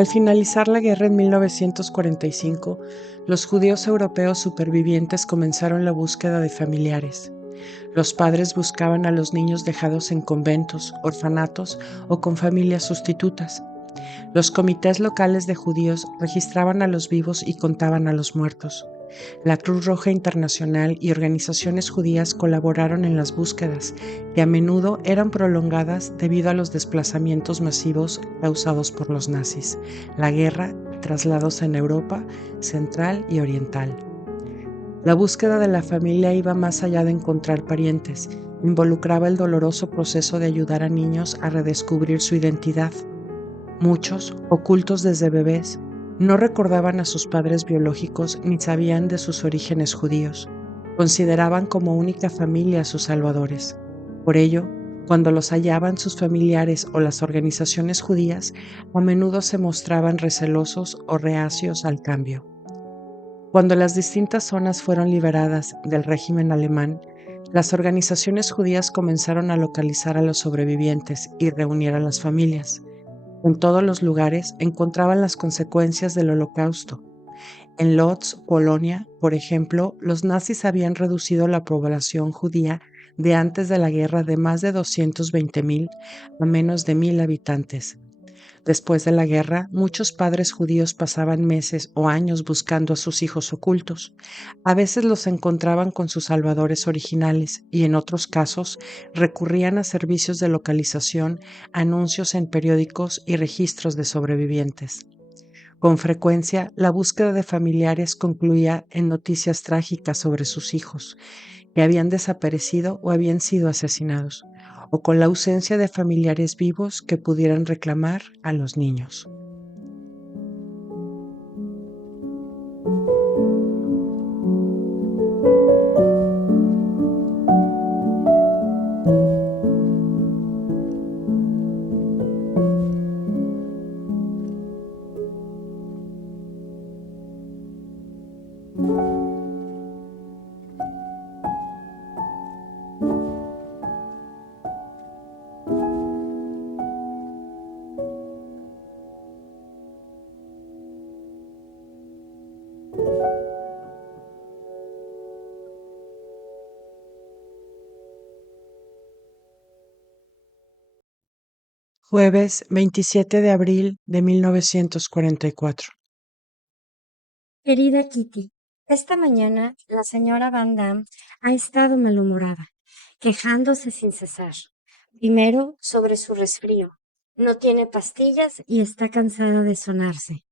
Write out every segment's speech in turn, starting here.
Al finalizar la guerra en 1945, los judíos europeos supervivientes comenzaron la búsqueda de familiares. Los padres buscaban a los niños dejados en conventos, orfanatos o con familias sustitutas. Los comités locales de judíos registraban a los vivos y contaban a los muertos. La Cruz Roja Internacional y organizaciones judías colaboraron en las búsquedas, que a menudo eran prolongadas debido a los desplazamientos masivos causados por los nazis, la guerra y traslados en Europa Central y Oriental. La búsqueda de la familia iba más allá de encontrar parientes, involucraba el doloroso proceso de ayudar a niños a redescubrir su identidad. Muchos, ocultos desde bebés, no recordaban a sus padres biológicos ni sabían de sus orígenes judíos. Consideraban como única familia a sus salvadores. Por ello, cuando los hallaban sus familiares o las organizaciones judías, a menudo se mostraban recelosos o reacios al cambio. Cuando las distintas zonas fueron liberadas del régimen alemán, las organizaciones judías comenzaron a localizar a los sobrevivientes y reunir a las familias. En todos los lugares encontraban las consecuencias del Holocausto. En Lodz, Polonia, por ejemplo, los nazis habían reducido la población judía de antes de la guerra de más de 220.000 a menos de 1.000 habitantes. Después de la guerra, muchos padres judíos pasaban meses o años buscando a sus hijos ocultos. A veces los encontraban con sus salvadores originales y en otros casos recurrían a servicios de localización, anuncios en periódicos y registros de sobrevivientes. Con frecuencia, la búsqueda de familiares concluía en noticias trágicas sobre sus hijos, que habían desaparecido o habían sido asesinados, o con la ausencia de familiares vivos que pudieran reclamar a los niños. Jueves 27 de abril de 1944. Querida Kitty, esta mañana la señora Van Damme ha estado malhumorada, quejándose sin cesar. Primero, sobre su resfrío. No tiene pastillas y está cansada de sonarse.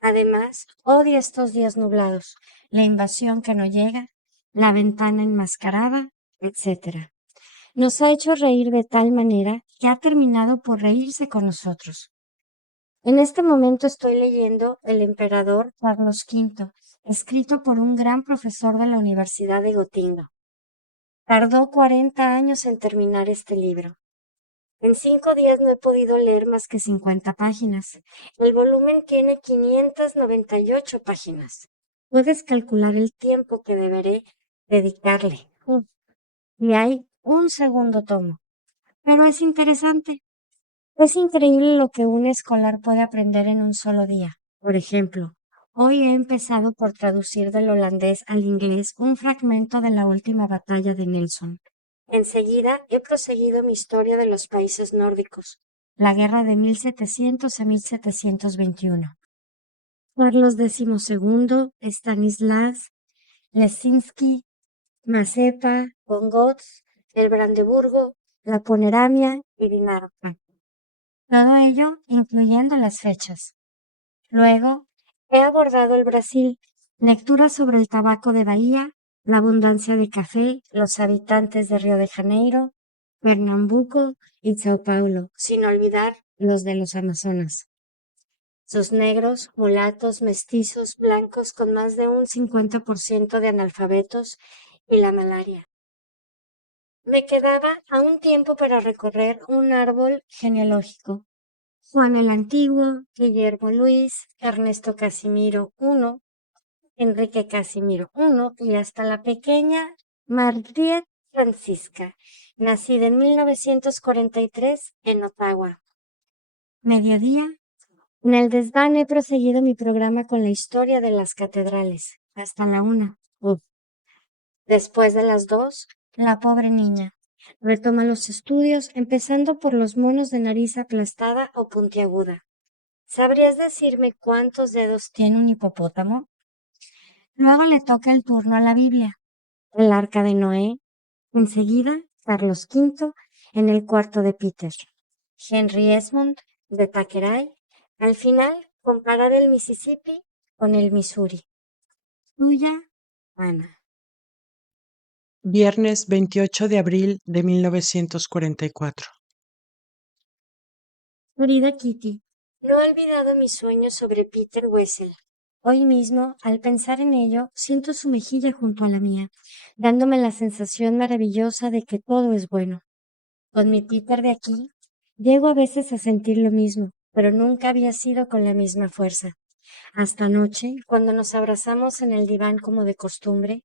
Además, odia estos días nublados, la invasión que no llega, la ventana enmascarada, etc. Nos ha hecho reír de tal manera que ha terminado por reírse con nosotros. En este momento estoy leyendo El emperador Carlos V, escrito por un gran profesor de la Universidad de Gotinga. Tardó 40 años en terminar este libro. En 5 días no he podido leer más que 50 páginas. El volumen tiene 598 páginas. Puedes calcular el tiempo que deberé dedicarle. Y hay un segundo tomo. Pero es interesante. Es increíble lo que un escolar puede aprender en un solo día. Por ejemplo, hoy he empezado por traducir del holandés al inglés un fragmento de la última batalla de Nelson. Enseguida he proseguido mi historia de los países nórdicos, la guerra de 1700 a 1721. Carlos XII, Stanislas, Lesinski, Mazepa, von Gotz, el Brandeburgo, la Pomerania y Dinamarca. Todo ello incluyendo las fechas. Luego, he abordado el Brasil, lecturas sobre el tabaco de Bahía, la abundancia de café, los habitantes de Río de Janeiro, Pernambuco y Sao Paulo, sin olvidar los de los Amazonas. Sus negros, mulatos, mestizos, blancos con más de un 50% de analfabetos y la malaria. Me quedaba aún tiempo para recorrer un árbol genealógico. Juan el Antiguo, Guillermo Luis, Ernesto Casimiro I, Enrique Casimiro I y hasta la pequeña Margriet Francisca, nacida en 1943 en Ottawa. Mediodía, En el desván he proseguido mi programa con la historia de las catedrales, hasta la 1. Uf. Después de las 2, la pobre niña retoma los estudios, empezando por los monos de nariz aplastada o puntiaguda. ¿Sabrías decirme cuántos dedos tiene un hipopótamo? Luego le toca el turno a la Biblia, el arca de Noé, enseguida Carlos V en el cuarto de Peter, Henry Esmond de Thackeray, al final comparar el Mississippi con el Missouri. Tuya, Ana. Viernes 28 de abril de 1944. Querida Kitty, no he olvidado mi sueño sobre Peter Wessel. Hoy mismo, al pensar en ello, siento su mejilla junto a la mía, dándome la sensación maravillosa de que todo es bueno. Con mi Peter de aquí, llego a veces a sentir lo mismo, pero nunca había sido con la misma fuerza. Hasta anoche, cuando nos abrazamos en el diván como de costumbre,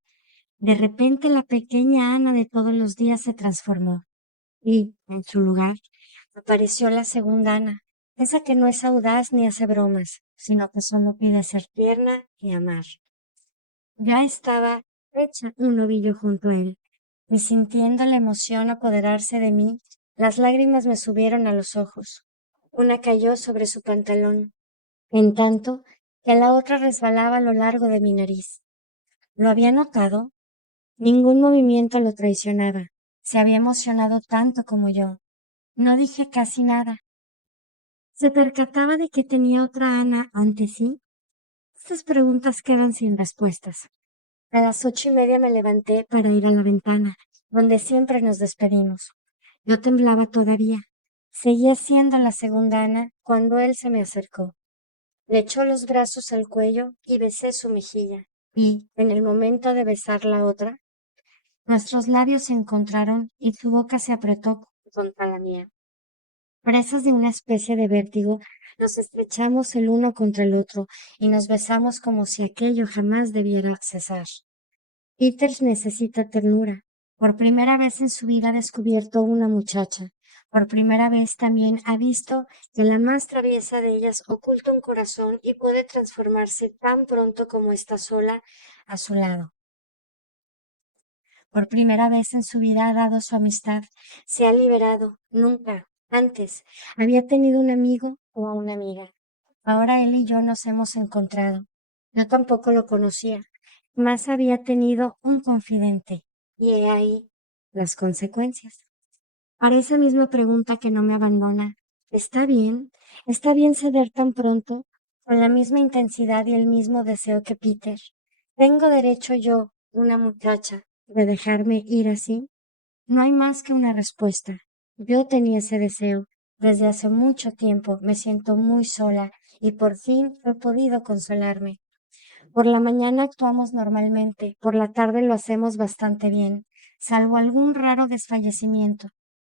de repente la pequeña Ana de todos los días se transformó y, en su lugar, apareció la segunda Ana, esa que no es audaz ni hace bromas, sino que solo pide ser tierna y amar. Ya estaba hecha un ovillo junto a él, y sintiendo la emoción apoderarse de mí, las lágrimas me subieron a los ojos. Una cayó sobre su pantalón, en tanto que la otra resbalaba a lo largo de mi nariz. ¿Lo había notado? Ningún movimiento lo traicionaba. Se había emocionado tanto como yo. No dije casi nada. ¿Se percataba de que tenía otra Ana ante sí? Estas preguntas quedan sin respuestas. A las 8:30 me levanté para ir a la ventana, donde siempre nos despedimos. Yo temblaba todavía. Seguía siendo la segunda Ana cuando él se me acercó. Le echó los brazos al cuello y besé su mejilla. Y, en el momento de besar la otra, nuestros labios se encontraron y su boca se apretó contra la mía. Presas de una especie de vértigo, nos estrechamos el uno contra el otro y nos besamos como si aquello jamás debiera cesar. Peter necesita ternura. Por primera vez en su vida ha descubierto una muchacha. Por primera vez también ha visto que la más traviesa de ellas oculta un corazón y puede transformarse tan pronto como está sola a su lado. Por primera vez en su vida ha dado su amistad. Se ha liberado. Nunca antes había tenido un amigo o a una amiga. Ahora él y yo nos hemos encontrado. Yo tampoco lo conocía. Más había tenido un confidente. Y he ahí las consecuencias. Para esa misma pregunta que no me abandona, ¿está bien? ¿Está bien ceder tan pronto? Con la misma intensidad y el mismo deseo que Peter. ¿Tengo derecho yo, una muchacha, de dejarme ir así? No hay más que una respuesta. Yo tenía ese deseo. Desde hace mucho tiempo me siento muy sola y por fin he podido consolarme. Por la mañana actuamos normalmente, por la tarde lo hacemos bastante bien, salvo algún raro desfallecimiento.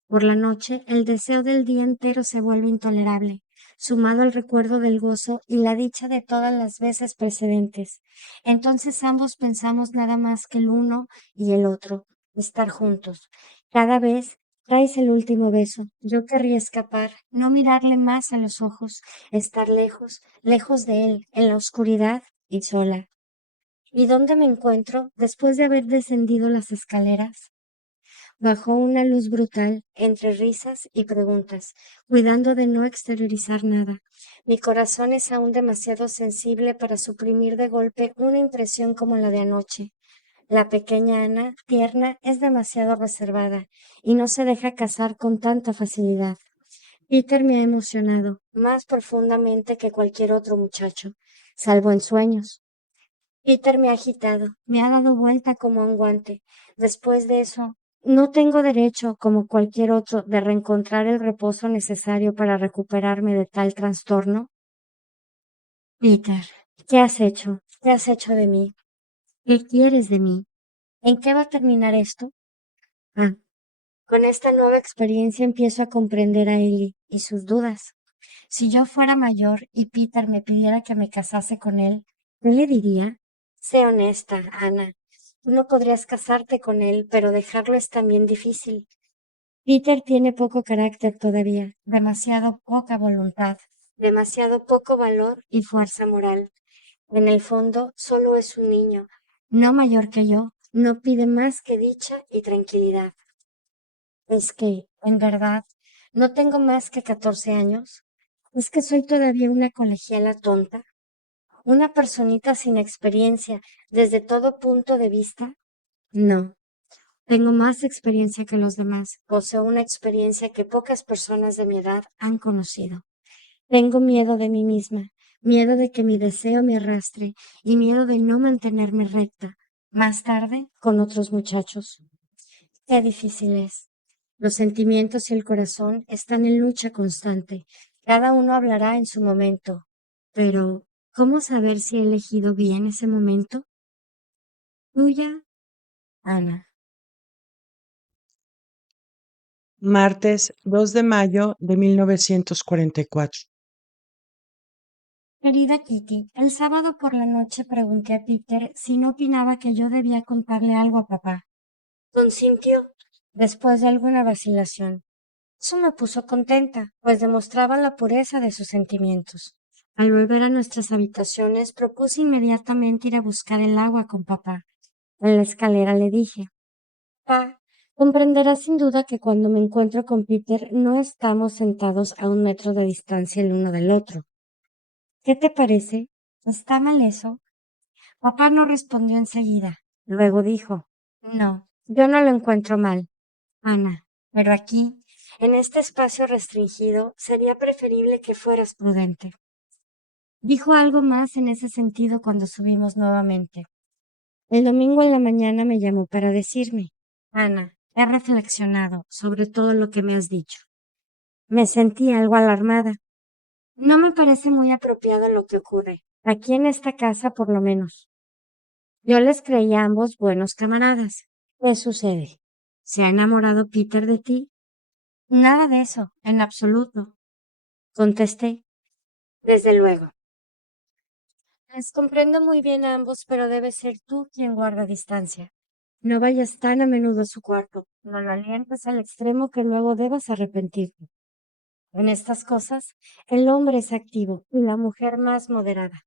Por la noche, el deseo del día entero se vuelve intolerable, sumado al recuerdo del gozo y la dicha de todas las veces precedentes. Entonces ambos pensamos nada más que el uno y el otro, estar juntos. Cada vez traes el último beso. Yo querría escapar, no mirarle más a los ojos, estar lejos, lejos de él, en la oscuridad y sola. ¿Y dónde me encuentro después de haber descendido las escaleras? Bajo una luz brutal, entre risas y preguntas, cuidando de no exteriorizar nada. Mi corazón es aún demasiado sensible para suprimir de golpe una impresión como la de anoche. La pequeña Ana, tierna, es demasiado reservada y no se deja casar con tanta facilidad. Peter me ha emocionado más profundamente que cualquier otro muchacho, salvo en sueños. Peter me ha agitado, me ha dado vuelta como un guante. Después de eso, no tengo derecho, como cualquier otro, de reencontrar el reposo necesario para recuperarme de tal trastorno. Peter, ¿qué has hecho? ¿Qué has hecho de mí? ¿Qué quieres de mí? ¿En qué va a terminar esto? Ah, con esta nueva experiencia empiezo a comprender a Ellie y sus dudas. Si yo fuera mayor y Peter me pidiera que me casase con él, ¿qué le diría? Sé honesta, Ana. Tú no podrías casarte con él, pero dejarlo es también difícil. Peter tiene poco carácter todavía, demasiado poca voluntad. demasiado poco valor y fuerza moral. En el fondo, solo es un niño, no mayor que yo, no pide más que dicha y tranquilidad. Es que, en verdad, no tengo más que 14 años. Es que soy todavía una colegiala tonta, una personita sin experiencia desde todo punto de vista. No, tengo más experiencia que los demás. Poseo una experiencia que pocas personas de mi edad han conocido. Tengo miedo de mí misma, miedo de que mi deseo me arrastre y miedo de no mantenerme recta, más tarde con otros muchachos. Qué difícil es. Los sentimientos y el corazón están en lucha constante. Cada uno hablará en su momento. Pero, ¿cómo saber si he elegido bien ese momento? Tuya, Ana. Martes 2 de mayo de 1944. Querida Kitty, el sábado por la noche pregunté a Peter si no opinaba que yo debía contarle algo a papá. Consintió, después de alguna vacilación. Eso me puso contenta, pues demostraba la pureza de sus sentimientos. Al volver a nuestras habitaciones, propuse inmediatamente ir a buscar el agua con papá. En la escalera le dije, Pa, comprenderás sin duda que cuando me encuentro con Peter no estamos sentados a 1 metro de distancia el uno del otro. ¿Qué te parece? ¿Está mal eso? Papá no respondió enseguida. Luego dijo, no, yo no lo encuentro mal, Ana, pero aquí, en este espacio restringido, sería preferible que fueras prudente. Dijo algo más en ese sentido cuando subimos nuevamente. El domingo en la mañana me llamó para decirme, Ana, he reflexionado sobre todo lo que me has dicho. Me sentí algo alarmada. No me parece muy apropiado lo que ocurre, aquí en esta casa por lo menos. Yo les creí a ambos buenos camaradas. ¿Qué sucede? ¿Se ha enamorado Peter de ti? Nada de eso, en absoluto, contesté. Desde luego. Les comprendo muy bien a ambos, pero debe ser tú quien guarda distancia. No vayas tan a menudo a su cuarto, no lo alientes al extremo que luego debas arrepentirte. En estas cosas, el hombre es activo y la mujer más moderada.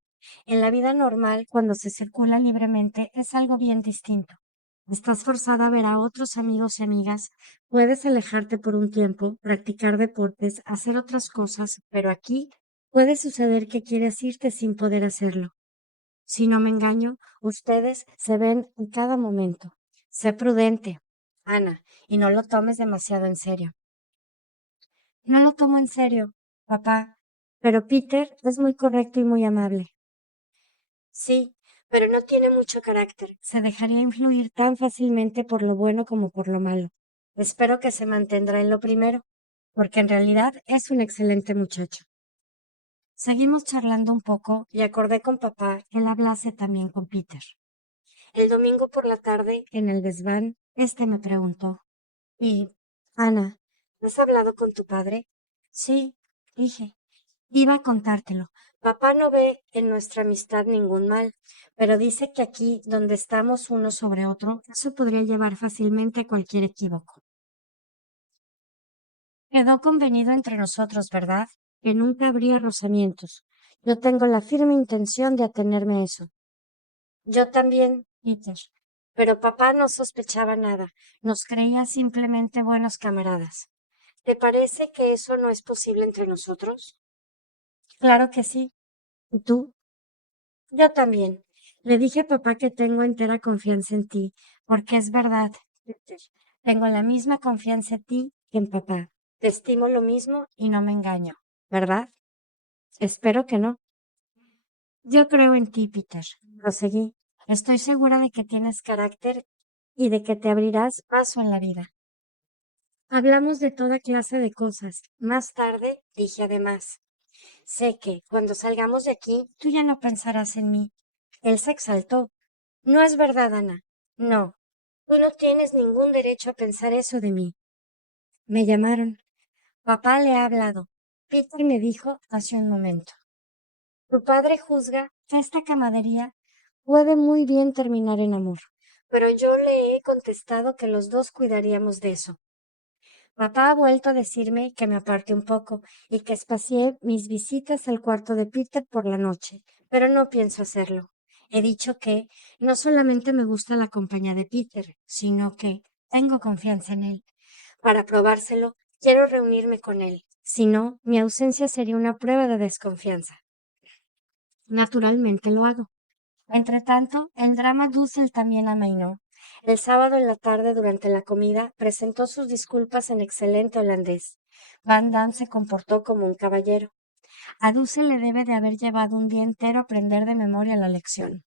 En la vida normal, cuando se circula libremente, es algo bien distinto. Estás forzada a ver a otros amigos y amigas, puedes alejarte por un tiempo, practicar deportes, hacer otras cosas, pero aquí puede suceder que quieres irte sin poder hacerlo. Si no me engaño, ustedes se ven en cada momento. Sé prudente, Ana, y no lo tomes demasiado en serio. No lo tomo en serio, papá, pero Peter es muy correcto y muy amable. Sí, pero no tiene mucho carácter. Se dejaría influir tan fácilmente por lo bueno como por lo malo. Espero que se mantendrá en lo primero, porque en realidad es un excelente muchacho. Seguimos charlando un poco y acordé con papá que él hablase también con Peter. El domingo por la tarde, en el desván, este me preguntó, ¿y, Ana, has hablado con tu padre? Sí, dije. Iba a contártelo. Papá no ve en nuestra amistad ningún mal, pero dice que aquí, donde estamos uno sobre otro, eso podría llevar fácilmente a cualquier equívoco. Quedó convenido entre nosotros, ¿verdad? Que nunca habría rozamientos. Yo tengo la firme intención de atenerme a eso. Yo también, Peter. Pero papá no sospechaba nada. Nos creía simplemente buenos camaradas. ¿Te parece que eso no es posible entre nosotros? Claro que sí. ¿Y tú? Yo también. Le dije a papá que tengo entera confianza en ti, porque es verdad, Peter. Tengo la misma confianza en ti que en papá. Te estimo lo mismo y no me engaño, ¿verdad? Espero que no. Yo creo en ti, Peter. Proseguí. Estoy segura de que tienes carácter y de que te abrirás paso en la vida. Hablamos de toda clase de cosas. Más tarde dije además, sé que cuando salgamos de aquí, tú ya no pensarás en mí. Él se exaltó. No es verdad, Ana. No. Tú no tienes ningún derecho a pensar eso de mí. Me llamaron. Papá le ha hablado. Peter me dijo hace un momento. Tu padre juzga que esta camadería puede muy bien terminar en amor, pero yo le he contestado que los dos cuidaríamos de eso. Papá ha vuelto a decirme que me aparte un poco y que espacie mis visitas al cuarto de Peter por la noche, pero no pienso hacerlo. He dicho que no solamente me gusta la compañía de Peter, sino que tengo confianza en él. Para probárselo, quiero reunirme con él. Si no, mi ausencia sería una prueba de desconfianza. Naturalmente lo hago. Entretanto, el drama Dussel también amainó. El sábado en la tarde, durante la comida, presentó sus disculpas en excelente holandés. Van Damme se comportó como un caballero. A Dussel le debe de haber llevado un día entero aprender de memoria la lección.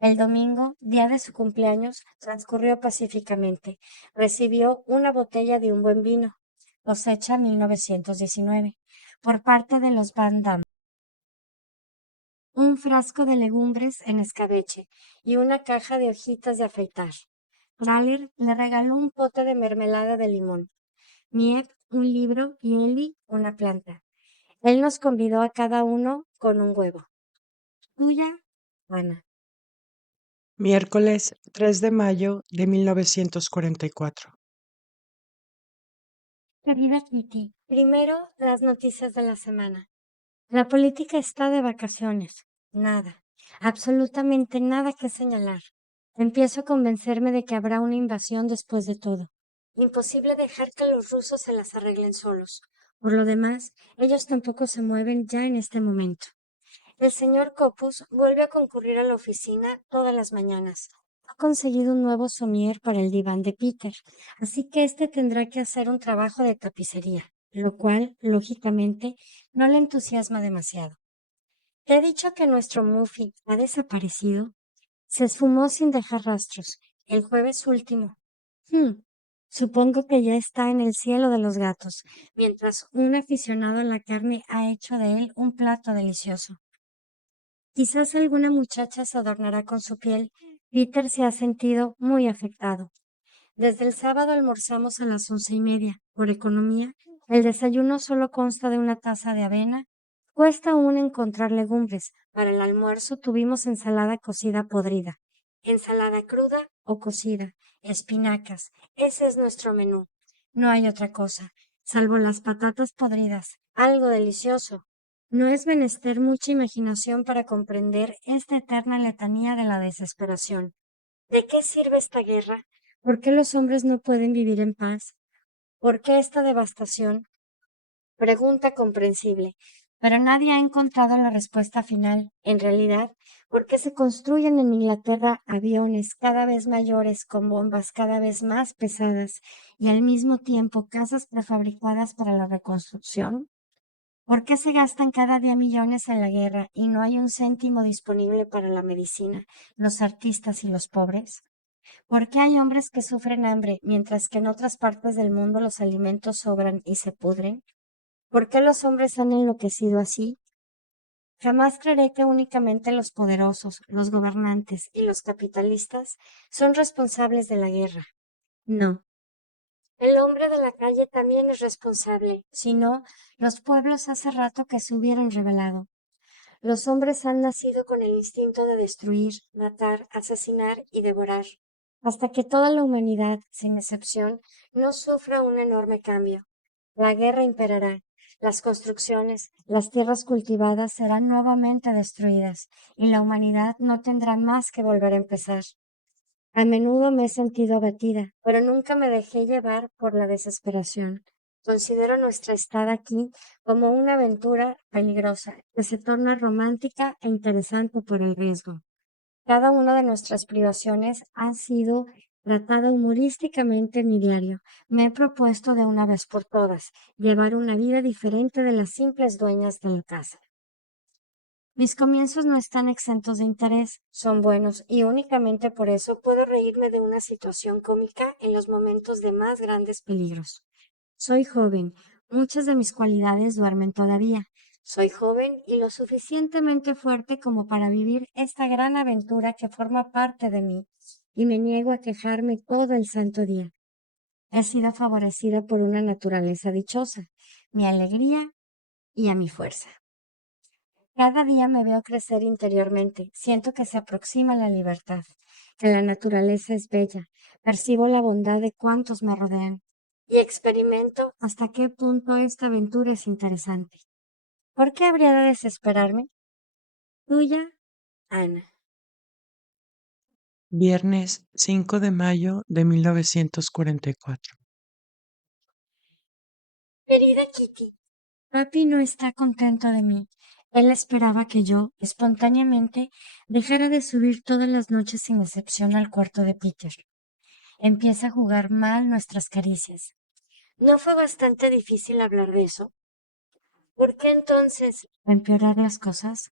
El domingo, día de su cumpleaños, transcurrió pacíficamente. Recibió una botella de un buen vino, cosecha 1919, por parte de los Van Damme, un frasco de legumbres en escabeche y una caja de hojitas de afeitar. Kraler le regaló un pote de mermelada de limón, Miep un libro y Eli una planta. Él nos convidó a cada uno con un huevo. Tuya, Ana. Miércoles 3 de mayo de 1944. Querida Kitty, primero las noticias de la semana. La política está de vacaciones. Nada, absolutamente nada que señalar. Empiezo a convencerme de que habrá una invasión después de todo. Imposible dejar que los rusos se las arreglen solos. Por lo demás, ellos tampoco se mueven ya en este momento. El señor Copus vuelve a concurrir a la oficina todas las mañanas. Ha conseguido un nuevo somier para el diván de Peter, así que este tendrá que hacer un trabajo de tapicería, lo cual, lógicamente, no le entusiasma demasiado. ¿Te he dicho que nuestro Muffy ha desaparecido? Se esfumó sin dejar rastros, el jueves último. Hmm, Supongo que ya está en el cielo de los gatos, mientras un aficionado a la carne ha hecho de él un plato delicioso. Quizás alguna muchacha se adornará con su piel. Peter se ha sentido muy afectado. Desde el sábado almorzamos a las 11:30. Por economía, el desayuno solo consta de una taza de avena. Cuesta aún encontrar legumbres. Para el almuerzo tuvimos ensalada cocida podrida, ensalada cruda o cocida, espinacas. Ese es nuestro menú. No hay otra cosa, salvo las patatas podridas. Algo delicioso. No es menester mucha imaginación para comprender esta eterna letanía de la desesperación. ¿De qué sirve esta guerra? ¿Por qué los hombres no pueden vivir en paz? ¿Por qué esta devastación? Pregunta comprensible, pero nadie ha encontrado la respuesta final. En realidad, ¿por qué se construyen en Inglaterra aviones cada vez mayores con bombas cada vez más pesadas y al mismo tiempo casas prefabricadas para la reconstrucción? ¿Por qué se gastan cada día millones en la guerra y no hay un céntimo disponible para la medicina, los artistas y los pobres? ¿Por qué hay hombres que sufren hambre mientras que en otras partes del mundo los alimentos sobran y se pudren? ¿Por qué los hombres han enloquecido así? Jamás creeré que únicamente los poderosos, los gobernantes y los capitalistas son responsables de la guerra. No. El hombre de la calle también es responsable. Si no, los pueblos hace rato que se hubieran rebelado. Los hombres han nacido con el instinto de destruir, matar, asesinar y devorar, hasta que toda la humanidad, sin excepción, no sufra un enorme cambio. La guerra imperará, las construcciones, las tierras cultivadas serán nuevamente destruidas, y la humanidad no tendrá más que volver a empezar. A menudo me he sentido abatida, pero nunca me dejé llevar por la desesperación. Considero nuestra estada aquí como una aventura peligrosa que se torna romántica e interesante por el riesgo. Cada una de nuestras privaciones ha sido tratada humorísticamente en mi diario. Me he propuesto de una vez por todas llevar una vida diferente de las simples dueñas de la casa. Mis comienzos no están exentos de interés, son buenos y únicamente por eso puedo reírme de una situación cómica en los momentos de más grandes peligros. Soy joven, muchas de mis cualidades duermen todavía. Soy joven y lo suficientemente fuerte como para vivir esta gran aventura que forma parte de mí, y me niego a quejarme todo el santo día. He sido favorecida por una naturaleza dichosa, mi alegría y a mi fuerza. Cada día me veo crecer interiormente, siento que se aproxima la libertad, que la naturaleza es bella, percibo la bondad de cuantos me rodean. y experimento hasta qué punto esta aventura es interesante. ¿Por qué habría de desesperarme? Tuya, Ana. Viernes 5 de mayo de 1944. Querida Kitty, papi no está contento de mí. Él esperaba que yo, espontáneamente, dejara de subir todas las noches sin excepción al cuarto de Peter. Empieza a jugar mal nuestras caricias. ¿No fue bastante difícil hablar de eso? ¿Por qué entonces empeorar las cosas?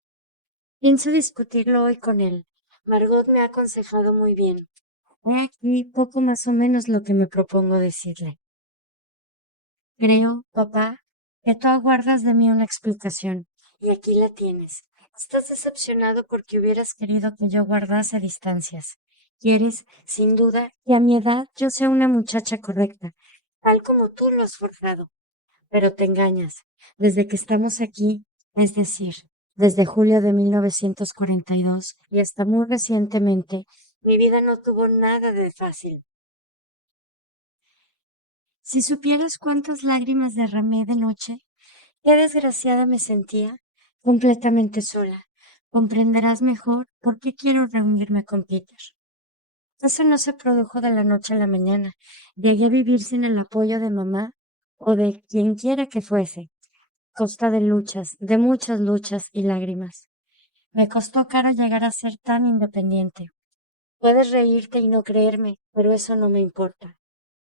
Pienso discutirlo hoy con él. Margot me ha aconsejado muy bien. He aquí poco más o menos lo que me propongo decirle. Creo, papá, que tú aguardas de mí una explicación, y aquí la tienes. Estás decepcionado porque hubieras querido que yo guardase distancias. Quieres, sin duda, que a mi edad yo sea una muchacha correcta, tal como tú lo has forjado. Pero te engañas. Desde que estamos aquí, es decir, desde julio de 1942 y hasta muy recientemente, mi vida no tuvo nada de fácil. Si supieras cuántas lágrimas derramé de noche, qué desgraciada me sentía, completamente sola. Comprenderás mejor por qué quiero reunirme con Peter. Eso no se produjo de la noche a la mañana. Llegué a vivir sin el apoyo de mamá o de quien quiera que fuese. Costa de luchas, de muchas luchas y lágrimas. Me costó caro llegar a ser tan independiente. Puedes reírte y no creerme, pero eso no me importa.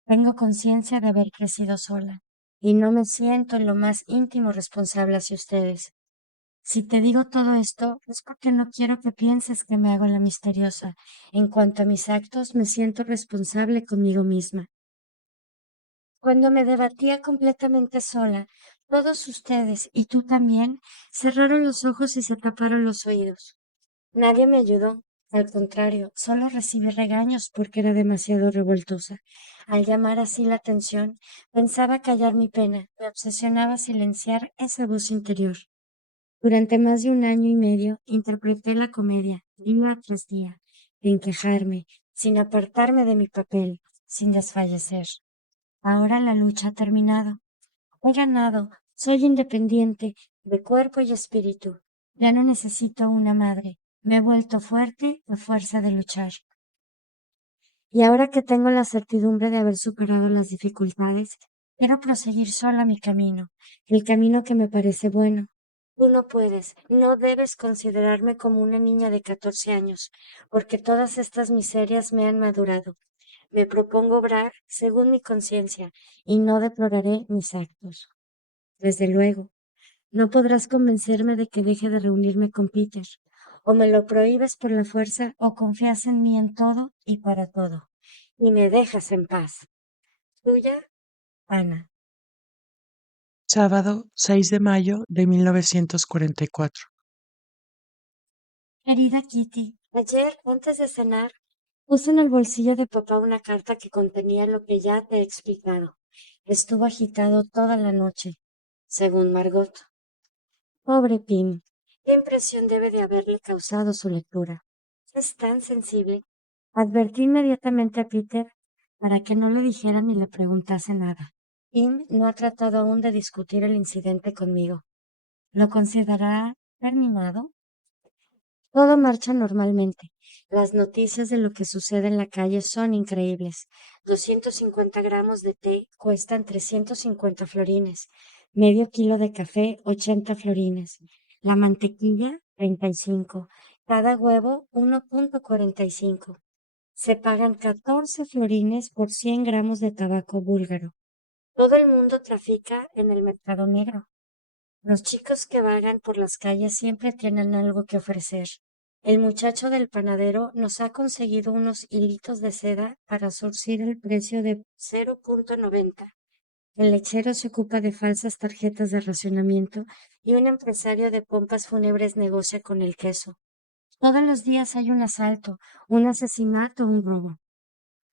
Tengo conciencia de haber crecido sola y no me siento en lo más íntimo responsable hacia ustedes. Si te digo todo esto es porque no quiero que pienses que me hago la misteriosa. En cuanto a mis actos, me siento responsable conmigo misma. Cuando me debatía completamente sola, todos ustedes, y tú también, cerraron los ojos y se taparon los oídos. Nadie me ayudó. Al contrario, solo recibí regaños porque era demasiado revoltosa. Al llamar así la atención, pensaba callar mi pena, me obsesionaba silenciar esa voz interior. Durante más de un año y medio interpreté la comedia, día tras día, sin quejarme, sin apartarme de mi papel, sin desfallecer. Ahora la lucha ha terminado. He ganado, soy independiente de cuerpo y espíritu. Ya no necesito una madre. Me he vuelto fuerte a fuerza de luchar. Y ahora que tengo la certidumbre de haber superado las dificultades, quiero proseguir sola mi camino, el camino que me parece bueno. Tú no puedes, no debes considerarme como una niña de 14 años, porque todas estas miserias me han madurado. Me propongo obrar según mi conciencia y no deploraré mis actos. Desde luego, no podrás convencerme de que deje de reunirme con Peter. O me lo prohíbes por la fuerza o confías en mí en todo y para todo. Y me dejas en paz. Tuya, Ana. Sábado 6 de mayo de 1944. Querida Kitty, ayer, antes de cenar, puse en el bolsillo de papá una carta que contenía lo que ya te he explicado. Estuvo agitado toda la noche, según Margot. Pobre Pim, qué impresión debe de haberle causado su lectura. Es tan sensible. Advertí inmediatamente a Peter para que no le dijera ni le preguntase nada. Pim no ha tratado aún de discutir el incidente conmigo. ¿Lo considerará terminado? Todo marcha normalmente. Las noticias de lo que sucede en la calle son increíbles. 250 gramos de té cuestan 350 florines. Medio kilo de café, 80 florines. La mantequilla, 35. Cada huevo, 1,45. Se pagan 14 florines por 100 gramos de tabaco búlgaro. Todo el mundo trafica en el mercado negro. Los chicos que vagan por las calles siempre tienen algo que ofrecer. El muchacho del panadero nos ha conseguido unos hilitos de seda para surcir el precio de 0,90. El lechero se ocupa de falsas tarjetas de racionamiento y un empresario de pompas fúnebres negocia con el queso. Todos los días hay un asalto, un asesinato, un robo.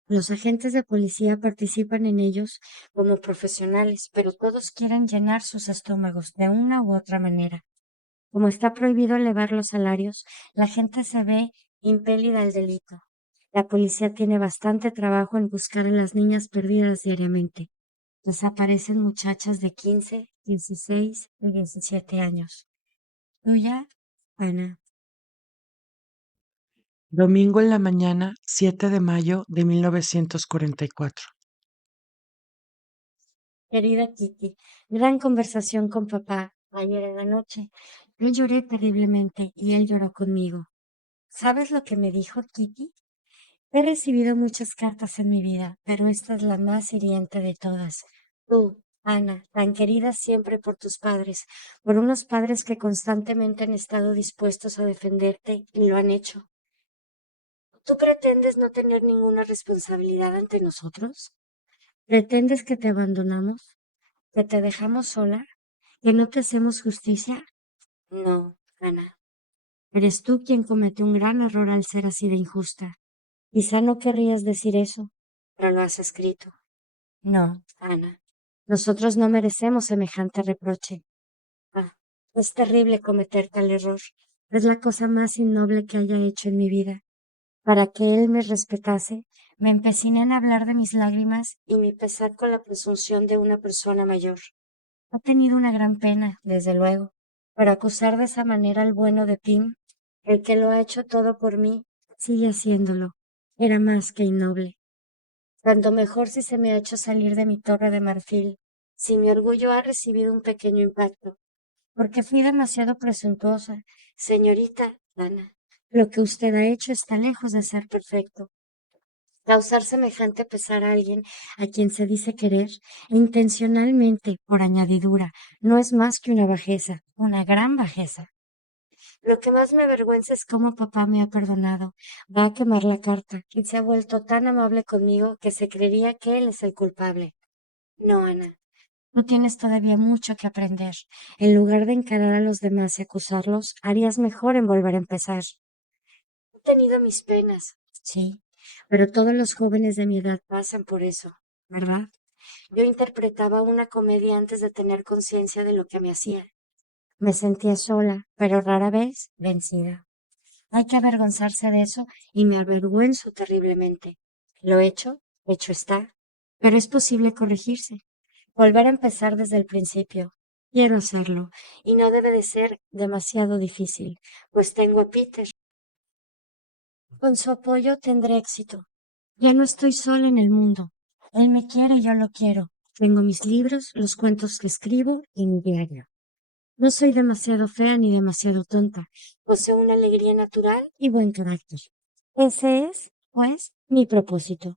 Los agentes de policía participan en ellos como profesionales, pero todos quieren llenar sus estómagos de una u otra manera. Como está prohibido elevar los salarios, la gente se ve impelida al delito. La policía tiene bastante trabajo en buscar a las niñas perdidas diariamente. Desaparecen muchachas de 15, 16 y 17 años. Tuya, Ana. Domingo en la mañana, 7 de mayo de 1944. Querida Kitty, gran conversación con papá ayer en la noche. Yo lloré terriblemente y él lloró conmigo. ¿Sabes lo que me dijo Kitty? He recibido muchas cartas en mi vida, pero esta es la más hiriente de todas. Tú, Ana, tan querida siempre por tus padres, por unos padres que constantemente han estado dispuestos a defenderte y lo han hecho. ¿Tú pretendes no tener ninguna responsabilidad ante nosotros? ¿Pretendes que te abandonamos? ¿Que te dejamos sola? ¿Que no te hacemos justicia? No, Ana. Eres tú quien comete un gran error al ser así de injusta. Quizá no querrías decir eso, pero lo has escrito. No, Ana. Nosotros no merecemos semejante reproche. Ah, es terrible cometer tal error. Es la cosa más innoble que haya hecho en mi vida. Para que él me respetase, me empeciné en hablar de mis lágrimas y mi pesar con la presunción de una persona mayor. Ha tenido una gran pena, desde luego, pero acusar de esa manera al bueno de Pim, el que lo ha hecho todo por mí, sigue haciéndolo. Era más que innoble. Cuanto mejor si se me ha hecho salir de mi torre de marfil, si mi orgullo ha recibido un pequeño impacto, porque fui demasiado presuntuosa. Señorita Ana, lo que usted ha hecho está lejos de ser perfecto. Causar semejante pesar a alguien a quien se dice querer, e intencionalmente, por añadidura, no es más que una bajeza, una gran bajeza. Lo que más me avergüenza es cómo papá me ha perdonado. Va a quemar la carta y se ha vuelto tan amable conmigo que se creería que él es el culpable. No, Ana, tú tienes todavía mucho que aprender. En lugar de encarar a los demás y acusarlos, harías mejor en volver a empezar. He tenido mis penas, sí, pero todos los jóvenes de mi edad pasan por eso, ¿verdad? Yo interpretaba una comedia antes de tener conciencia de lo que me hacía. Me sentía sola, pero rara vez vencida. Hay que avergonzarse de eso y me avergüenzo terriblemente. Lo hecho, hecho está, pero es posible corregirse, volver a empezar desde el principio. Quiero hacerlo y no debe de ser demasiado difícil, pues tengo a Peter. Con su apoyo tendré éxito. Ya no estoy sola en el mundo. Él me quiere y yo lo quiero. Tengo mis libros, los cuentos que escribo y mi diario. No soy demasiado fea ni demasiado tonta. Poseo una alegría natural y buen carácter. Ese es, pues, mi propósito.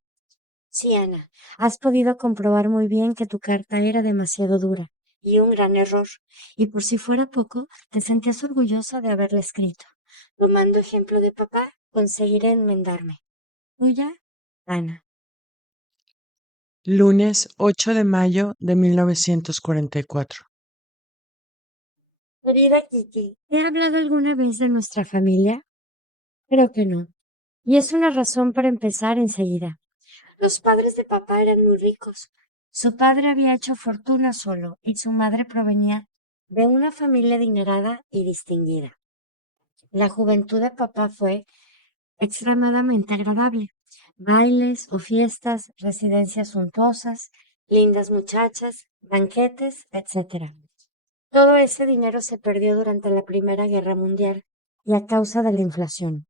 Sí, Ana, has podido comprobar muy bien que tu carta era demasiado dura y un gran error. Y por si fuera poco, te sentías orgullosa de haberla escrito. Tomando ejemplo de papá, conseguiré enmendarme. Tuya, Ana. Lunes 8 de mayo de 1944. Querida Kiki, ¿he hablado alguna vez de nuestra familia? Creo que no. Y es una razón para empezar enseguida. Los padres de papá eran muy ricos. Su padre había hecho fortuna solo y su madre provenía de una familia adinerada y distinguida. La juventud de papá fue extremadamente agradable. Bailes o fiestas, residencias suntuosas, lindas muchachas, banquetes, etcétera. Todo ese dinero se perdió durante la Primera Guerra Mundial y a causa de la inflación.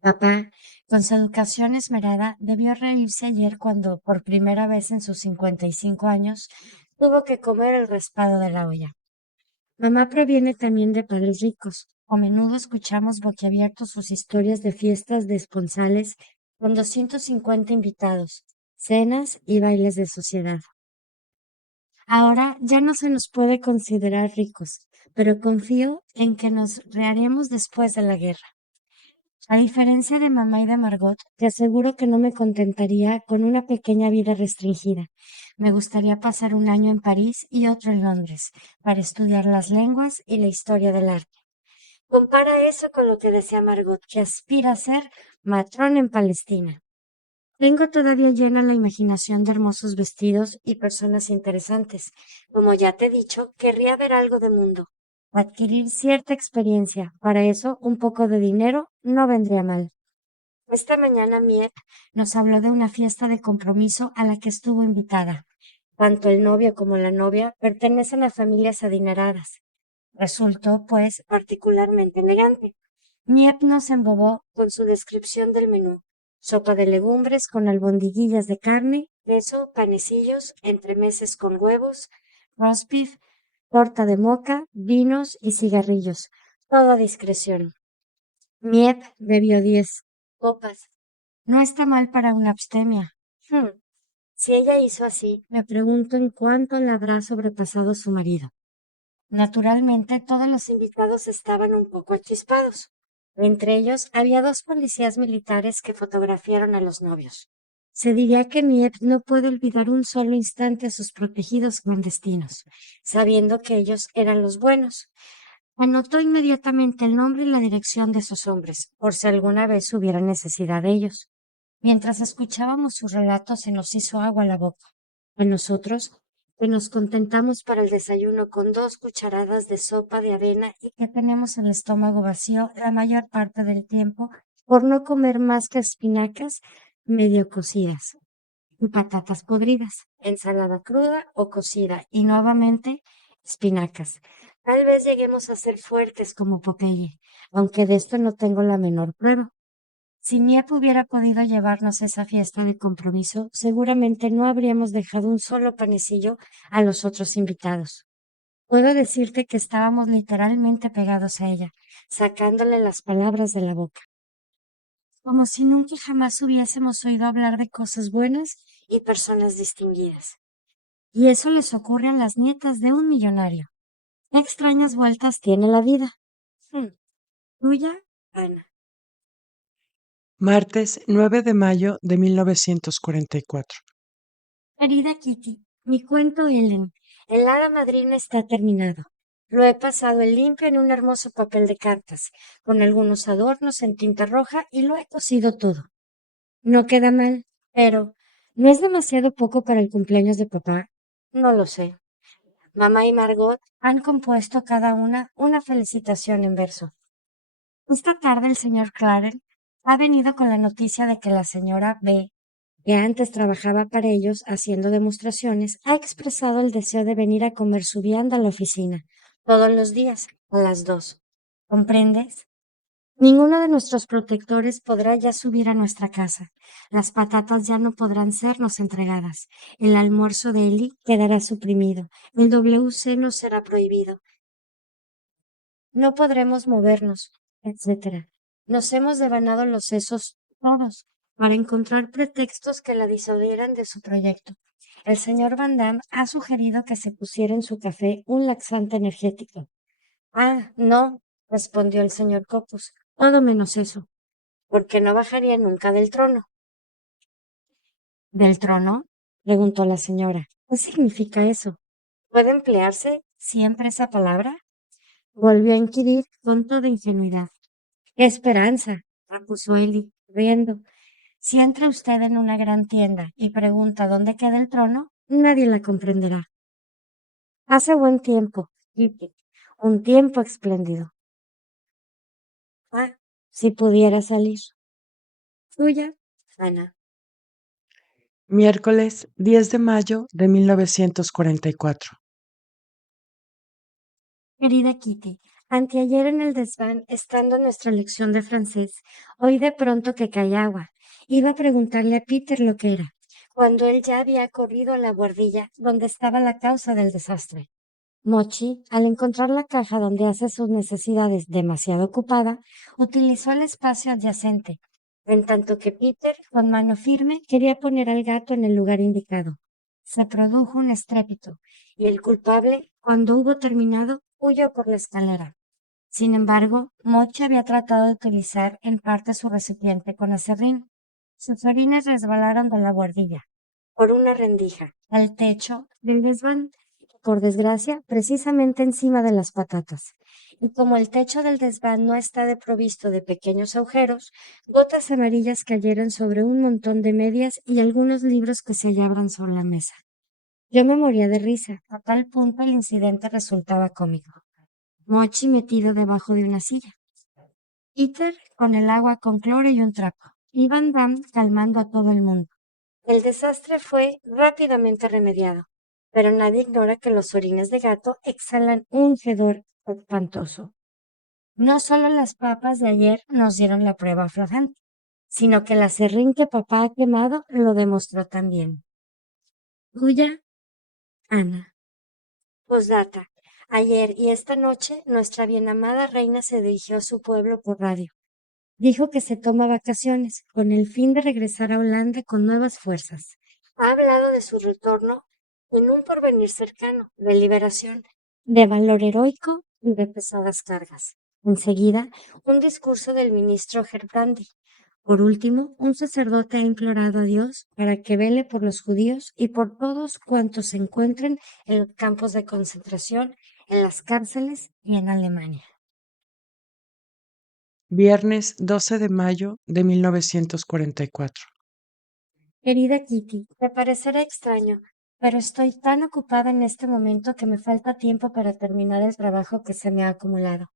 Papá, con su educación esmerada, debió reírse ayer cuando, por primera vez en sus 55 años, tuvo que comer el raspado de la olla. Mamá proviene también de padres ricos. A menudo escuchamos boquiabiertos sus historias de fiestas de esponsales con 250 invitados, cenas y bailes de sociedad. Ahora ya no se nos puede considerar ricos, pero confío en que nos reharemos después de la guerra. A diferencia de mamá y de Margot, te aseguro que no me contentaría con una pequeña vida restringida. Me gustaría pasar un año en París y otro en Londres para estudiar las lenguas y la historia del arte. Compara eso con lo que desea Margot, que aspira a ser matrón en Palestina. Tengo todavía llena la imaginación de hermosos vestidos y personas interesantes. Como ya te he dicho, querría ver algo de mundo, adquirir cierta experiencia. Para eso, un poco de dinero no vendría mal. Esta mañana Miep nos habló de una fiesta de compromiso a la que estuvo invitada. Tanto el novio como la novia pertenecen a familias adineradas. Resultó, pues, particularmente elegante. Miep nos embobó con su descripción del menú. Sopa de legumbres con albondiguillas de carne, queso, panecillos, entremeses con huevos, roast beef, torta de moca, vinos y cigarrillos. Todo a discreción. Miep bebió 10 copas. No está mal para una abstemia. Si ella hizo así, me pregunto en cuánto la habrá sobrepasado su marido. Naturalmente, todos los invitados estaban un poco chispados. Entre ellos había 2 policías militares que fotografiaron a los novios. Se diría que Miep no puede olvidar un solo instante a sus protegidos clandestinos, sabiendo que ellos eran los buenos. Anotó inmediatamente el nombre y la dirección de esos hombres, por si alguna vez hubiera necesidad de ellos. Mientras escuchábamos sus relatos se nos hizo agua la boca. A nosotros, que nos contentamos para el desayuno con 2 cucharadas de sopa de avena y que tenemos el estómago vacío la mayor parte del tiempo por no comer más que espinacas medio cocidas y patatas podridas, ensalada cruda o cocida y nuevamente espinacas. Tal vez lleguemos a ser fuertes como Popeye, aunque de esto no tengo la menor prueba. Si Miep hubiera podido llevarnos a esa fiesta de compromiso, seguramente no habríamos dejado un solo panecillo a los otros invitados. Puedo decirte que estábamos literalmente pegados a ella, sacándole las palabras de la boca, como si nunca jamás hubiésemos oído hablar de cosas buenas y personas distinguidas. Y eso les ocurre a las nietas de un millonario. ¿Qué extrañas vueltas tiene la vida? Hmm. Tuya, Ana. Martes 9 de mayo de 1944. Querida Kitty, mi cuento Ellen, el hada madrina está terminado. Lo he pasado en limpio en un hermoso papel de cartas, con algunos adornos en tinta roja y lo he cosido todo. No queda mal, pero ¿no es demasiado poco para el cumpleaños de papá? No lo sé. Mamá y Margot han compuesto cada una felicitación en verso. Esta tarde el señor Clarence ha venido con la noticia de que la señora B, que antes trabajaba para ellos haciendo demostraciones, ha expresado el deseo de venir a comer su vianda a la oficina todos los días a las 2. ¿Comprendes? Ninguno de nuestros protectores podrá ya subir a nuestra casa. Las patatas ya no podrán sernos entregadas. El almuerzo de Eli quedará suprimido. El WC no será prohibido. No podremos movernos, etcétera. Nos hemos devanado los sesos todos para encontrar pretextos que la disuadieran de su proyecto. El señor Van Damme ha sugerido que se pusiera en su café un laxante energético. Ah, no, respondió el señor Copus, todo menos eso, porque no bajaría nunca del trono. ¿Del trono? Preguntó la señora. ¿Qué significa eso? ¿Puede emplearse siempre esa palabra? Volvió a inquirir con toda ingenuidad. ¡Qué esperanza! Repuso Eli, riendo. Si entra usted en una gran tienda y pregunta dónde queda el trono, nadie la comprenderá. Hace buen tiempo, Kitty, un tiempo espléndido. Ah, si pudiera salir. Suya, Ana. Miércoles 10 de mayo de 1944. Querida Kitty, anteayer en el desván, estando en nuestra lección de francés, oí de pronto que caía agua. Iba a preguntarle a Peter lo que era, cuando él ya había corrido a la buhardilla donde estaba la causa del desastre. Mochi, al encontrar la caja donde hace sus necesidades demasiado ocupada, utilizó el espacio adyacente, en tanto que Peter, con mano firme, quería poner al gato en el lugar indicado. Se produjo un estrépito, y el culpable, cuando hubo terminado, huyó por la escalera. Sin embargo, Mochi había tratado de utilizar en parte su recipiente con aserrín. Sus orines resbalaron de la buhardilla, por una rendija, al techo del desván, por desgracia, precisamente encima de las patatas. Y como el techo del desván no está provisto de pequeños agujeros, gotas amarillas cayeron sobre un montón de medias y algunos libros que se hallaban sobre la mesa. Yo me moría de risa, a tal punto el incidente resultaba cómico. Mochi metido debajo de una silla. Peter con el agua con cloro y un trapo. Y Van Damme calmando a todo el mundo. El desastre fue rápidamente remediado. pero nadie ignora que los orines de gato exhalan un hedor espantoso. No solo las papas de ayer nos dieron la prueba aflojante, sino que el aserrín que papá ha quemado lo demostró también. Tuya, Ana. Postdata. Ayer y esta noche nuestra bien amada reina se dirigió a su pueblo por radio. Dijo que se toma vacaciones con el fin de regresar a Holanda con nuevas fuerzas. Ha hablado de su retorno en un porvenir cercano, de liberación, de valor heroico y de pesadas cargas. Enseguida, un discurso del ministro Gerbrandy. Por último, un sacerdote ha implorado a Dios para que vele por los judíos y por todos cuantos se encuentren en los campos de concentración, en las cárceles y en Alemania. Viernes 12 de mayo de 1944. Querida Kitty, te parecerá extraño, pero estoy tan ocupada en este momento que me falta tiempo para terminar el trabajo que se me ha acumulado.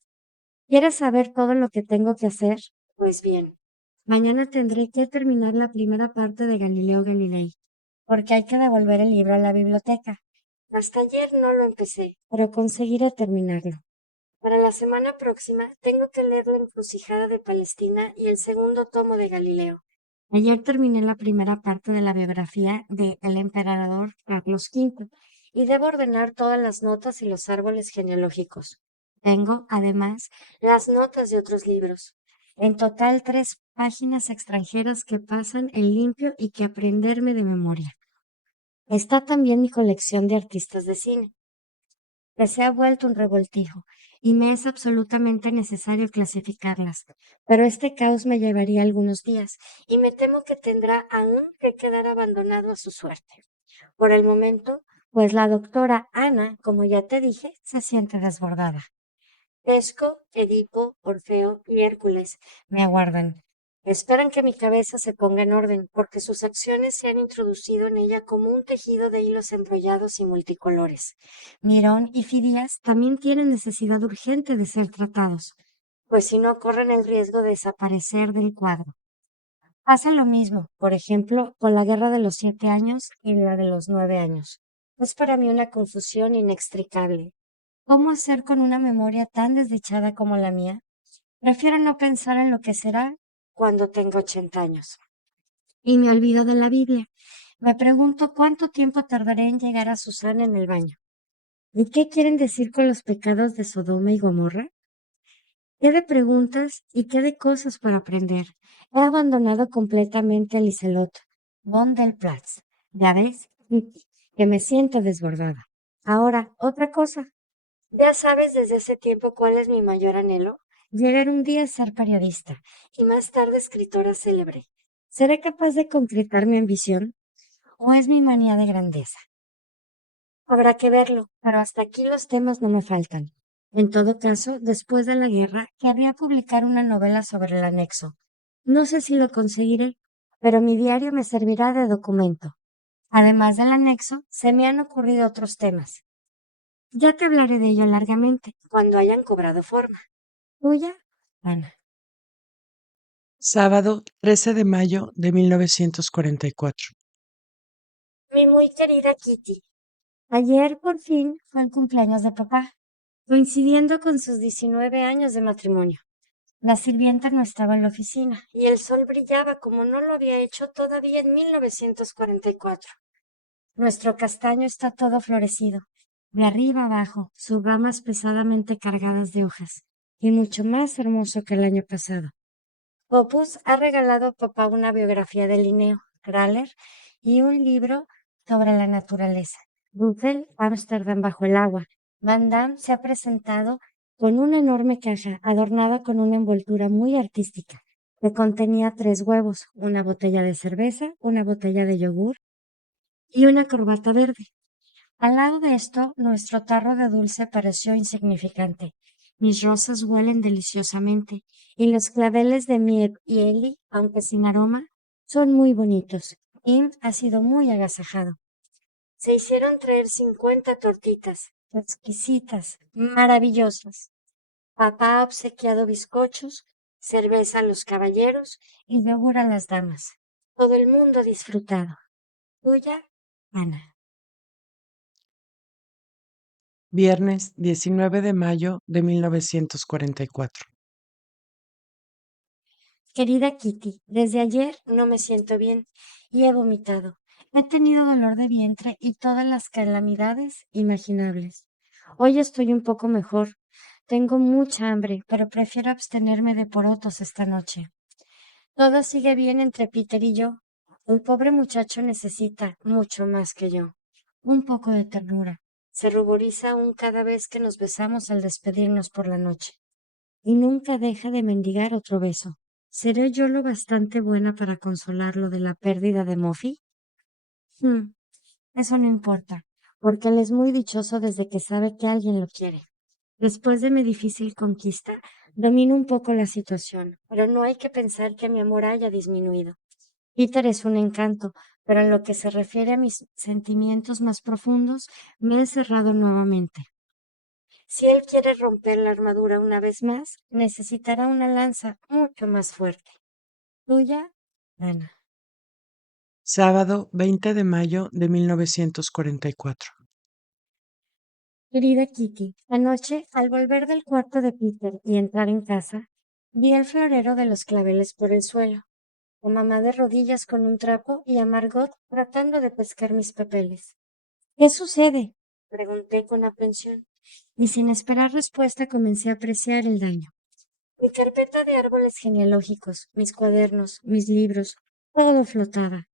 ¿Quieres saber todo lo que tengo que hacer? Pues bien, mañana tendré que terminar la primera parte de Galileo Galilei, porque hay que devolver el libro a la biblioteca. Hasta ayer no lo empecé, pero conseguiré terminarlo. Para la semana próxima tengo que leer La Encrucijada de Palestina y el segundo tomo de Galileo. Ayer terminé la primera parte de la biografía de el emperador Carlos V y debo ordenar todas las notas y los árboles genealógicos. Tengo, además, las notas de otros libros. En total, 3 páginas extranjeras que pasan en limpio y que aprenderme de memoria. Está también mi colección de artistas de cine, que se ha vuelto un revoltijo y me es absolutamente necesario clasificarlas. Pero este caos me llevaría algunos días y me temo que tendrá aún que quedar abandonado a su suerte. Por el momento, pues la doctora Ana, como ya te dije, se siente desbordada. Tesco, Edipo, Orfeo y Hércules me aguardan. Esperan que mi cabeza se ponga en orden, porque sus acciones se han introducido en ella como un tejido de hilos embrollados y multicolores. Mirón y Fidías también tienen necesidad urgente de ser tratados, pues si no corren el riesgo de desaparecer del cuadro. Pasa lo mismo, por ejemplo, con la guerra de los 7 años y la de los 9 años. Es para mí una confusión inextricable. ¿Cómo hacer con una memoria tan desdichada como la mía? Prefiero no pensar en lo que será cuando tenga 80 años. Y me olvido de la Biblia. Me pregunto cuánto tiempo tardaré en llegar a Susana en el baño. ¿Y qué quieren decir con los pecados de Sodoma y Gomorra? ¿Qué de preguntas y qué de cosas para aprender? He abandonado completamente a Liselot von der Platz. Ya ves, que me siento desbordada. Ahora, otra cosa. Ya sabes desde ese tiempo cuál es mi mayor anhelo. Llegar un día a ser periodista y más tarde escritora célebre. ¿Seré capaz de concretar mi ambición o es mi manía de grandeza? Habrá que verlo, pero hasta aquí los temas no me faltan. En todo caso, después de la guerra, querría publicar una novela sobre el anexo. No sé si lo conseguiré, pero mi diario me servirá de documento. Además del anexo, se me han ocurrido otros temas. Ya te hablaré de ello largamente, cuando hayan cobrado forma. Tuya, Ana. Sábado 13 de mayo de 1944. Mi muy querida Kitty, ayer por fin fue el cumpleaños de papá, coincidiendo con sus 19 años de matrimonio. La sirvienta no estaba en la oficina y el sol brillaba como no lo había hecho todavía en 1944. Nuestro castaño está todo florecido, de arriba abajo, sus ramas pesadamente cargadas de hojas, y mucho más hermoso que el año pasado. Opus ha regalado a papá una biografía de Linneo, Kraler y un libro sobre la naturaleza. Buffel, Ámsterdam bajo el agua. Van Damme se ha presentado con una enorme caja adornada con una envoltura muy artística que contenía 3 huevos, una botella de cerveza, una botella de yogur y una corbata verde. Al lado de esto, nuestro tarro de dulce pareció insignificante. Mis rosas huelen deliciosamente y los claveles de Miep y Eli, aunque sin aroma, son muy bonitos. Im ha sido muy agasajado. Se hicieron traer 50 tortitas, exquisitas, maravillosas. Papá ha obsequiado bizcochos, cerveza a los caballeros y yogur a las damas. Todo el mundo ha disfrutado. Tuya, Ana. Viernes 19 de mayo de 1944. Querida Kitty, desde ayer no me siento bien y he vomitado. He tenido dolor de vientre y todas las calamidades imaginables. Hoy estoy un poco mejor. Tengo mucha hambre, pero prefiero abstenerme de porotos esta noche. Todo sigue bien entre Peter y yo. El pobre muchacho necesita mucho más que yo. Un poco de ternura. Se ruboriza aún cada vez que nos besamos al despedirnos por la noche. Y nunca deja de mendigar otro beso. ¿Seré yo lo bastante buena para consolarlo de la pérdida de Muffy? Hmm, eso no importa, porque él es muy dichoso desde que sabe que alguien lo quiere. Después de mi difícil conquista, domino un poco la situación, pero no hay que pensar que mi amor haya disminuido. Peter es un encanto, pero en lo que se refiere a mis sentimientos más profundos, me he cerrado nuevamente. Si él quiere romper la armadura una vez más, necesitará una lanza mucho más fuerte. Tuya, Ana. Sábado 20 de mayo de 1944. Querida Kitty, anoche, al volver del cuarto de Peter y entrar en casa, vi el florero de los claveles por el suelo, a mamá de rodillas con un trapo y a Margot tratando de pescar mis papeles. ¿Qué sucede? Pregunté con aprensión, y sin esperar respuesta comencé a apreciar el daño. Mi carpeta de árboles genealógicos, mis cuadernos, mis libros, todo flotaba.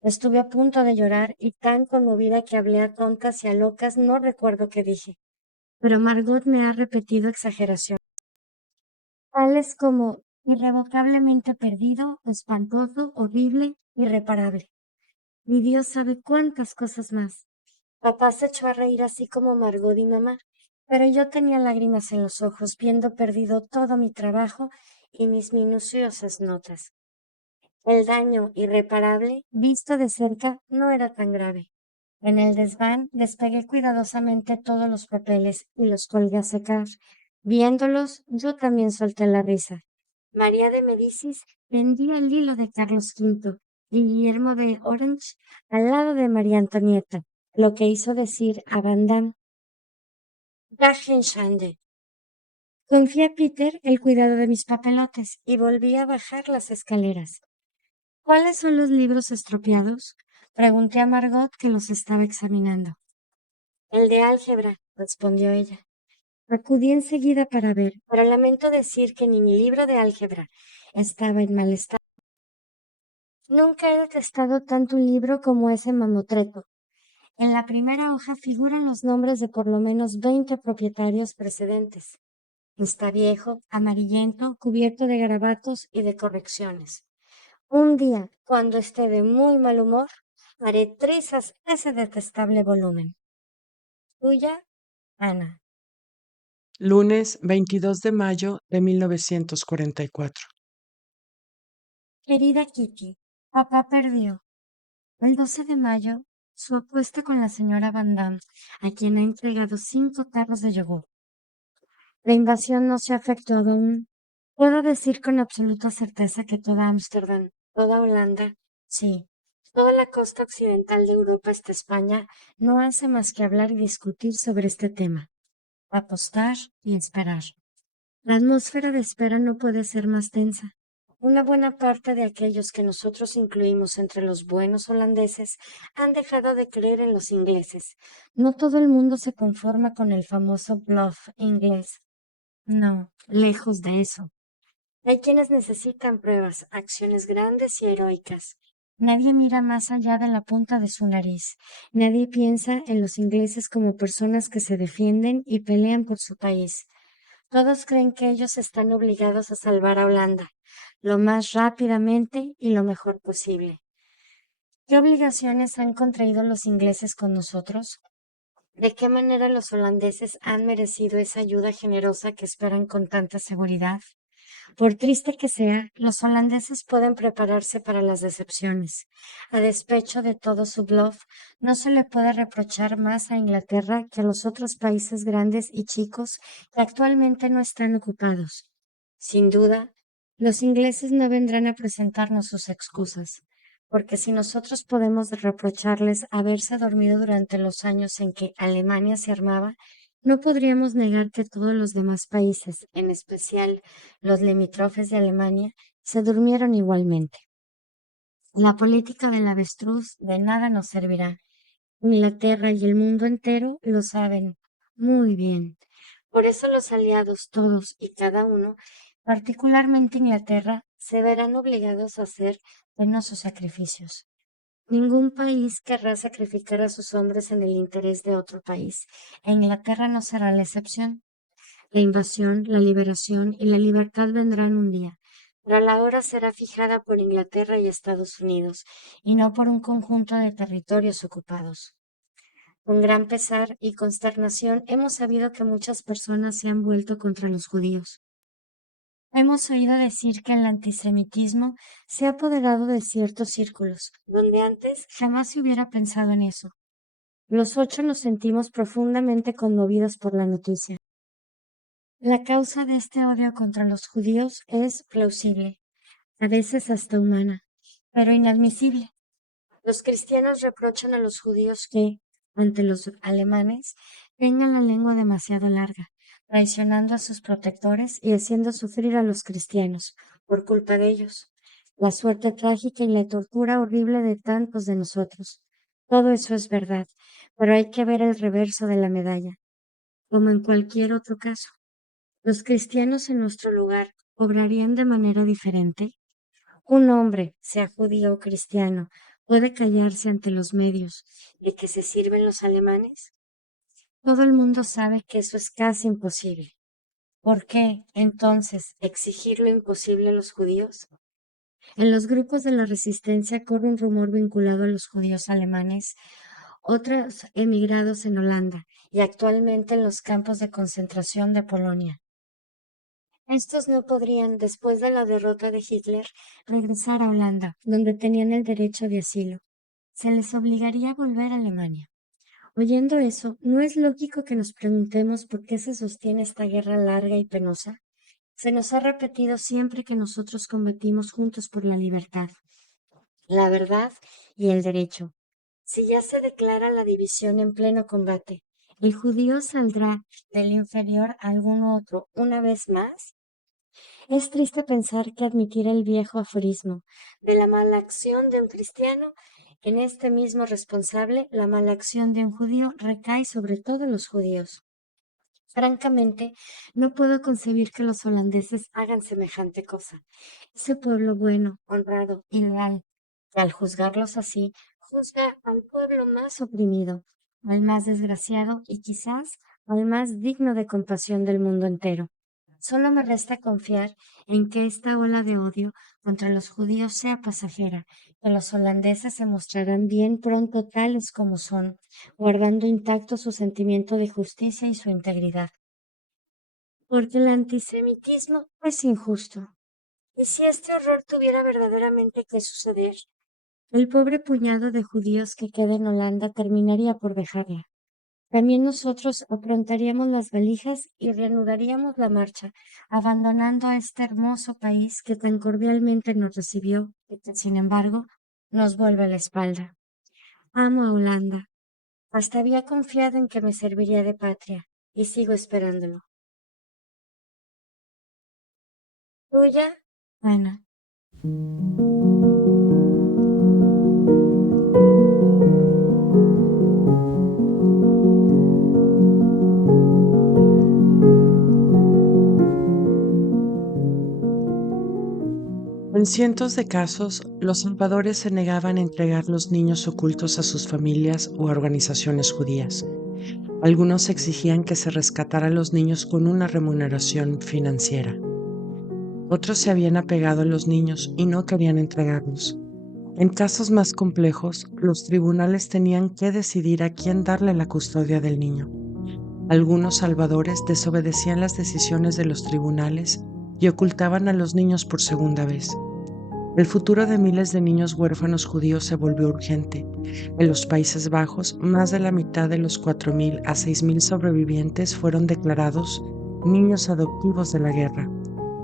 Estuve a punto de llorar y tan conmovida que hablé a tontas y a locas, no recuerdo qué dije. Pero Margot me ha repetido exageración, tales como irrevocablemente perdido, espantoso, horrible, irreparable. Mi Dios sabe cuántas cosas más. Papá se echó a reír así como Margot y mamá, pero yo tenía lágrimas en los ojos, viendo perdido todo mi trabajo y mis minuciosas notas. El daño irreparable, visto de cerca, no era tan grave. En el desván despegué cuidadosamente todos los papeles y los colgué a secar. Viéndolos, yo también solté la risa. María de Medicis tendía el hilo de Carlos V y Guillermo de Orange al lado de María Antonieta, lo que hizo decir a Van Damme, Schande. Confié a Peter el cuidado de mis papelotes y volví a bajar las escaleras. ¿Cuáles son los libros estropeados? Pregunté a Margot que los estaba examinando. El de álgebra, respondió ella. Acudí enseguida para ver, pero lamento decir que ni mi libro de álgebra estaba en mal estado. Nunca he detestado tanto un libro como ese mamotreto. En la primera hoja figuran los nombres de por lo menos 20 propietarios precedentes. Está viejo, amarillento, cubierto de garabatos y de correcciones. Un día, cuando esté de muy mal humor, haré trizas ese detestable volumen. Tuya, Ana. Lunes 22 de mayo de 1944. Querida Kitty, papá perdió. El 12 de mayo, su apuesta con la señora Van Damme, a quien ha entregado 5 tarros de yogur. La invasión no se ha efectuado aún. Puedo decir con absoluta certeza que toda Ámsterdam, toda Holanda, sí, toda la costa occidental de Europa hasta España, no hace más que hablar y discutir sobre este tema. Apostar y esperar. La atmósfera de espera no puede ser más tensa. Una buena parte de aquellos que nosotros incluimos entre los buenos holandeses han dejado de creer en los ingleses. No todo el mundo se conforma con el famoso bluff inglés. No, lejos de eso. Hay quienes necesitan pruebas, acciones grandes y heroicas. Nadie mira más allá de la punta de su nariz. Nadie piensa en los ingleses como personas que se defienden y pelean por su país. Todos creen que ellos están obligados a salvar a Holanda, lo más rápidamente y lo mejor posible. ¿Qué obligaciones han contraído los ingleses con nosotros? ¿De qué manera los holandeses han merecido esa ayuda generosa que esperan con tanta seguridad? Por triste que sea, los holandeses pueden prepararse para las decepciones. A despecho de todo su bluff, no se le puede reprochar más a Inglaterra que a los otros países grandes y chicos que actualmente no están ocupados. Sin duda, los ingleses no vendrán a presentarnos sus excusas, porque si nosotros podemos reprocharles haberse dormido durante los años en que Alemania se armaba, No podríamos negar que todos los demás países, en especial los limítrofes de Alemania, se durmieron igualmente. La política del avestruz de nada nos servirá. Inglaterra y el mundo entero lo saben muy bien. Por eso los aliados, todos y cada uno, particularmente Inglaterra, se verán obligados a hacer penosos sacrificios. Ningún país querrá sacrificar a sus hombres en el interés de otro país, e Inglaterra no será la excepción. La invasión, la liberación y la libertad vendrán un día, pero la hora será fijada por Inglaterra y Estados Unidos, y no por un conjunto de territorios ocupados. Con gran pesar y consternación hemos sabido que muchas personas se han vuelto contra los judíos. Hemos oído decir que el antisemitismo se ha apoderado de ciertos círculos, donde antes jamás se hubiera pensado en eso. Los 8 nos sentimos profundamente conmovidos por la noticia. La causa de este odio contra los judíos es plausible, a veces hasta humana, pero inadmisible. Los cristianos reprochan a los judíos que, ante los alemanes, tengan la lengua demasiado larga, traicionando a sus protectores y haciendo sufrir a los cristianos, por culpa de ellos. La suerte trágica y la tortura horrible de tantos de nosotros. Todo eso es verdad, pero hay que ver el reverso de la medalla. Como en cualquier otro caso, los cristianos en nuestro lugar obrarían de manera diferente. Un hombre, sea judío o cristiano, puede callarse ante los medios de que se sirven los alemanes. Todo el mundo sabe que eso es casi imposible. ¿Por qué, entonces, exigir lo imposible a los judíos? En los grupos de la resistencia corre un rumor vinculado a los judíos alemanes, otros emigrados en Holanda y actualmente en los campos de concentración de Polonia. Estos no podrían, después de la derrota de Hitler, regresar a Holanda, donde tenían el derecho de asilo. Se les obligaría a volver a Alemania. Oyendo eso, ¿no es lógico que nos preguntemos por qué se sostiene esta guerra larga y penosa? Se nos ha repetido siempre que nosotros combatimos juntos por la libertad, la verdad y el derecho. Si ya se declara la división en pleno combate, ¿el judío saldrá del inferior a algún otro una vez más? Es triste pensar que admitir el viejo aforismo de la mala acción de un cristiano, en este mismo responsable, la mala acción de un judío recae sobre todos los judíos. Francamente, no puedo concebir que los holandeses hagan semejante cosa. Ese pueblo bueno, honrado y leal, que al juzgarlos así, juzga al pueblo más oprimido, al más desgraciado y quizás al más digno de compasión del mundo entero. Solo me resta confiar en que esta ola de odio contra los judíos sea pasajera, que los holandeses se mostrarán bien pronto tales como son, guardando intacto su sentimiento de justicia y su integridad. Porque el antisemitismo es injusto. Y si este horror tuviera verdaderamente que suceder, el pobre puñado de judíos que queda en Holanda terminaría por dejarla. También nosotros aprontaríamos las valijas y reanudaríamos la marcha, abandonando a este hermoso país que tan cordialmente nos recibió y que, sin embargo, nos vuelve la espalda. Amo a Holanda. Hasta había confiado en que me serviría de patria y sigo esperándolo. Tuya, Ana. En cientos de casos, los salvadores se negaban a entregar los niños ocultos a sus familias o a organizaciones judías. Algunos exigían que se rescatara a los niños con una remuneración financiera. Otros se habían apegado a los niños y no querían entregarlos. En casos más complejos, los tribunales tenían que decidir a quién darle la custodia del niño. Algunos salvadores desobedecían las decisiones de los tribunales y ocultaban a los niños por segunda vez. El futuro de miles de niños huérfanos judíos se volvió urgente. En los Países Bajos, más de la mitad de los 4.000 a 6.000 sobrevivientes fueron declarados niños adoptivos de la guerra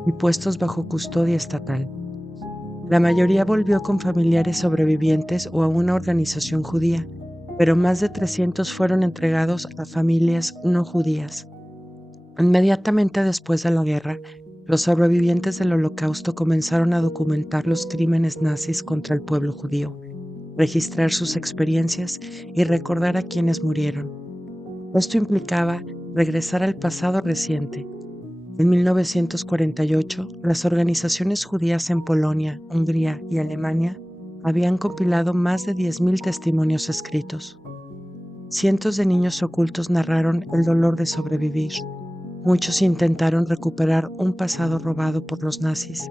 y puestos bajo custodia estatal. La mayoría volvió con familiares sobrevivientes o a una organización judía, pero más de 300 fueron entregados a familias no judías. Inmediatamente después de la guerra, los sobrevivientes del Holocausto comenzaron a documentar los crímenes nazis contra el pueblo judío, registrar sus experiencias y recordar a quienes murieron. Esto implicaba regresar al pasado reciente. En 1948, las organizaciones judías en Polonia, Hungría y Alemania habían compilado más de 10.000 testimonios escritos. Cientos de niños ocultos narraron el dolor de sobrevivir. Muchos intentaron recuperar un pasado robado por los nazis,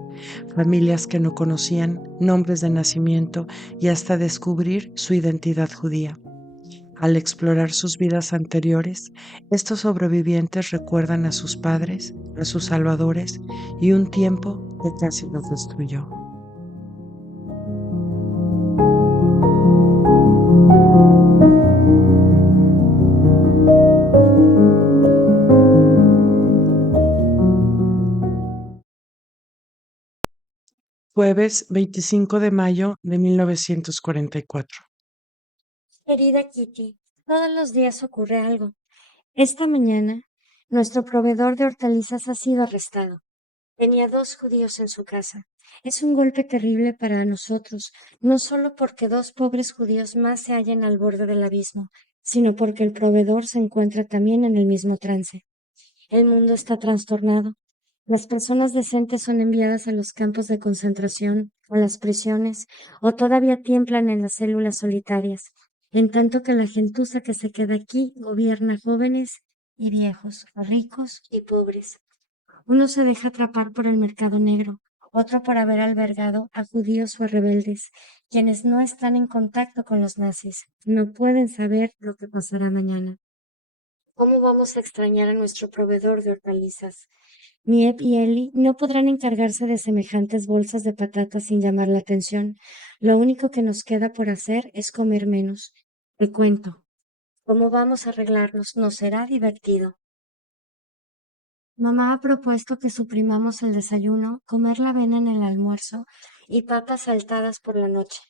familias que no conocían, nombres de nacimiento y hasta descubrir su identidad judía. Al explorar sus vidas anteriores, estos sobrevivientes recuerdan a sus padres, a sus salvadores y un tiempo que casi los destruyó. Jueves 25 de mayo de 1944. Querida Kitty, todos los días ocurre algo. Esta mañana, nuestro proveedor de hortalizas ha sido arrestado. Tenía 2 judíos en su casa. Es un golpe terrible para nosotros, no solo porque 2 pobres judíos más se hallan al borde del abismo, sino porque el proveedor se encuentra también en el mismo trance. El mundo está trastornado. Las personas decentes son enviadas a los campos de concentración, a las prisiones, o todavía tiemblan en las células solitarias, en tanto que la gentuza que se queda aquí gobierna jóvenes y viejos, ricos y pobres. Uno se deja atrapar por el mercado negro, otro por haber albergado a judíos o a rebeldes, quienes no están en contacto con los nazis, no pueden saber lo que pasará mañana. ¿Cómo vamos a extrañar a nuestro proveedor de hortalizas? Miep y Eli no podrán encargarse de semejantes bolsas de patatas sin llamar la atención. Lo único que nos queda por hacer es comer menos. Te cuento. ¿Cómo vamos a arreglarnos? Nos será divertido. Mamá ha propuesto que suprimamos el desayuno, comer la avena en el almuerzo y papas saltadas por la noche.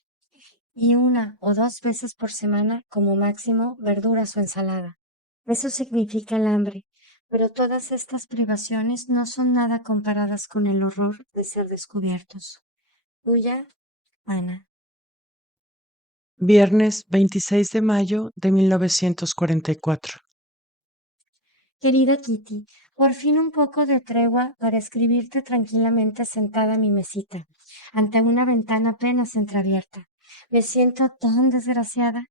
Y 1 o 2 veces por semana, como máximo, verduras o ensalada. Eso significa el hambre, pero todas estas privaciones no son nada comparadas con el horror de ser descubiertos. Tuya, Ana. Viernes 26 de mayo de 1944. Querida Kitty, por fin un poco de tregua para escribirte tranquilamente sentada a mi mesita, ante una ventana apenas entreabierta. Me siento tan desgraciada.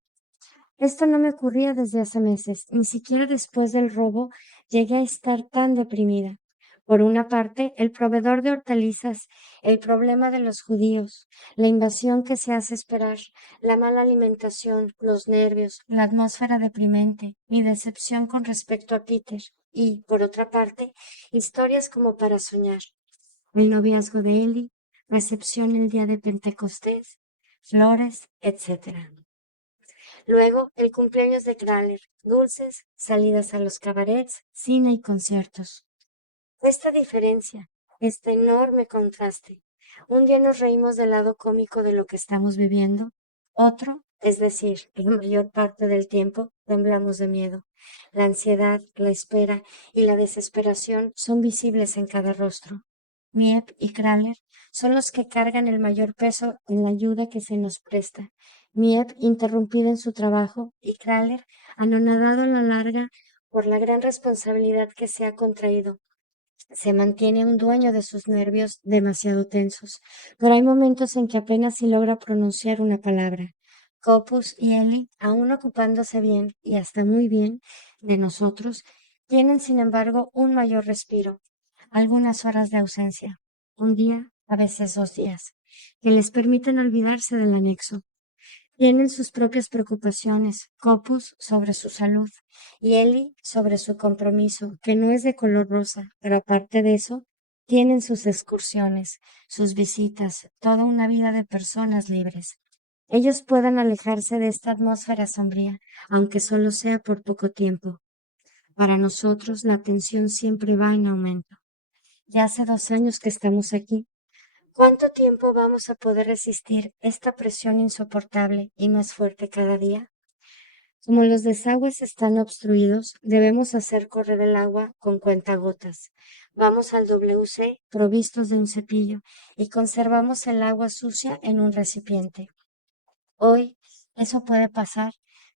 Esto no me ocurría desde hace meses, ni siquiera después del robo llegué a estar tan deprimida. Por una parte, el proveedor de hortalizas, el problema de los judíos, la invasión que se hace esperar, la mala alimentación, los nervios, la atmósfera deprimente, mi decepción con respecto a Peter y, por otra parte, historias como para soñar. El noviazgo de Eli, recepción el día de Pentecostés, flores, etcétera. Luego, el cumpleaños de Kraler, dulces, salidas a los cabarets, cine y conciertos. Esta diferencia, este enorme contraste. Un día nos reímos del lado cómico de lo que estamos viviendo, otro, es decir, la mayor parte del tiempo, temblamos de miedo. La ansiedad, la espera y la desesperación son visibles en cada rostro. Miep y Kraler son los que cargan el mayor peso en la ayuda que se nos presta. Miep interrumpida en su trabajo y Kraler anonadado a la larga por la gran responsabilidad que se ha contraído. Se mantiene un dueño de sus nervios demasiado tensos, pero hay momentos en que apenas si logra pronunciar una palabra. Copus y Ellie, aún ocupándose bien y hasta muy bien de nosotros, tienen sin embargo un mayor respiro, algunas horas de ausencia, un día, a veces 2 días, que les permiten olvidarse del anexo. Tienen sus propias preocupaciones, Copus sobre su salud y Ellie sobre su compromiso, que no es de color rosa, pero aparte de eso, tienen sus excursiones, sus visitas, toda una vida de personas libres. Ellos puedan alejarse de esta atmósfera sombría, aunque solo sea por poco tiempo. Para nosotros la tensión siempre va en aumento. Ya hace 2 años que estamos aquí. ¿Cuánto tiempo vamos a poder resistir esta presión insoportable y más fuerte cada día? Como los desagües están obstruidos, debemos hacer correr el agua con cuentagotas. Vamos al WC provistos de un cepillo y conservamos el agua sucia en un recipiente. Hoy eso puede pasar,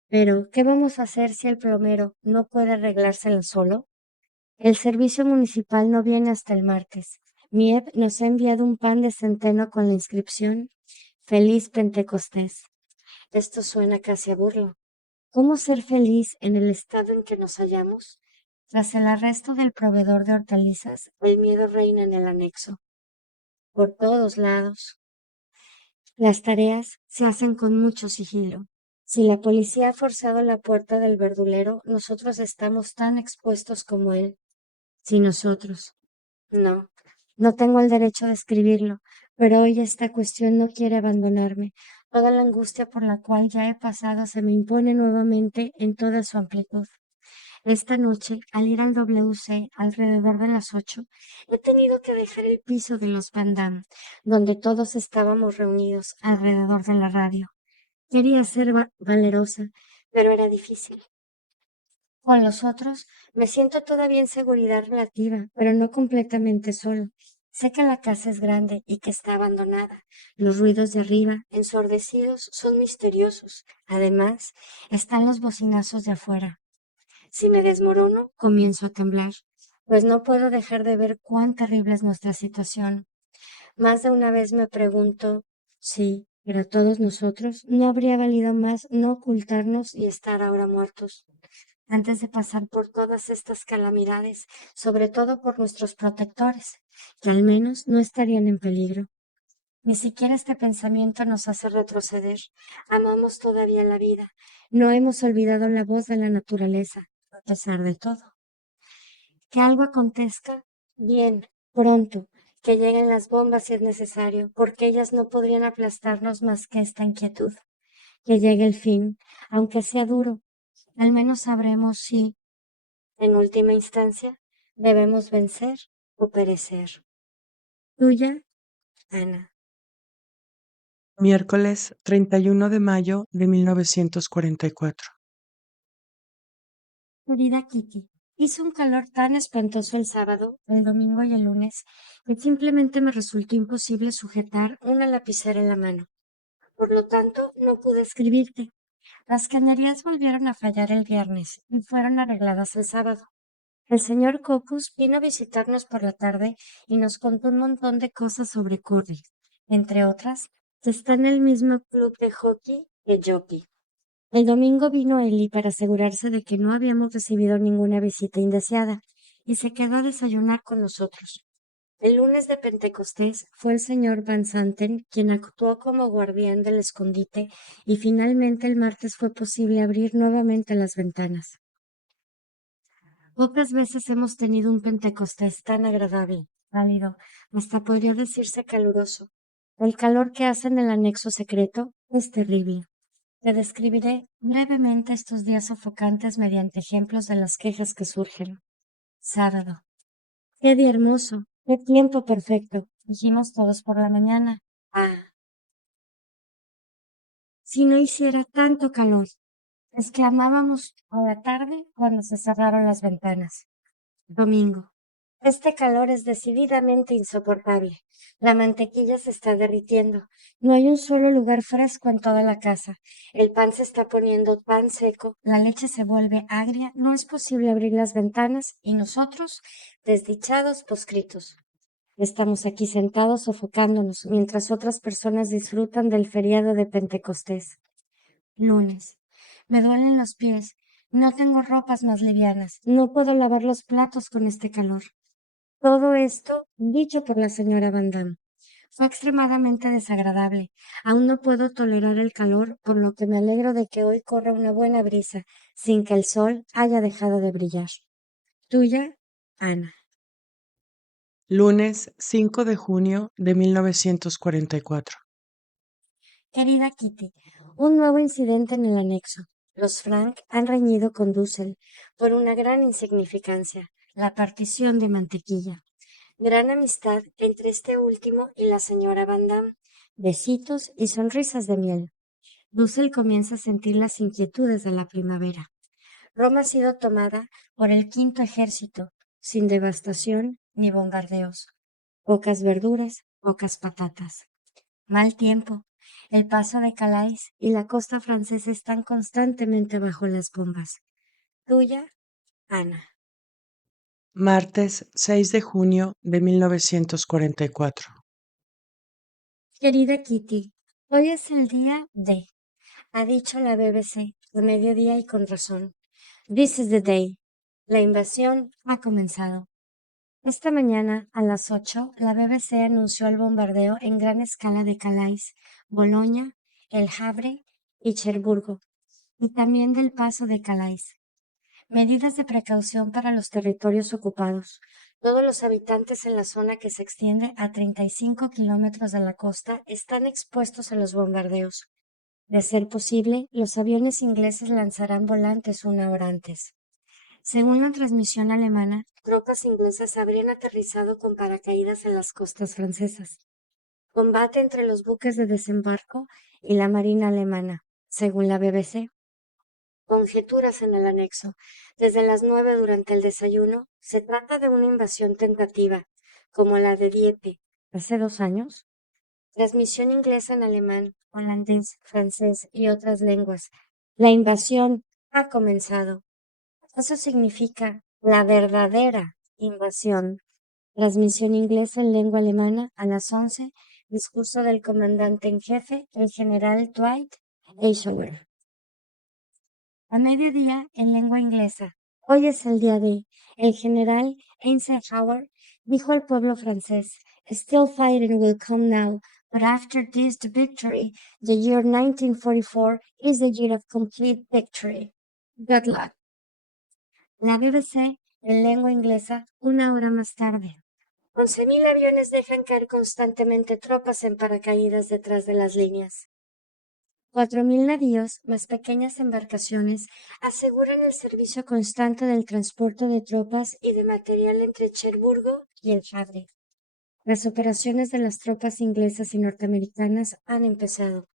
pero ¿qué vamos a hacer si el plomero no puede arreglárselo solo? El servicio municipal no viene hasta el martes. Miep nos ha enviado un pan de centeno con la inscripción Feliz Pentecostés. Esto suena casi a burla. ¿Cómo ser feliz en el estado en que nos hallamos? Tras el arresto del proveedor de hortalizas, el miedo reina en el anexo. Por todos lados. Las tareas se hacen con mucho sigilo. Si la policía ha forzado la puerta del verdulero, nosotros estamos tan expuestos como él. Si nosotros. No, no tengo el derecho de escribirlo, pero hoy esta cuestión no quiere abandonarme. Toda la angustia por la cual ya he pasado se me impone nuevamente en toda su amplitud. Esta noche, al ir al WC alrededor de las 8, he tenido que dejar el piso de los Van Damme, donde todos estábamos reunidos alrededor de la radio. Quería ser valerosa, pero era difícil. Con los otros me siento todavía en seguridad relativa, pero no completamente sola. Sé que la casa es grande y que está abandonada. Los ruidos de arriba, ensordecidos, son misteriosos. Además, están los bocinazos de afuera. Si me desmorono, comienzo a temblar, pues no puedo dejar de ver cuán terrible es nuestra situación. Más de una vez me pregunto si, para todos nosotros, no habría valido más no ocultarnos y estar ahora muertos antes de pasar por todas estas calamidades, sobre todo por nuestros protectores, que al menos no estarían en peligro. Ni siquiera este pensamiento nos hace retroceder. Amamos todavía la vida. No hemos olvidado la voz de la naturaleza, a pesar de todo. Que algo acontezca, bien, pronto, que lleguen las bombas si es necesario, porque ellas no podrían aplastarnos más que esta inquietud. Que llegue el fin, aunque sea duro, al menos sabremos si, en última instancia, debemos vencer o perecer. Tuya, Ana. Miércoles 31 de mayo de 1944. Querida Kitty, hizo un calor tan espantoso el sábado, el domingo y el lunes, que simplemente me resultó imposible sujetar una lapicera en la mano. Por lo tanto, no pude escribirte. Las cañerías volvieron a fallar el viernes y fueron arregladas el sábado. El señor Cocos vino a visitarnos por la tarde y nos contó un montón de cosas sobre Curly, entre otras, que está en el mismo club de hockey que Jockey. El domingo vino Eli para asegurarse de que no habíamos recibido ninguna visita indeseada y se quedó a desayunar con nosotros. El lunes de Pentecostés fue el señor Van Santen quien actuó como guardián del escondite y finalmente el martes fue posible abrir nuevamente las ventanas. Pocas veces hemos tenido un Pentecostés tan agradable, cálido, hasta podría decirse caluroso. El calor que hace en el anexo secreto es terrible. Te describiré brevemente estos días sofocantes mediante ejemplos de las quejas que surgen. Sábado. ¡Qué día hermoso! ¡Qué tiempo perfecto! Dijimos todos por la mañana. Ah, si no hiciera tanto calor, exclamábamos a la tarde cuando se cerraron las ventanas. Domingo. Este calor es decididamente insoportable. La mantequilla se está derritiendo. No hay un solo lugar fresco en toda la casa. El pan se está poniendo tan seco, la leche se vuelve agria, no es posible abrir las ventanas y nosotros, desdichados poscritos. Estamos aquí sentados sofocándonos mientras otras personas disfrutan del feriado de Pentecostés. Lunes. Me duelen los pies. No tengo ropas más livianas. No puedo lavar los platos con este calor. Todo esto dicho por la señora Van Damme. Fue extremadamente desagradable. Aún no puedo tolerar el calor, por lo que me alegro de que hoy corra una buena brisa, sin que el sol haya dejado de brillar. Tuya, Ana. Lunes 5 de junio de 1944. Querida Kitty, un nuevo incidente en el anexo. Los Frank han reñido con Dussel por una gran insignificancia, la partición de mantequilla. Gran amistad entre este último y la señora Van Damme. Besitos y sonrisas de miel. Dussel comienza a sentir las inquietudes de la primavera. Roma ha sido tomada por el quinto ejército, sin devastación ni bombardeos. Pocas verduras, pocas patatas. Mal tiempo. El paso de Calais y la costa francesa están constantemente bajo las bombas. Tuya, Ana. Martes 6 de junio de 1944. Querida Kitty, hoy es el día D, ha dicho la BBC a mediodía y con razón. This is the day. La invasión ha comenzado. Esta mañana, a las 8, la BBC anunció el bombardeo en gran escala de Calais, Bolonia, El Havre y Cherburgo, y también del paso de Calais. Medidas de precaución para los territorios ocupados. Todos los habitantes en la zona que se extiende a 35 kilómetros de la costa están expuestos a los bombardeos. De ser posible, los aviones ingleses lanzarán volantes una hora antes. Según la transmisión alemana, tropas inglesas habrían aterrizado con paracaídas en las costas francesas. Combate entre los buques de desembarco y la marina alemana, según la BBC. Conjeturas en el anexo. Desde las 9 durante el desayuno, se trata de una invasión tentativa, como la de Dieppe, hace 2 años. Transmisión inglesa en alemán, holandés, francés y otras lenguas. La invasión ha comenzado. Eso significa la verdadera invasión. Transmisión inglesa en lengua alemana a las 11. Discurso del comandante en jefe, el general Dwight Eisenhower. A mediodía, en lengua inglesa. Hoy es el día de. El general Eisenhower dijo al pueblo francés, Still fighting will come now, but after this the victory, the year 1944, is the year of complete victory. Good luck. La BBC, en lengua inglesa, una hora más tarde. 11.000 aviones dejan caer constantemente tropas en paracaídas detrás de las líneas. 4.000 navíos, más pequeñas embarcaciones, aseguran el servicio constante del transporte de tropas y de material entre Cherburgo y El Havre. Las operaciones de las tropas inglesas y norteamericanas han empezado.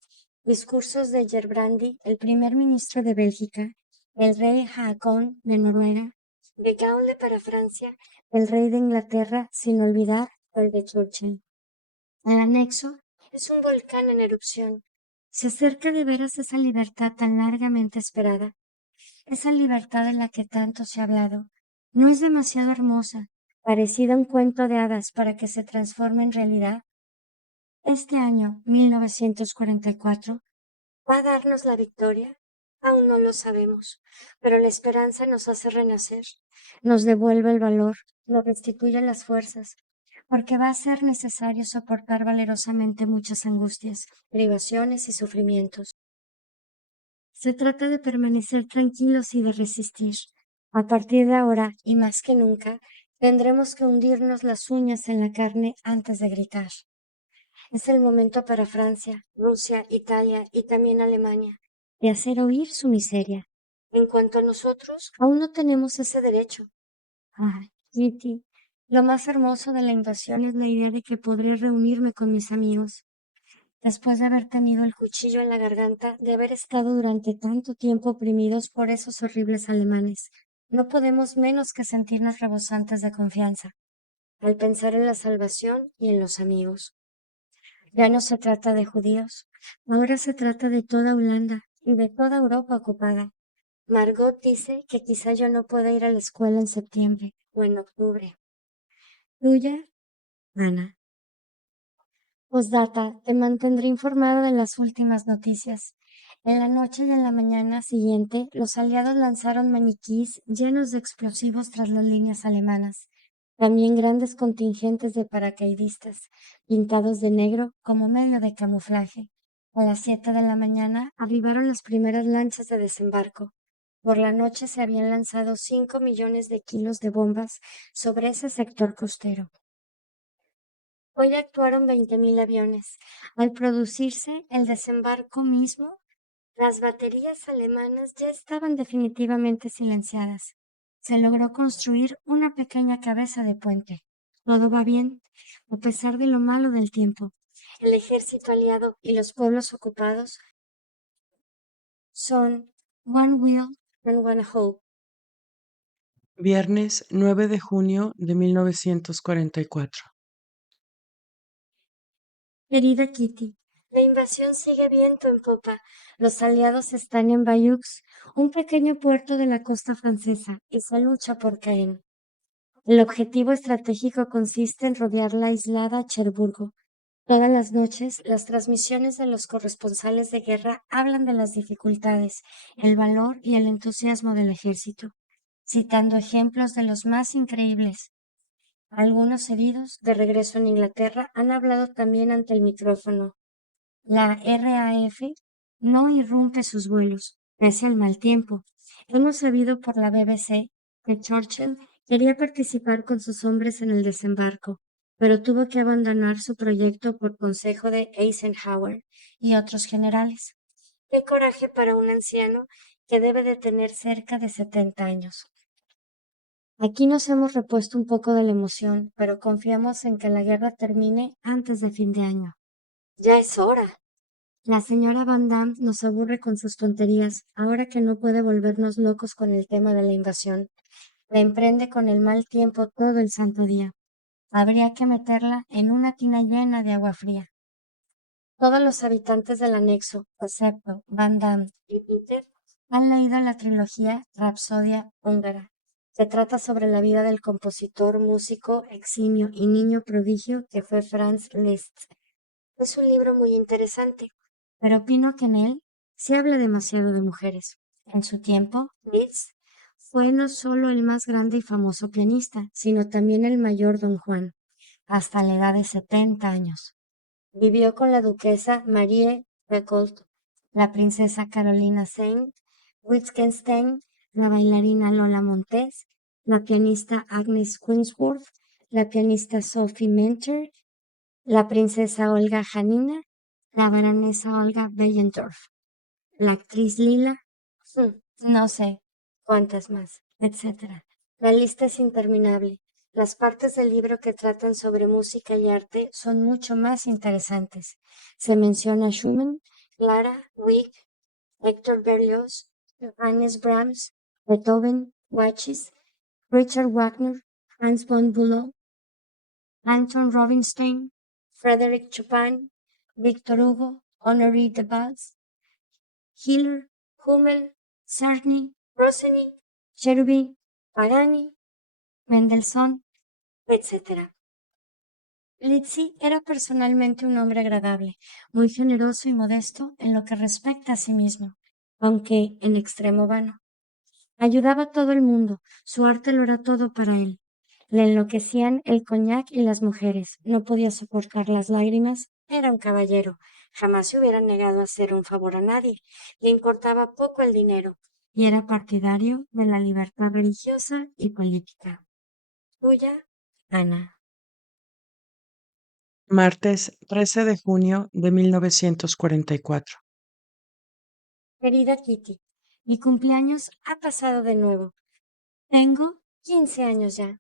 Discursos de Gerbrandy, el primer ministro de Bélgica, el rey Haakon de Noruega, de Gaulle para Francia, el rey de Inglaterra, sin olvidar el de Churchill. El anexo es un volcán en erupción. Se acerca de veras esa libertad tan largamente esperada, esa libertad de la que tanto se ha hablado. ¿No es demasiado hermosa, parecida a un cuento de hadas para que se transforme en realidad? Este año, 1944, ¿va a darnos la victoria? Aún no lo sabemos, pero la esperanza nos hace renacer, nos devuelve el valor, nos restituye las fuerzas, porque va a ser necesario soportar valerosamente muchas angustias, privaciones y sufrimientos. Se trata de permanecer tranquilos y de resistir. A partir de ahora, y más que nunca, tendremos que hundirnos las uñas en la carne antes de gritar. Es el momento para Francia, Rusia, Italia y también Alemania de hacer oír su miseria. En cuanto a nosotros, aún no tenemos ese derecho. Ah, Kitty, lo más hermoso de la invasión es la idea de que podré reunirme con mis amigos. Después de haber tenido el cuchillo en la garganta, de haber estado durante tanto tiempo oprimidos por esos horribles alemanes, no podemos menos que sentirnos rebosantes de confianza, al pensar en la salvación y en los amigos. Ya no se trata de judíos, ahora se trata de toda Holanda y de toda Europa ocupada. Margot dice que quizá yo no pueda ir a la escuela en septiembre o en octubre. Tuya, Ana. Postdata, te mantendré informada de las últimas noticias. En la noche y en la mañana siguiente, los aliados lanzaron maniquís llenos de explosivos tras las líneas alemanas. También grandes contingentes de paracaidistas, pintados de negro como medio de camuflaje. A las 7 de la mañana arribaron las primeras lanchas de desembarco. Por la noche se habían lanzado 5 millones de kilos de bombas sobre ese sector costero. Hoy actuaron 20.000 aviones. Al producirse el desembarco mismo, las baterías alemanas ya estaban definitivamente silenciadas. Se logró construir una pequeña cabeza de puente. Todo va bien, a pesar de lo malo del tiempo. El ejército aliado y los pueblos ocupados Son One Will and One Hope. Viernes 9 de junio de 1944. Querida Kitty, la invasión sigue viento en popa. Los aliados están en Bayeux, un pequeño puerto de la costa francesa, y se lucha por Caen. El objetivo estratégico consiste en rodear la aislada Cherburgo. Todas las noches, las transmisiones de los corresponsales de guerra hablan de las dificultades, el valor y el entusiasmo del ejército, citando ejemplos de los más increíbles. Algunos heridos, de regreso en Inglaterra, han hablado también ante el micrófono. La RAF no irrumpe sus vuelos, pese al mal tiempo. Hemos sabido por la BBC que Churchill quería participar con sus hombres en el desembarco, pero tuvo que abandonar su proyecto por consejo de Eisenhower y otros generales. Qué coraje para un anciano que debe de tener cerca de 70 años. Aquí nos hemos repuesto un poco de la emoción, pero confiamos en que la guerra termine antes de fin de año. Ya es hora. La señora Van Damme nos aburre con sus tonterías, ahora que no puede volvernos locos con el tema de la invasión. La emprende con el mal tiempo todo el santo día. Habría que meterla en una tina llena de agua fría. Todos los habitantes del anexo, excepto Van Damme y Peter, han leído la trilogía Rapsodia húngara, que trata sobre la vida del compositor, músico, eximio y niño prodigio que fue Franz Liszt. Es un libro muy interesante, pero opino que en él se habla demasiado de mujeres. En su tiempo, Liszt fue no solo el más grande y famoso pianista, sino también el mayor Don Juan, hasta la edad de 70 años. Vivió con la duquesa Marie Becolt, la princesa Carolina Saint, Wittgenstein, la bailarina Lola Montez, la pianista Agnes Quinsworth, la pianista Sophie Mentor, la princesa Olga Janina, la baronesa Olga Bellendorf, la actriz Lila, no sé cuántas más, etcétera. La lista es interminable. Las partes del libro que tratan sobre música y arte son mucho más interesantes. Se menciona a Schumann, Clara, Wieck, Héctor Berlioz, Johannes Brahms, Beethoven, Wachis, Richard Wagner, Hans von Bülow, Anton Rubinstein, Frédéric Chopin, Victor Hugo, Honoré de Balzac, Hiller, Hummel, Czerny, Rossini, Cherubin, Pagani, Mendelssohn, etc. Lizzi era personalmente un hombre agradable, muy generoso y modesto en lo que respecta a sí mismo, aunque en extremo vano. Ayudaba a todo el mundo, su arte lo era todo para él. Le enloquecían el coñac y las mujeres, no podía soportar las lágrimas, era un caballero, jamás se hubiera negado a hacer un favor a nadie, le importaba poco el dinero y era partidario de la libertad religiosa y política. Tuya, Ana. Martes 13 de junio de 1944. Querida Kitty, mi cumpleaños ha pasado de nuevo. Tengo 15 años ya.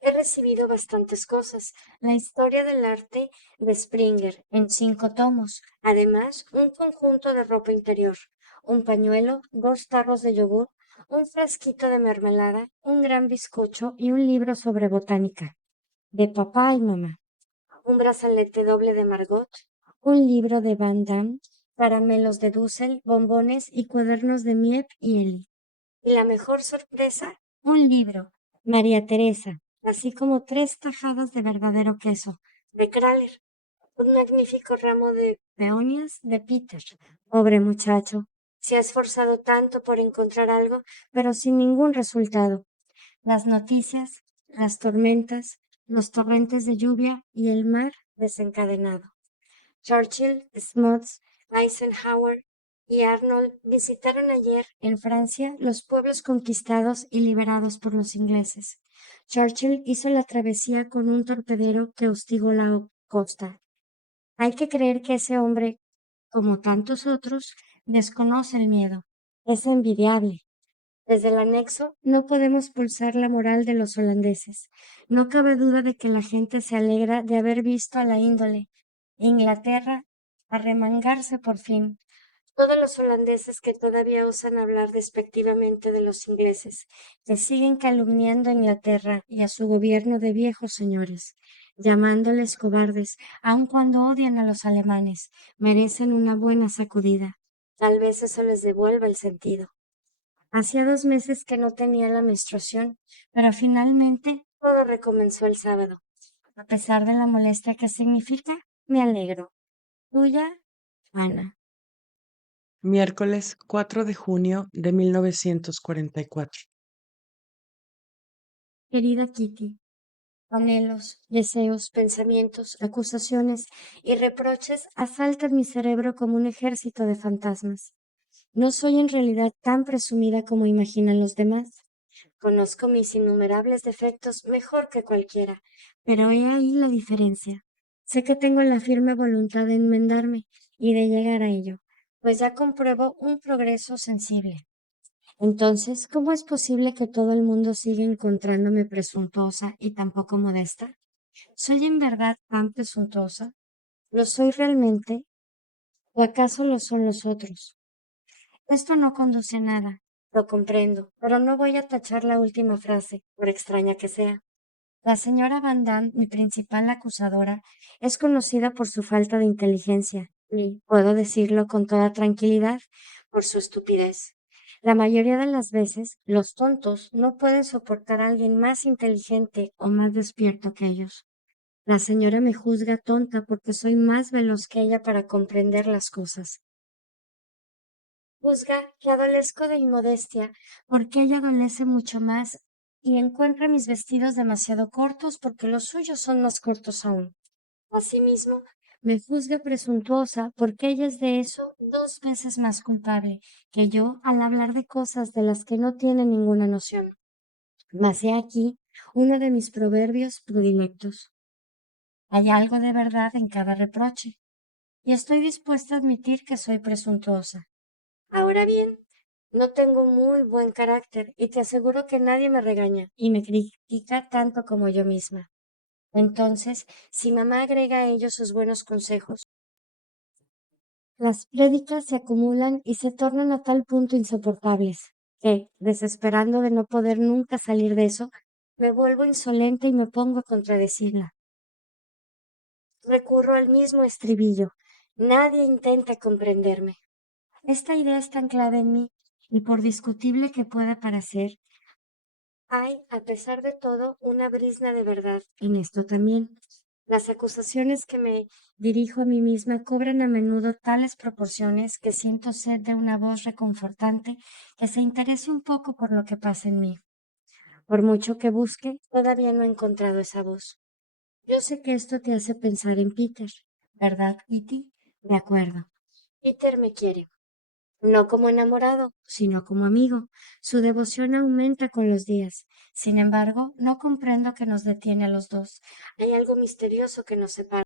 He recibido bastantes cosas. La historia del arte de Springer en 5 tomos. Además, un conjunto de ropa interior, un pañuelo, 2 tarros de yogur, un frasquito de mermelada, un gran bizcocho y un libro sobre botánica. De papá y mamá. Un brazalete doble de Margot, un libro de Van Damme, caramelos de Dussel, bombones y cuadernos de Miep y Eli. Y la mejor sorpresa, un libro, María Teresa, así como 3 tajadas de verdadero queso, de Kraler, un magnífico ramo de peonias de Peter. Pobre muchacho, se ha esforzado tanto por encontrar algo, pero sin ningún resultado. Las noticias, las tormentas, los torrentes de lluvia y el mar desencadenado. Churchill, Smuts, Eisenhower y Arnold visitaron ayer en Francia los pueblos conquistados y liberados por los ingleses. Churchill hizo la travesía con un torpedero que hostigó la costa. Hay que creer que ese hombre, como tantos otros, desconoce el miedo. Es envidiable. Desde el anexo no podemos pulsar la moral de los holandeses. No cabe duda de que la gente se alegra de haber visto a la índole Inglaterra arremangarse por fin. Todos los holandeses que todavía osan hablar despectivamente de los ingleses, que siguen calumniando a Inglaterra y a su gobierno de viejos señores, llamándoles cobardes, aun cuando odian a los alemanes, merecen una buena sacudida. Tal vez eso les devuelva el sentido. Hacía 2 meses que no tenía la menstruación, pero finalmente todo recomenzó el sábado. A pesar de la molestia que significa, me alegro. Tuya, Ana. Miércoles 4 de junio de 1944. Querida Kitty, anhelos, deseos, pensamientos, acusaciones y reproches asaltan mi cerebro como un ejército de fantasmas. No soy en realidad tan presumida como imaginan los demás. Conozco mis innumerables defectos mejor que cualquiera, pero he ahí la diferencia. Sé que tengo la firme voluntad de enmendarme y de llegar a ello, pues ya compruebo un progreso sensible. Entonces, ¿cómo es posible que todo el mundo siga encontrándome presuntuosa y tan poco modesta? ¿Soy en verdad tan presuntuosa? ¿Lo soy realmente? ¿O acaso lo son los otros? Esto no conduce a nada, lo comprendo, pero no voy a tachar la última frase, por extraña que sea. La señora Van Damme, mi principal acusadora, es conocida por su falta de inteligencia y, puedo decirlo con toda tranquilidad, por su estupidez. La mayoría de las veces, los tontos no pueden soportar a alguien más inteligente o más despierto que ellos. La señora me juzga tonta porque soy más veloz que ella para comprender las cosas. Juzga que adolezco de inmodestia porque ella adolece mucho más y encuentra mis vestidos demasiado cortos porque los suyos son más cortos aún. Asimismo, me juzga presuntuosa porque ella es de eso 2 veces más culpable que yo al hablar de cosas de las que no tiene ninguna noción. Mas he aquí uno de mis proverbios predilectos. Hay algo de verdad en cada reproche, y estoy dispuesta a admitir que soy presuntuosa. Ahora bien, no tengo muy buen carácter y te aseguro que nadie me regaña y me critica tanto como yo misma. Entonces, si mamá agrega a ellos sus buenos consejos, las prédicas se acumulan y se tornan a tal punto insoportables que, desesperando de no poder nunca salir de eso, me vuelvo insolente y me pongo a contradecirla. Recurro al mismo estribillo. Nadie intenta comprenderme. Esta idea es tan clave en mí y por discutible que pueda parecer, hay, a pesar de todo, una brizna de verdad en esto también. Las acusaciones que me dirijo a mí misma cobran a menudo tales proporciones que siento sed de una voz reconfortante que se interese un poco por lo que pasa en mí. Por mucho que busque, todavía no he encontrado esa voz. Yo sé que esto te hace pensar en Peter, ¿verdad, Kitty? De acuerdo. Peter me quiere. No como enamorado, sino como amigo. Su devoción aumenta con los días. Sin embargo, no comprendo qué nos detiene a los dos. Hay algo misterioso que nos separa.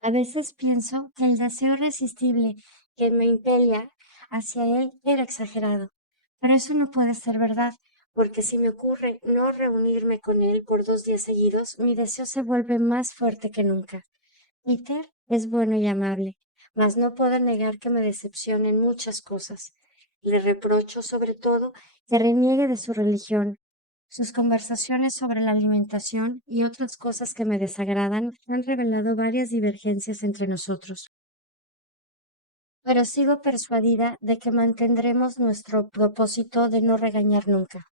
A veces pienso que el deseo irresistible que me impelía hacia él era exagerado. Pero eso no puede ser verdad, porque si me ocurre no reunirme con él por 2 días seguidos, mi deseo se vuelve más fuerte que nunca. Peter es bueno y amable, mas no puedo negar que me decepciona en muchas cosas. Le reprocho, sobre todo, que reniegue de su religión. Sus conversaciones sobre la alimentación y otras cosas que me desagradan han revelado varias divergencias entre nosotros. Pero sigo persuadida de que mantendremos nuestro propósito de no regañar nunca.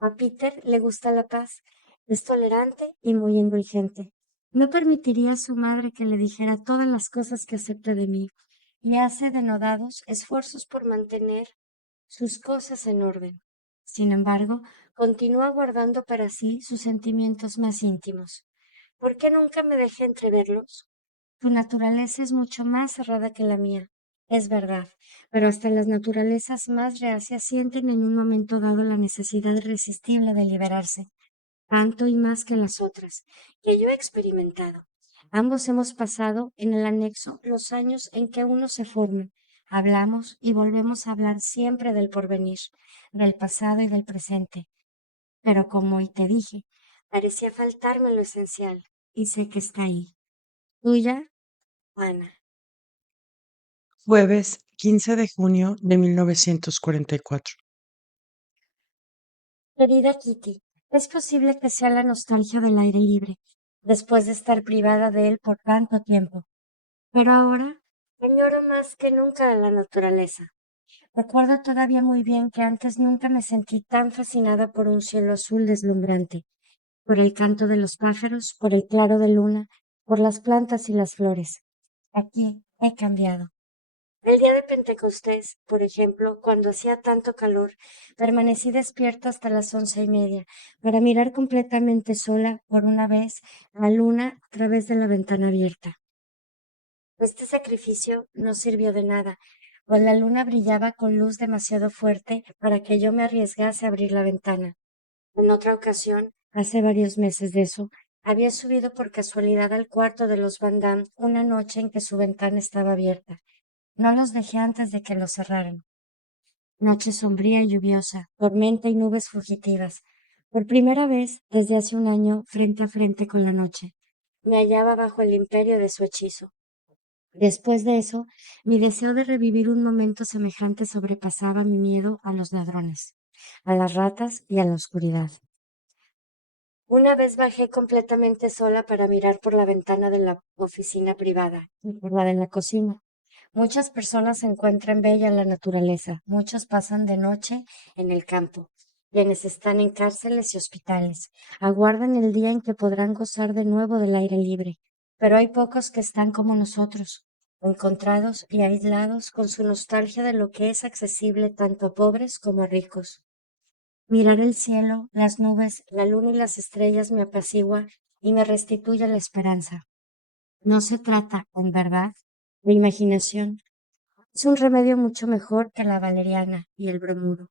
A Peter le gusta la paz, es tolerante y muy indulgente. No permitiría a su madre que le dijera todas las cosas que acepta de mí y hace denodados esfuerzos por mantener sus cosas en orden. Sin embargo, continúa guardando para sí sus sentimientos más íntimos. ¿Por qué nunca me dejé entreverlos? Tu naturaleza es mucho más cerrada que la mía, es verdad, pero hasta las naturalezas más reacias sienten en un momento dado la necesidad irresistible de liberarse, tanto y más que las otras, que yo he experimentado. Ambos hemos pasado en el anexo los años en que uno se forma. Hablamos y volvemos a hablar siempre del porvenir, del pasado y del presente. Pero como hoy te dije, parecía faltarme lo esencial, y sé que está ahí. Tuya, Ana. Jueves 15 de junio de 1944. Querida Kitty, es posible que sea la nostalgia del aire libre, después de estar privada de él por tanto tiempo, pero ahora añoro más que nunca a la naturaleza. Recuerdo todavía muy bien que antes nunca me sentí tan fascinada por un cielo azul deslumbrante, por el canto de los pájaros, por el claro de luna, por las plantas y las flores. Aquí he cambiado. El día de Pentecostés, por ejemplo, cuando hacía tanto calor, permanecí despierta hasta las 11:30 para mirar completamente sola, por una vez, la luna a través de la ventana abierta. Este sacrificio no sirvió de nada, pues la luna brillaba con luz demasiado fuerte para que yo me arriesgase a abrir la ventana. En otra ocasión, hace varios meses de eso, había subido por casualidad al cuarto de los Van Damme una noche en que su ventana estaba abierta. No los dejé antes de que lo cerraran. Noche sombría y lluviosa, tormenta y nubes fugitivas. Por primera vez, desde hace un año, frente a frente con la noche. Me hallaba bajo el imperio de su hechizo. Después de eso, mi deseo de revivir un momento semejante sobrepasaba mi miedo a los ladrones, a las ratas y a la oscuridad. Una vez bajé completamente sola para mirar por la ventana de la oficina privada y por la de la cocina. Muchas personas encuentran bella la naturaleza, muchos pasan de noche en el campo. Quienes están en cárceles y hospitales aguardan el día en que podrán gozar de nuevo del aire libre. Pero hay pocos que están como nosotros, encontrados y aislados con su nostalgia de lo que es accesible tanto a pobres como a ricos. Mirar el cielo, las nubes, la luna y las estrellas me apacigua y me restituye la esperanza. No se trata, en verdad, de imaginación. Es un remedio mucho mejor que la valeriana y el bromuro.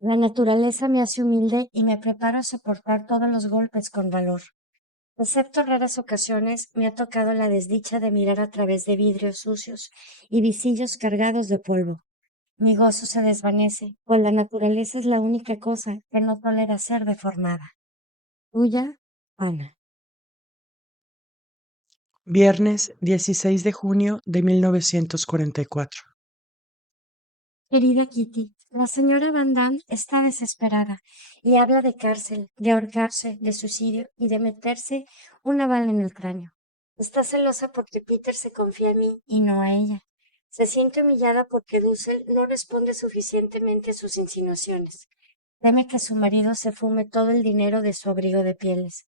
La naturaleza me hace humilde y me prepara a soportar todos los golpes con valor. Excepto raras ocasiones, me ha tocado la desdicha de mirar a través de vidrios sucios y visillos cargados de polvo. Mi gozo se desvanece, pues la naturaleza es la única cosa que no tolera ser deformada. Tuya, Ana. Viernes 16 de junio de 1944. Querida Kitty, la señora Van Damme está desesperada y habla de cárcel, de ahorcarse, de suicidio y de meterse una bala en el cráneo. Está celosa porque Peter se confía en mí y no a ella. Se siente humillada porque Dussel no responde suficientemente a sus insinuaciones. Teme que su marido se fume todo el dinero de su abrigo de pieles.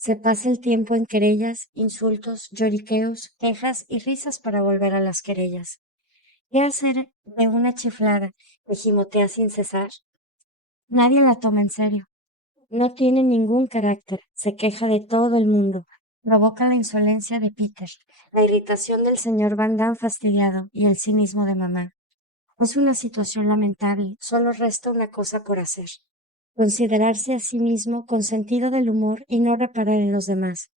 Se pasa el tiempo en querellas, insultos, lloriqueos, quejas y risas para volver a las querellas. ¿Qué hacer de una chiflada que gimotea sin cesar? Nadie la toma en serio. No tiene ningún carácter. Se queja de todo el mundo. Provoca la insolencia de Peter, la irritación del señor Van Damme fastidiado y el cinismo de mamá. Es una situación lamentable. Solo resta una cosa por hacer. Considerarse a sí mismo con sentido del humor y no reparar en los demás.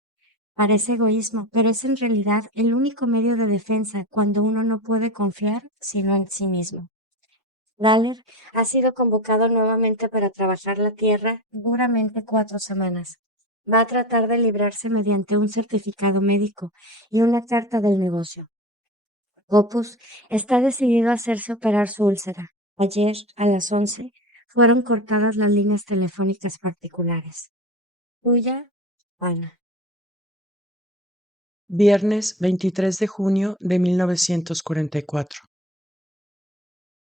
Parece egoísmo, pero es en realidad el único medio de defensa cuando uno no puede confiar sino en sí mismo. Daller ha sido convocado nuevamente para trabajar la tierra duramente 4 semanas. Va a tratar de librarse mediante un certificado médico y una carta del negocio. Opus está decidido a hacerse operar su úlcera. Ayer, a las 11, fueron cortadas las líneas telefónicas particulares. Tuya, Ana. Viernes 23 de junio de 1944.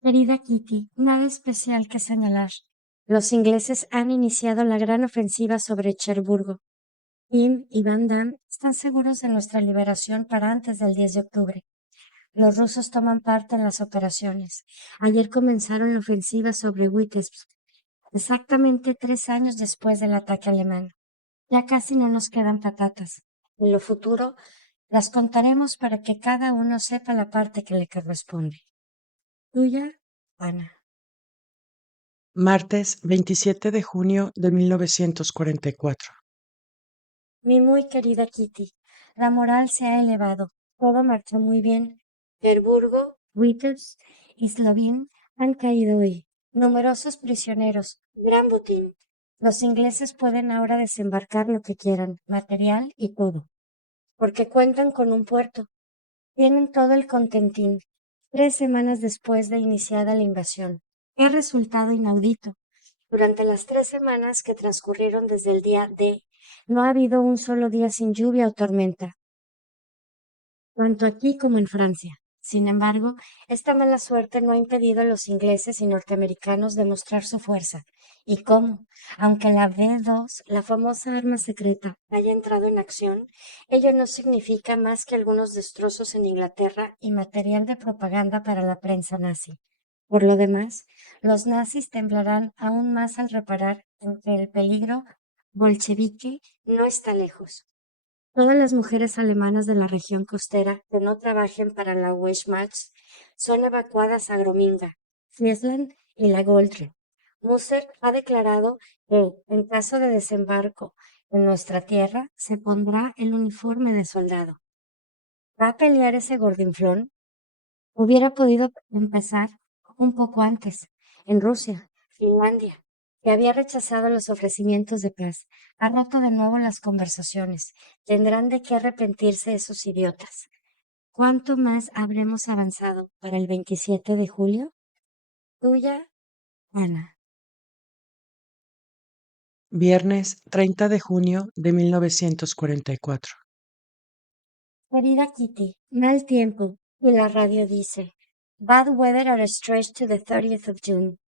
Querida Kitty, nada especial que señalar. Los ingleses han iniciado la gran ofensiva sobre Cherburgo. Kim y Van Damme están seguros de nuestra liberación para antes del 10 de octubre. Los rusos toman parte en las operaciones. Ayer comenzaron la ofensiva sobre Witebsk, exactamente 3 años después del ataque alemán. Ya casi no nos quedan patatas. En lo futuro las contaremos para que cada uno sepa la parte que le corresponde. Tuya, Ana. Martes 27 de junio de 1944. Mi muy querida Kitty, la moral se ha elevado. Todo marchó muy bien. Cherburgo, Witebsk y Slovin han caído hoy. Numerosos prisioneros. Gran botín. Los ingleses pueden ahora desembarcar lo que quieran, material y todo, porque cuentan con un puerto. Tienen todo el contentín, 3 semanas después de iniciada la invasión. Qué resultado inaudito. Durante las 3 semanas que transcurrieron desde el día D, no ha habido un solo día sin lluvia o tormenta, tanto aquí como en Francia. Sin embargo, esta mala suerte no ha impedido a los ingleses y norteamericanos demostrar su fuerza. ¿Y cómo? Aunque la B-2, la famosa arma secreta, haya entrado en acción, ello no significa más que algunos destrozos en Inglaterra y material de propaganda para la prensa nazi. Por lo demás, los nazis temblarán aún más al reparar en que el peligro bolchevique no está lejos. Todas las mujeres alemanas de la región costera que no trabajen para la Wehrmacht son evacuadas a Groninga, Friesland y la Goldre. Musser ha declarado que, en caso de desembarco en nuestra tierra, se pondrá el uniforme de soldado. ¿Va a pelear ese gordinflón? Hubiera podido empezar un poco antes, en Rusia, Finlandia, que había rechazado los ofrecimientos de paz. Ha roto de nuevo las conversaciones. Tendrán de qué arrepentirse esos idiotas. ¿Cuánto más habremos avanzado para el 27 de julio? Tuya, Ana. Viernes 30 de junio de 1944. Querida Kitty, mal tiempo. Y la radio dice, Bad weather are stretched to the 30th of June.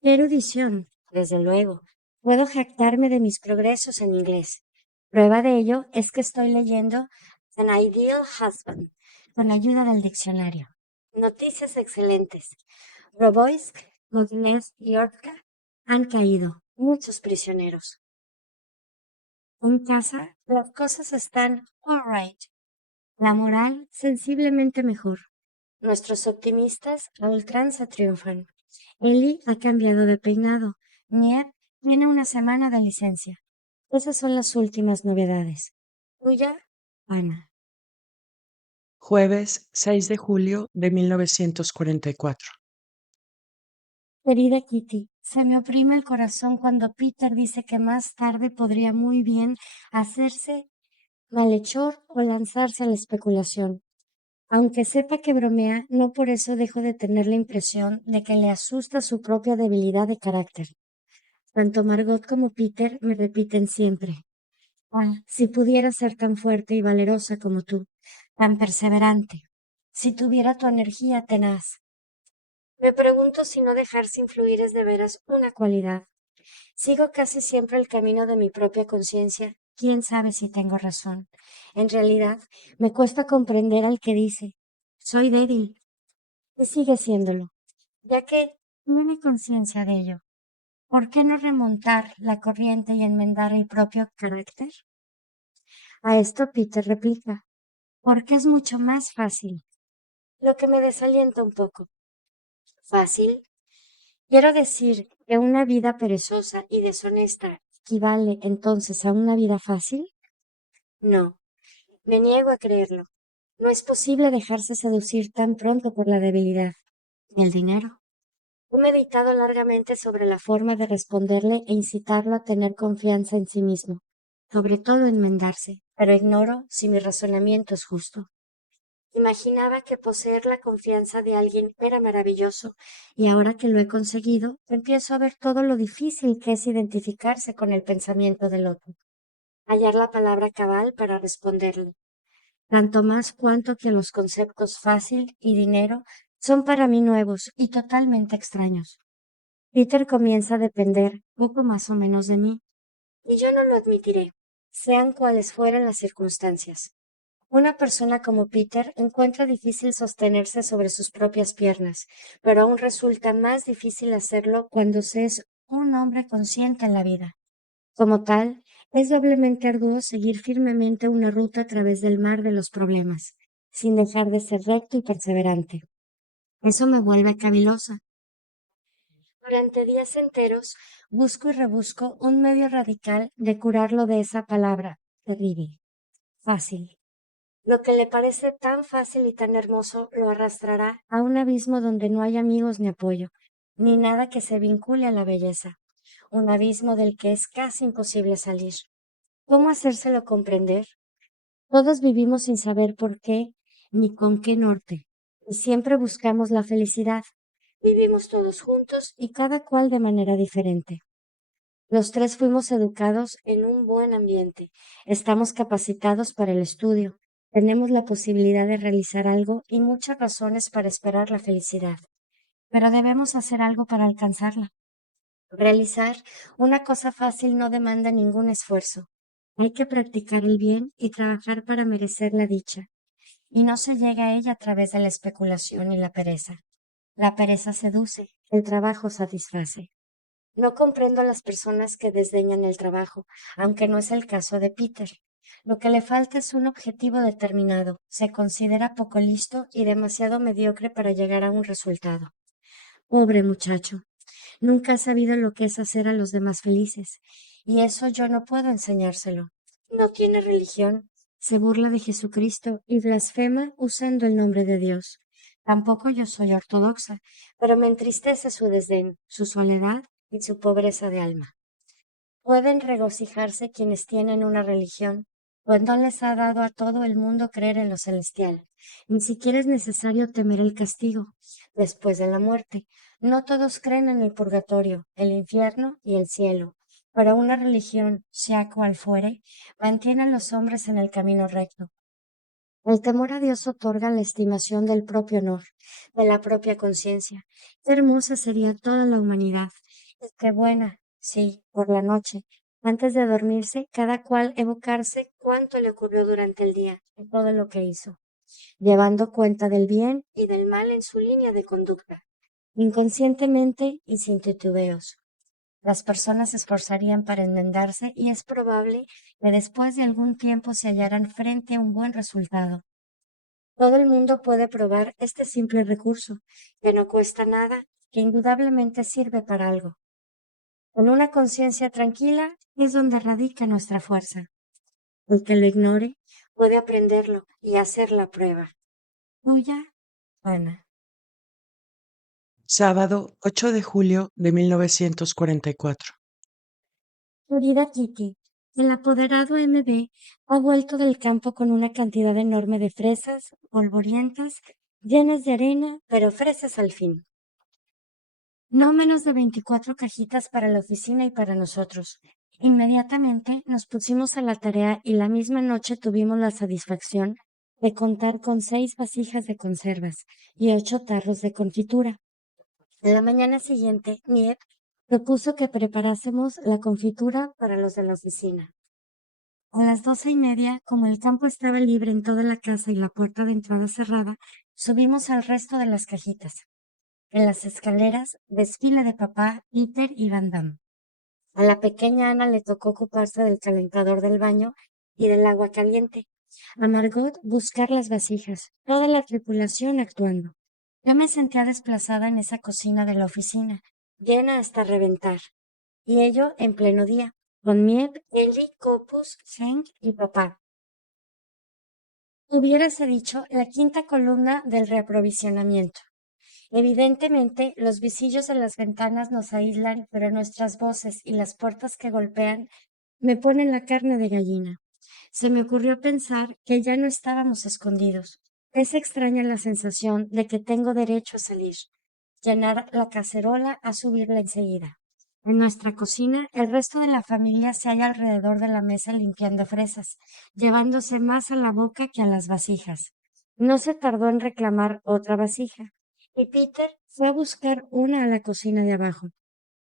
¡Qué erudición! Desde luego. Puedo jactarme de mis progresos en inglés. Prueba de ello es que estoy leyendo An Ideal Husband con ayuda del diccionario. Noticias excelentes. Roboisk, Mogilevsk y Ortka han caído. Muchos prisioneros. En casa, las cosas están all right. La moral sensiblemente mejor. Nuestros optimistas a ultranza triunfan. Eli ha cambiado de peinado. Miep tiene una semana de licencia. Esas son las últimas novedades. Tuya, Ana. Jueves 6 de julio de 1944. Querida Kitty, se me oprime el corazón cuando Peter dice que más tarde podría muy bien hacerse malhechor o lanzarse a la especulación. Aunque sepa que bromea, no por eso dejo de tener la impresión de que le asusta su propia debilidad de carácter. Tanto Margot como Peter me repiten siempre, ah, si pudiera ser tan fuerte y valerosa como tú, tan perseverante, si tuviera tu energía tenaz. Me pregunto si no dejarse influir es de veras una cualidad. Sigo casi siempre el camino de mi propia conciencia. ¿Quién sabe si tengo razón? En realidad, me cuesta comprender al que dice, soy débil, y sigue siéndolo, ya que tiene conciencia de ello. ¿Por qué no remontar la corriente y enmendar el propio carácter? A esto Peter replica, porque es mucho más fácil, lo que me desalienta un poco. ¿Fácil? Quiero decir que una vida perezosa y deshonesta equivale entonces a una vida fácil. No, me niego a creerlo. No es posible dejarse seducir tan pronto por la debilidad. ¿El dinero? He meditado largamente sobre la forma de responderle e incitarlo a tener confianza en sí mismo, sobre todo enmendarse, pero ignoro si mi razonamiento es justo. Imaginaba que poseer la confianza de alguien era maravilloso, y ahora que lo he conseguido, empiezo a ver todo lo difícil que es identificarse con el pensamiento del otro, hallar la palabra cabal para responderle, tanto más cuanto que los conceptos fácil y dinero son para mí nuevos y totalmente extraños. Peter comienza a depender poco más o menos de mí, y yo no lo admitiré, sean cuales fueran las circunstancias. Una persona como Peter encuentra difícil sostenerse sobre sus propias piernas, pero aún resulta más difícil hacerlo cuando se es un hombre consciente en la vida. Como tal, es doblemente arduo seguir firmemente una ruta a través del mar de los problemas, sin dejar de ser recto y perseverante. Eso me vuelve cavilosa. Durante días enteros busco y rebusco un medio radical de curarlo de esa palabra terrible, fácil. Lo que le parece tan fácil y tan hermoso lo arrastrará a un abismo donde no hay amigos ni apoyo, ni nada que se vincule a la belleza, un abismo del que es casi imposible salir. ¿Cómo hacérselo comprender? Todos vivimos sin saber por qué ni con qué norte. Y siempre buscamos la felicidad. Vivimos todos juntos y cada cual de manera diferente. Los tres fuimos educados en un buen ambiente. Estamos capacitados para el estudio. Tenemos la posibilidad de realizar algo y muchas razones para esperar la felicidad. Pero debemos hacer algo para alcanzarla. Realizar una cosa fácil no demanda ningún esfuerzo. Hay que practicar el bien y trabajar para merecer la dicha. Y no se llega a ella a través de la especulación y la pereza. La pereza seduce, el trabajo satisface. No comprendo a las personas que desdeñan el trabajo, aunque no es el caso de Peter. Lo que le falta es un objetivo determinado. Se considera poco listo y demasiado mediocre para llegar a un resultado. Pobre muchacho, nunca ha sabido lo que es hacer a los demás felices, y eso yo no puedo enseñárselo. No tiene religión, se burla de Jesucristo y blasfema usando el nombre de Dios. Tampoco yo soy ortodoxa, pero me entristece su desdén, su soledad y su pobreza de alma. Pueden regocijarse quienes tienen una religión, pues no les ha dado a todo el mundo creer en lo celestial. Ni siquiera es necesario temer el castigo después de la muerte. No todos creen en el purgatorio, el infierno y el cielo. Pero una religión, sea cual fuere, mantiene a los hombres en el camino recto. El temor a Dios otorga la estimación del propio honor, de la propia conciencia. Qué hermosa sería toda la humanidad. Y qué buena, sí, por la noche. Antes de dormirse, cada cual evocarse cuánto le ocurrió durante el día y todo lo que hizo, llevando cuenta del bien y del mal en su línea de conducta, inconscientemente y sin titubeos. Las personas se esforzarían para enmendarse y es probable que después de algún tiempo se hallaran frente a un buen resultado. Todo el mundo puede probar este simple recurso, que no cuesta nada, que indudablemente sirve para algo. Con una conciencia tranquila es donde radica nuestra fuerza. El que lo ignore puede aprenderlo y hacer la prueba. Tuya, Ana. Sábado 8 de julio de 1944. Querida Kitty, el apoderado MB ha vuelto del campo con una cantidad enorme de fresas, polvorientas, llenas de arena, pero fresas al fin. No menos de 24 cajitas para la oficina y para nosotros. Inmediatamente nos pusimos a la tarea y la misma noche tuvimos la satisfacción de contar con 6 vasijas de conservas y 8 tarros de confitura. En la mañana siguiente, Miep propuso que preparásemos la confitura para los de la oficina. A las 12:30, como el campo estaba libre en toda la casa y la puerta de entrada cerrada, subimos al resto de las cajitas. En las escaleras, desfile de papá, Peter y Van Damme. A la pequeña Ana le tocó ocuparse del calentador del baño y del agua caliente. A Margot buscar las vasijas, toda la tripulación actuando. Yo me sentía desplazada en esa cocina de la oficina, llena hasta reventar, y ello en pleno día, con Miep, Eli, Copus, Hank y papá. Hubiérase dicho la quinta columna del reaprovisionamiento. Evidentemente, los visillos de las ventanas nos aíslan, pero nuestras voces y las puertas que golpean me ponen la carne de gallina. Se me ocurrió pensar que ya no estábamos escondidos. Es extraña la sensación de que tengo derecho a salir, llenar la cacerola, a subirla enseguida. En nuestra cocina, el resto de la familia se halla alrededor de la mesa limpiando fresas, llevándose más a la boca que a las vasijas. No se tardó en reclamar otra vasija, y Peter fue a buscar una a la cocina de abajo,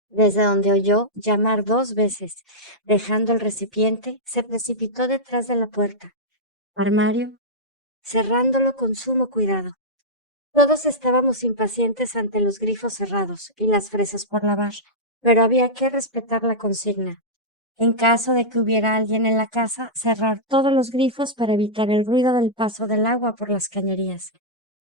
desde donde oyó llamar 2 veces. Dejando el recipiente, se precipitó detrás de la puerta. Armario, cerrándolo con sumo cuidado. Todos estábamos impacientes ante los grifos cerrados y las fresas por lavar, pero había que respetar la consigna. En caso de que hubiera alguien en la casa, cerrar todos los grifos para evitar el ruido del paso del agua por las cañerías.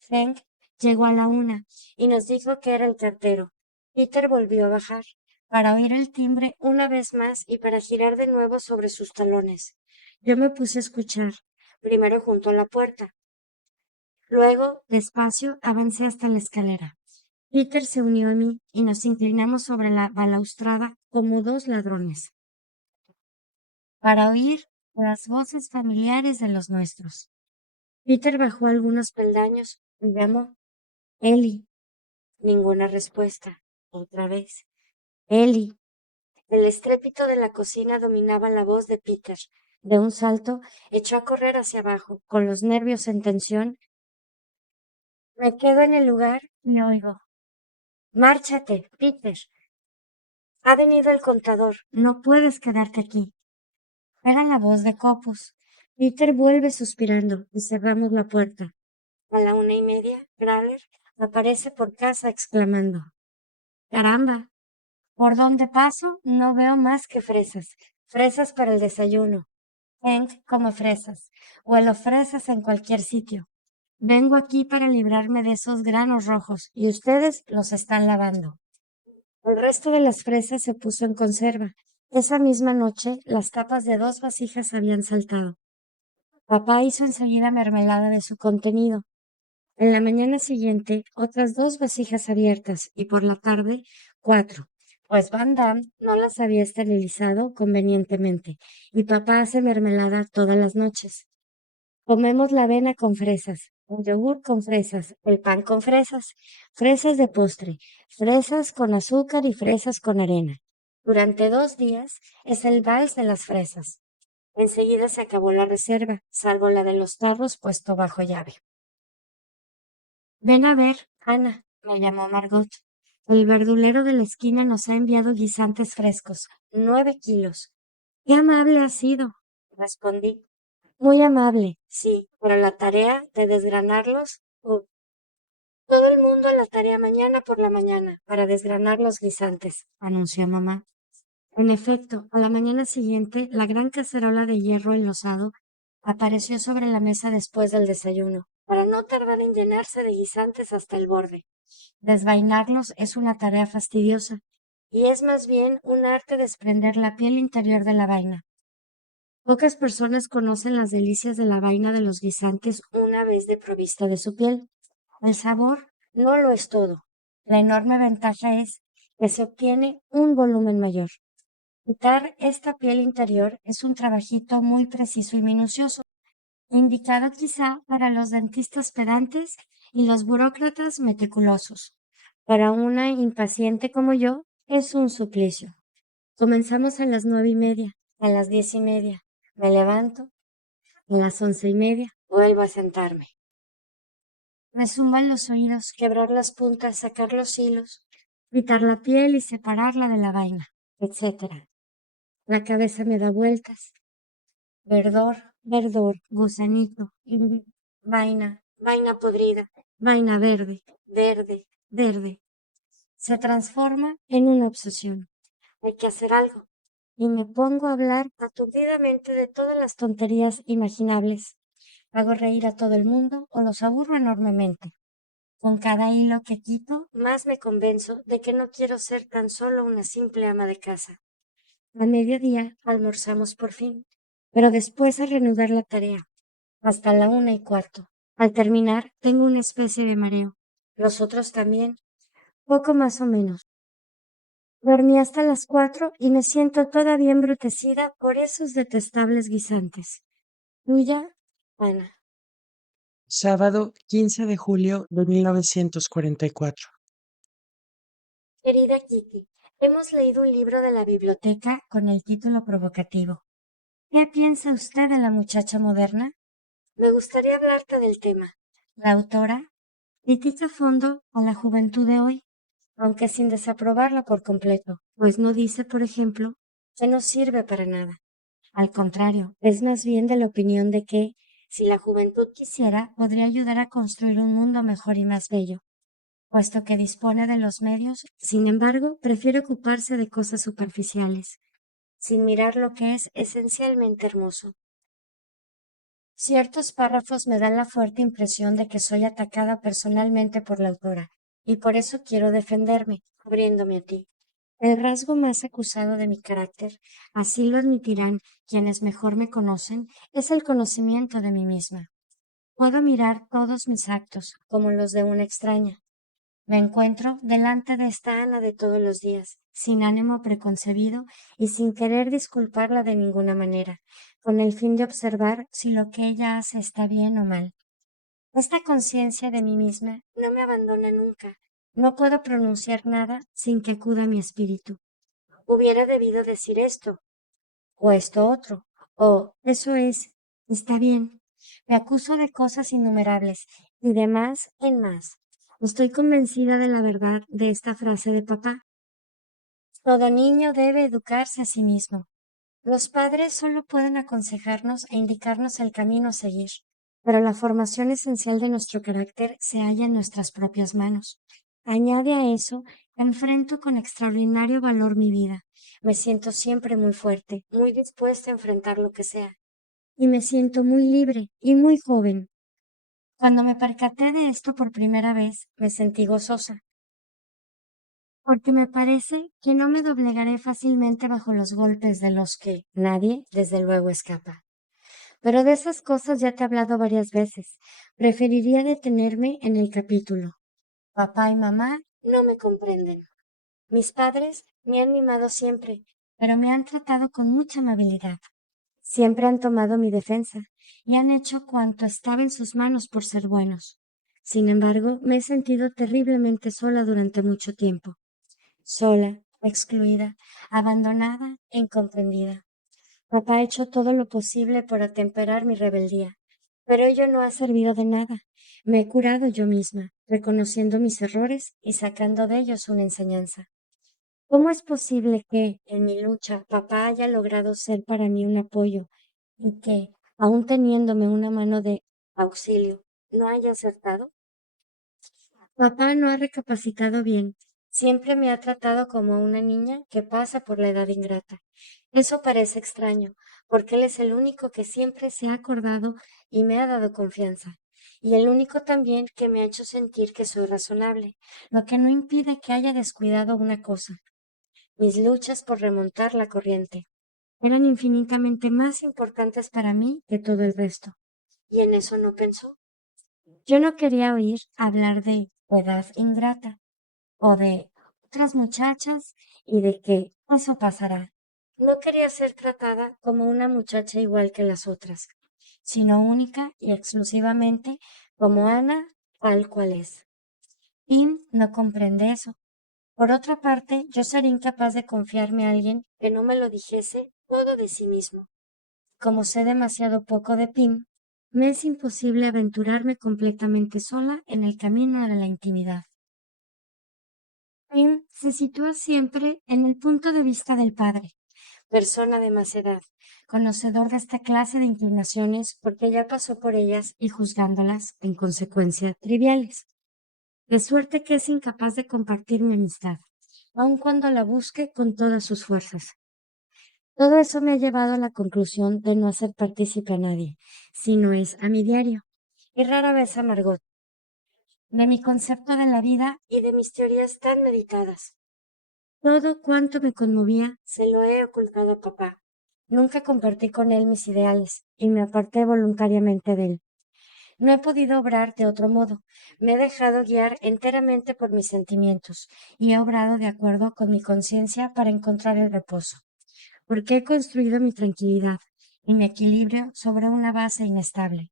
Hank llegó a la 1 y nos dijo que era el cartero. Peter volvió a bajar para oír el timbre una vez más y para girar de nuevo sobre sus talones. Yo me puse a escuchar, primero junto a la puerta. Luego, despacio, avancé hasta la escalera. Peter se unió a mí y nos inclinamos sobre la balaustrada como 2 ladrones, para oír las voces familiares de los nuestros. Peter bajó algunos peldaños y llamó. Eli. Ninguna respuesta. Otra vez. Eli. El estrépito de la cocina dominaba la voz de Peter. De un salto, echó a correr hacia abajo, con los nervios en tensión. Me quedo en el lugar y oigo. Márchate, Peter. Ha venido el contador. No puedes quedarte aquí. Era la voz de Copus. Peter vuelve suspirando y cerramos la puerta. A la 1:30, Kraler aparece por casa exclamando. Caramba, por donde paso no veo más que fresas. Fresas para el desayuno. Hank come fresas. Huelo fresas en cualquier sitio. Vengo aquí para librarme de esos granos rojos y ustedes los están lavando. El resto de las fresas se puso en conserva. Esa misma noche, las tapas de 2 vasijas habían saltado. Papá hizo enseguida mermelada de su contenido. En la mañana siguiente, otras 2 vasijas abiertas y por la tarde, 4, pues Van Damme no las había esterilizado convenientemente y papá hace mermelada todas las noches. Comemos la avena con fresas, el yogur con fresas, el pan con fresas, fresas de postre, fresas con azúcar y fresas con arena. Durante 2 días es el vals de las fresas. Enseguida se acabó la reserva, salvo la de los tarros puesto bajo llave. Ven a ver, Ana, me llamó Margot. El verdulero de la esquina nos ha enviado guisantes frescos, 9 kilos. Qué amable ha sido, respondí. Muy amable, sí, pero la tarea de desgranarlos. Todo el mundo a la tarea mañana por la mañana para desgranar los guisantes, anunció mamá. En efecto, a la mañana siguiente, la gran cacerola de hierro enlosado apareció sobre la mesa después del desayuno, para no tardar en llenarse de guisantes hasta el borde. Desvainarlos es una tarea fastidiosa, y es más bien un arte desprender la piel interior de la vaina. Pocas personas conocen las delicias de la vaina de los guisantes una vez desprovista de su piel. El sabor no lo es todo. La enorme ventaja es que se obtiene un volumen mayor. Quitar esta piel interior es un trabajito muy preciso y minucioso, indicado quizá para los dentistas pedantes y los burócratas meticulosos. Para una impaciente como yo, es un suplicio. Comenzamos a las 9:30, a las 10:30. Me levanto, a las 11:30, vuelvo a sentarme. Me zumban los oídos, quebrar las puntas, sacar los hilos, quitar la piel y separarla de la vaina, etc. La cabeza me da vueltas. Verdor, verdor, gusanito, vaina, vaina podrida, vaina verde, verde, verde. Se transforma en una obsesión. Hay que hacer algo. Y me pongo a hablar aturdidamente de todas las tonterías imaginables. Hago reír a todo el mundo o los aburro enormemente. Con cada hilo que quito, más me convenzo de que no quiero ser tan solo una simple ama de casa. A mediodía almorzamos por fin, pero después a reanudar la tarea, hasta la 1:15. Al terminar, tengo una especie de mareo. Los otros también, poco más o menos. Dormí hasta las 4 y me siento todavía embrutecida por esos detestables guisantes. Tuya, Ana. Sábado 15 de julio de 1944. Querida Kitty, hemos leído un libro de la biblioteca con el título provocativo. ¿Qué piensa usted de la muchacha moderna? Me gustaría hablarte del tema. La autora critica a fondo a la juventud de hoy, aunque sin desaprobarla por completo, pues no dice, por ejemplo, que no sirve para nada. Al contrario, es más bien de la opinión de que, si la juventud quisiera, podría ayudar a construir un mundo mejor y más bello, puesto que dispone de los medios. Sin embargo, prefiere ocuparse de cosas superficiales, sin mirar lo que es esencialmente hermoso. Ciertos párrafos me dan la fuerte impresión de que soy atacada personalmente por la autora, y por eso quiero defenderme, abriéndome a ti. El rasgo más acusado de mi carácter, así lo admitirán quienes mejor me conocen, es el conocimiento de mí misma. Puedo mirar todos mis actos como los de una extraña. Me encuentro delante de esta Ana de todos los días, sin ánimo preconcebido y sin querer disculparla de ninguna manera, con el fin de observar si lo que ella hace está bien o mal. Esta conciencia de mí misma no me abandona nunca. No puedo pronunciar nada sin que acuda mi espíritu. Hubiera debido decir esto, o esto otro, o eso es, está bien. Me acuso de cosas innumerables y de más en más. Estoy convencida de la verdad de esta frase de papá. Todo niño debe educarse a sí mismo. Los padres solo pueden aconsejarnos e indicarnos el camino a seguir, pero la formación esencial de nuestro carácter se halla en nuestras propias manos. Añade a eso, enfrento con extraordinario valor mi vida. Me siento siempre muy fuerte, muy dispuesta a enfrentar lo que sea, y me siento muy libre y muy joven. Cuando me percaté de esto por primera vez, me sentí gozosa, porque me parece que no me doblegaré fácilmente bajo los golpes de los que nadie, desde luego, escapa. Pero de esas cosas ya te he hablado varias veces. Preferiría detenerme en el capítulo. Papá y mamá no me comprenden. Mis padres me han mimado siempre, pero me han tratado con mucha amabilidad. Siempre han tomado mi defensa y han hecho cuanto estaba en sus manos por ser buenos. Sin embargo, me he sentido terriblemente sola durante mucho tiempo. Sola, excluida, abandonada e incomprendida. Papá ha hecho todo lo posible por atemperar mi rebeldía, pero ello no ha servido de nada. Me he curado yo misma, reconociendo mis errores y sacando de ellos una enseñanza. ¿Cómo es posible que, en mi lucha, papá haya logrado ser para mí un apoyo y que, aun teniéndome una mano de auxilio, no haya acertado? Papá no ha recapacitado bien. Siempre me ha tratado como a una niña que pasa por la edad ingrata. Eso parece extraño, porque él es el único que siempre se ha acordado y me ha dado confianza, y el único también que me ha hecho sentir que soy razonable, lo que no impide que haya descuidado una cosa, mis luchas por remontar la corriente. Eran infinitamente más importantes para mí que todo el resto. ¿Y en eso no pensó? Yo no quería oír hablar de edad ingrata o de otras muchachas y de que eso pasará. No quería ser tratada como una muchacha igual que las otras, sino única y exclusivamente como Ana, tal cual es. Pim no comprende eso. Por otra parte, yo sería incapaz de confiarme a alguien que no me lo dijese todo de sí mismo. Como sé demasiado poco de Pim, me es imposible aventurarme completamente sola en el camino de la intimidad. Pim se sitúa siempre en el punto de vista del padre, persona de más edad, conocedor de esta clase de inclinaciones porque ya pasó por ellas y juzgándolas, en consecuencia, triviales. De suerte que es incapaz de compartir mi amistad, aun cuando la busque con todas sus fuerzas. Todo eso me ha llevado a la conclusión de no hacer partícipe a nadie, sino es a mi diario, y rara vez a Margot, de mi concepto de la vida y de mis teorías tan meditadas. Todo cuanto me conmovía se lo he ocultado a papá. Nunca compartí con él mis ideales y me aparté voluntariamente de él. No he podido obrar de otro modo. Me he dejado guiar enteramente por mis sentimientos y he obrado de acuerdo con mi conciencia para encontrar el reposo, porque he construido mi tranquilidad y mi equilibrio sobre una base inestable.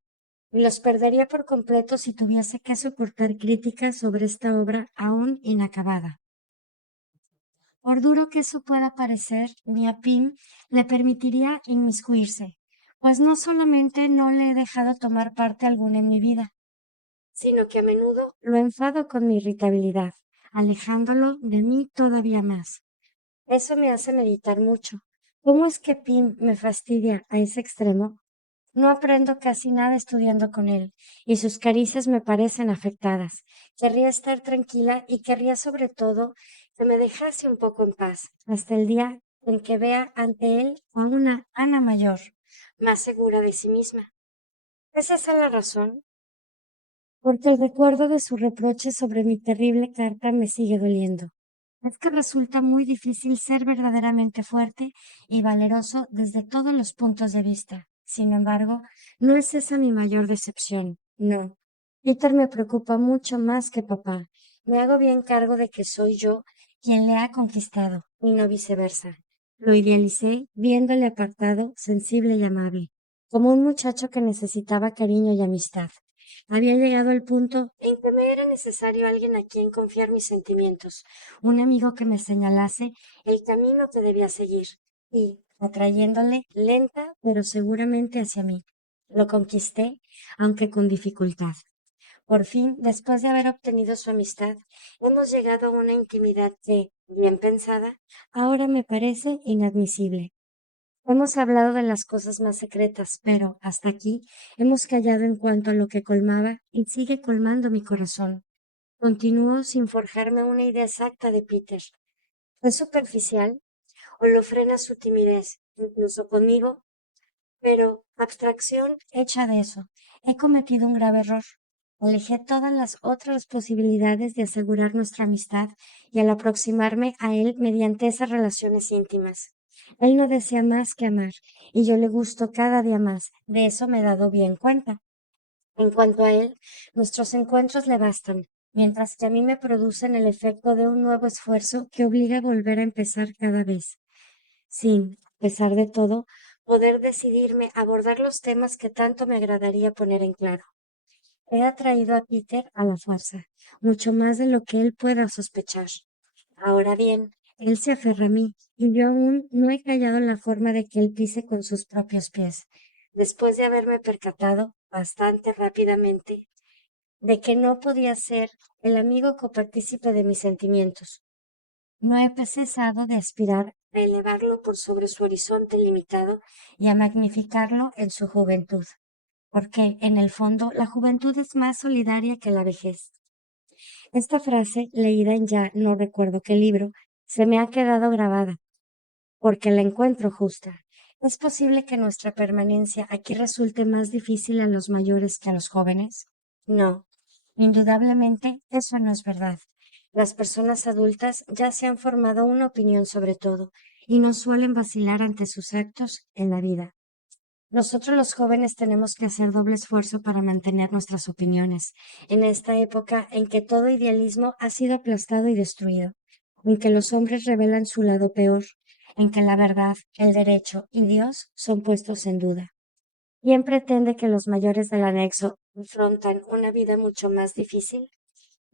Y los perdería por completo si tuviese que soportar críticas sobre esta obra aún inacabada. Por duro que eso pueda parecer, mi APIM le permitiría inmiscuirse, pues no solamente no le he dejado tomar parte alguna en mi vida, sino que a menudo lo enfado con mi irritabilidad, alejándolo de mí todavía más. Eso me hace meditar mucho. ¿Cómo es que Pim me fastidia a ese extremo? No aprendo casi nada estudiando con él, y sus caricias me parecen afectadas. Querría estar tranquila y querría sobre todo que me dejase un poco en paz, hasta el día en que vea ante él a una Ana mayor, más segura de sí misma. ¿Es esa la razón? Porque el recuerdo de su reproche sobre mi terrible carta me sigue doliendo. Es que resulta muy difícil ser verdaderamente fuerte y valeroso desde todos los puntos de vista. Sin embargo, no es esa mi mayor decepción. No. Peter me preocupa mucho más que papá. Me hago bien cargo de que soy yo quien le ha conquistado y no viceversa. Lo idealicé viéndole apartado, sensible y amable, como un muchacho que necesitaba cariño y amistad. Había llegado el punto en que me era necesario alguien a quien confiar mis sentimientos, un amigo que me señalase el camino que debía seguir y, atrayéndole lenta pero seguramente hacia mí, lo conquisté, aunque con dificultad. Por fin, después de haber obtenido su amistad, hemos llegado a una intimidad que, bien pensada, ahora me parece inadmisible. Hemos hablado de las cosas más secretas, pero hasta aquí hemos callado en cuanto a lo que colmaba y sigue colmando mi corazón. Continúo sin forjarme una idea exacta de Peter. ¿Es superficial o lo frena su timidez, incluso conmigo? Pero, abstracción hecha de eso, he cometido un grave error. Alejé todas las otras posibilidades de asegurar nuestra amistad y al aproximarme a él mediante esas relaciones íntimas. Él no desea más que amar, y yo le gusto cada día más. De eso me he dado bien cuenta. En cuanto a él, nuestros encuentros le bastan, mientras que a mí me producen el efecto de un nuevo esfuerzo que obliga a volver a empezar cada vez sin, a pesar de todo, poder decidirme a abordar los temas que tanto me agradaría poner en claro. He atraído a Peter a la fuerza, mucho más de lo que él pueda sospechar. Ahora bien, él se aferra a mí y yo aún no he callado la forma de que él pise con sus propios pies, después de haberme percatado bastante rápidamente de que no podía ser el amigo copartícipe de mis sentimientos. No he cesado de aspirar a elevarlo por sobre su horizonte limitado y a magnificarlo en su juventud, porque, en el fondo, la juventud es más solidaria que la vejez. Esta frase, leída en ya no recuerdo qué libro, se me ha quedado grabada, porque la encuentro justa. ¿Es posible que nuestra permanencia aquí resulte más difícil a los mayores que a los jóvenes? No, indudablemente eso no es verdad. Las personas adultas ya se han formado una opinión sobre todo y no suelen vacilar ante sus actos en la vida. Nosotros los jóvenes tenemos que hacer doble esfuerzo para mantener nuestras opiniones, en esta época en que todo idealismo ha sido aplastado y destruido, en que los hombres revelan su lado peor, en que la verdad, el derecho y Dios son puestos en duda. ¿Quién pretende que los mayores del anexo afrontan una vida mucho más difícil?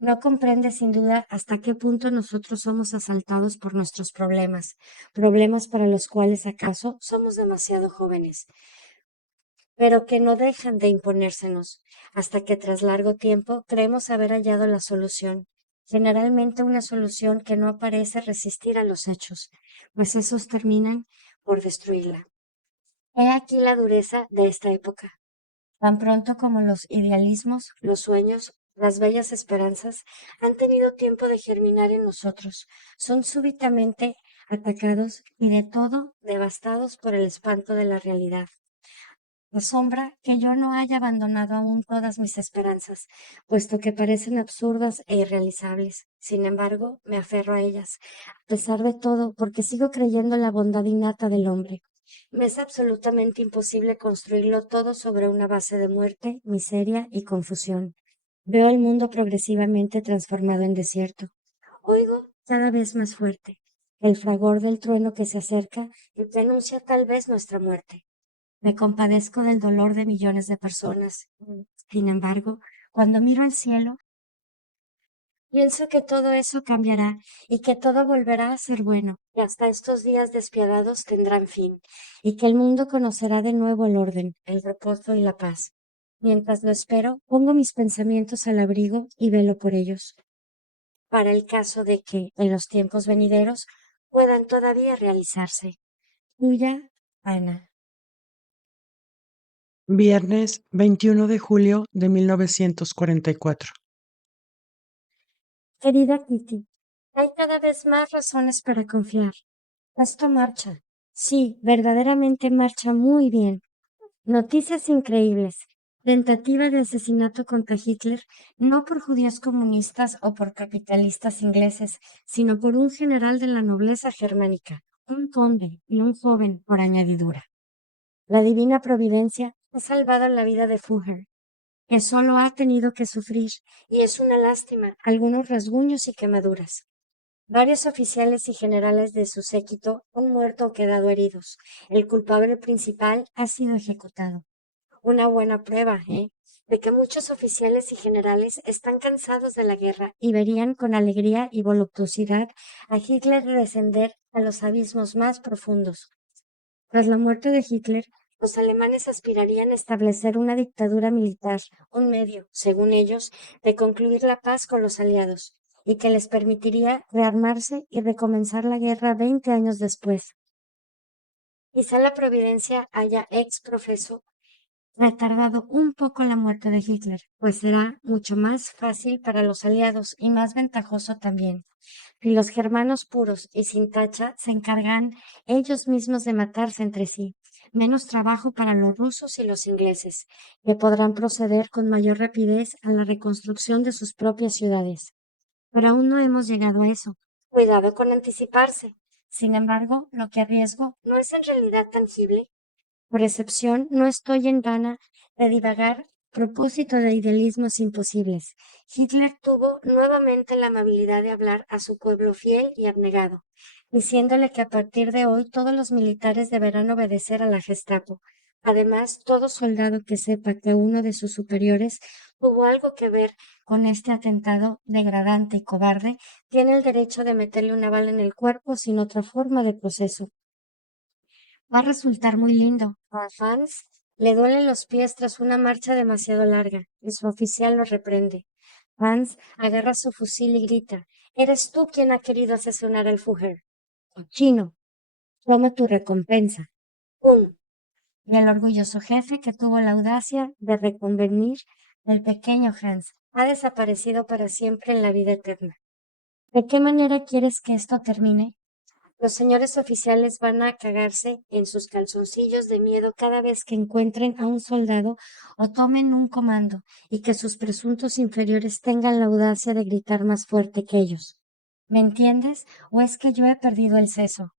No comprende sin duda hasta qué punto nosotros somos asaltados por nuestros problemas, problemas para los cuales acaso somos demasiado jóvenes, pero que no dejan de imponérsenos, hasta que tras largo tiempo creemos haber hallado la solución, generalmente una solución que no parece resistir a los hechos, pues esos terminan por destruirla. He aquí la dureza de esta época. Tan pronto como los idealismos, los sueños, las bellas esperanzas han tenido tiempo de germinar en nosotros, son súbitamente atacados y de todo devastados por el espanto de la realidad. Asombra que yo no haya abandonado aún todas mis esperanzas, puesto que parecen absurdas e irrealizables. Sin embargo, me aferro a ellas, a pesar de todo, porque sigo creyendo en la bondad innata del hombre. Me es absolutamente imposible construirlo todo sobre una base de muerte, miseria y confusión. Veo el mundo progresivamente transformado en desierto. Oigo cada vez más fuerte el fragor del trueno que se acerca y que anuncia tal vez nuestra muerte. Me compadezco del dolor de millones de personas. Sin embargo, cuando miro al cielo, pienso que todo eso cambiará y que todo volverá a ser bueno, que hasta estos días despiadados tendrán fin y que el mundo conocerá de nuevo el orden, el reposo y la paz. Mientras lo espero, pongo mis pensamientos al abrigo y velo por ellos, para el caso de que, en los tiempos venideros, puedan todavía realizarse. Tuya, Ana. Viernes 21 de julio de 1944. Querida Kitty, hay cada vez más razones para confiar. Esto marcha. Sí, verdaderamente marcha muy bien. Noticias increíbles. Tentativa de asesinato contra Hitler, no por judíos comunistas o por capitalistas ingleses, sino por un general de la nobleza germánica, un conde y un joven por añadidura. La divina providencia ha salvado la vida de Führer, que solo ha tenido que sufrir, y es una lástima, algunos rasguños y quemaduras. Varios oficiales y generales de su séquito han muerto o quedado heridos. El culpable principal ha sido ejecutado. Una buena prueba, ¿eh? de que muchos oficiales y generales están cansados de la guerra y verían con alegría y voluptuosidad a Hitler descender a los abismos más profundos. Tras la muerte de Hitler, los alemanes aspirarían a establecer una dictadura militar, un medio, según ellos, de concluir la paz con los aliados, y que les permitiría rearmarse y recomenzar la guerra 20 años después. Quizá la providencia haya ex profeso retardado un poco la muerte de Hitler, pues será mucho más fácil para los aliados y más ventajoso también. Si los germanos puros y sin tacha se encargan ellos mismos de matarse entre sí, menos trabajo para los rusos y los ingleses, que podrán proceder con mayor rapidez a la reconstrucción de sus propias ciudades. Pero aún no hemos llegado a eso. Cuidado con anticiparse. Sin embargo, lo que arriesgo no es en realidad tangible. Por excepción, no estoy en gana de divagar propósito de idealismos imposibles. Hitler tuvo nuevamente la amabilidad de hablar a su pueblo fiel y abnegado, diciéndole que a partir de hoy todos los militares deberán obedecer a la Gestapo. Además, todo soldado que sepa que uno de sus superiores tuvo algo que ver con este atentado degradante y cobarde, tiene el derecho de meterle una bala en el cuerpo sin otra forma de proceso. Va a resultar muy lindo. A Hans le duelen los pies tras una marcha demasiado larga y su oficial lo reprende. Hans agarra su fusil y grita: «Eres tú quien ha querido asesinar al Führer. Cochino, toma tu recompensa». ¡Pum! Y el orgulloso jefe que tuvo la audacia de reconvenir el pequeño Hans ha desaparecido para siempre en la vida eterna. ¿De qué manera quieres que esto termine? Los señores oficiales van a cagarse en sus calzoncillos de miedo cada vez que encuentren a un soldado o tomen un comando y que sus presuntos inferiores tengan la audacia de gritar más fuerte que ellos. ¿Me entiendes? ¿O es que yo he perdido el seso?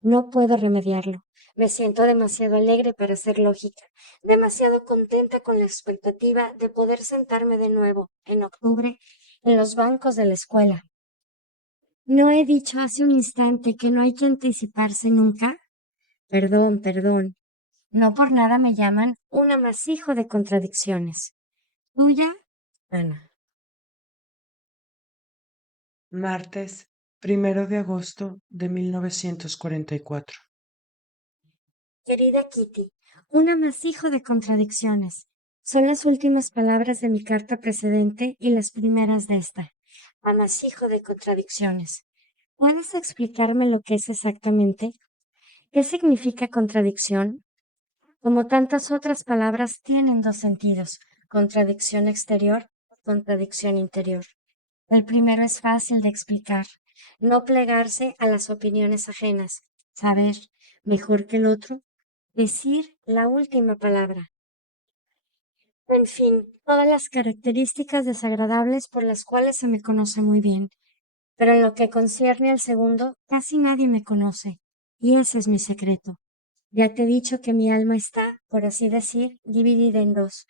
No puedo remediarlo. Me siento demasiado alegre para ser lógica, demasiado contenta con la expectativa de poder sentarme de nuevo, en octubre, en los bancos de la escuela. ¿No he dicho hace un instante que no hay que anticiparse nunca? Perdón, perdón. No por nada me llaman un amasijo de contradicciones. Tuya, Ana. Martes, 1 de agosto de 1944. Querida Kitty, un amasijo de contradicciones. Son las últimas palabras de mi carta precedente y las primeras de esta. Amasijo de contradicciones. ¿Puedes explicarme lo que es exactamente? ¿Qué significa contradicción? Como tantas otras palabras, tienen dos sentidos: contradicción exterior, contradicción interior. El primero es fácil de explicar: no plegarse a las opiniones ajenas, saber mejor que el otro, decir la última palabra. En fin, todas las características desagradables por las cuales se me conoce muy bien. Pero en lo que concierne al segundo, casi nadie me conoce, y ese es mi secreto. Ya te he dicho que mi alma está, por así decir, dividida en dos.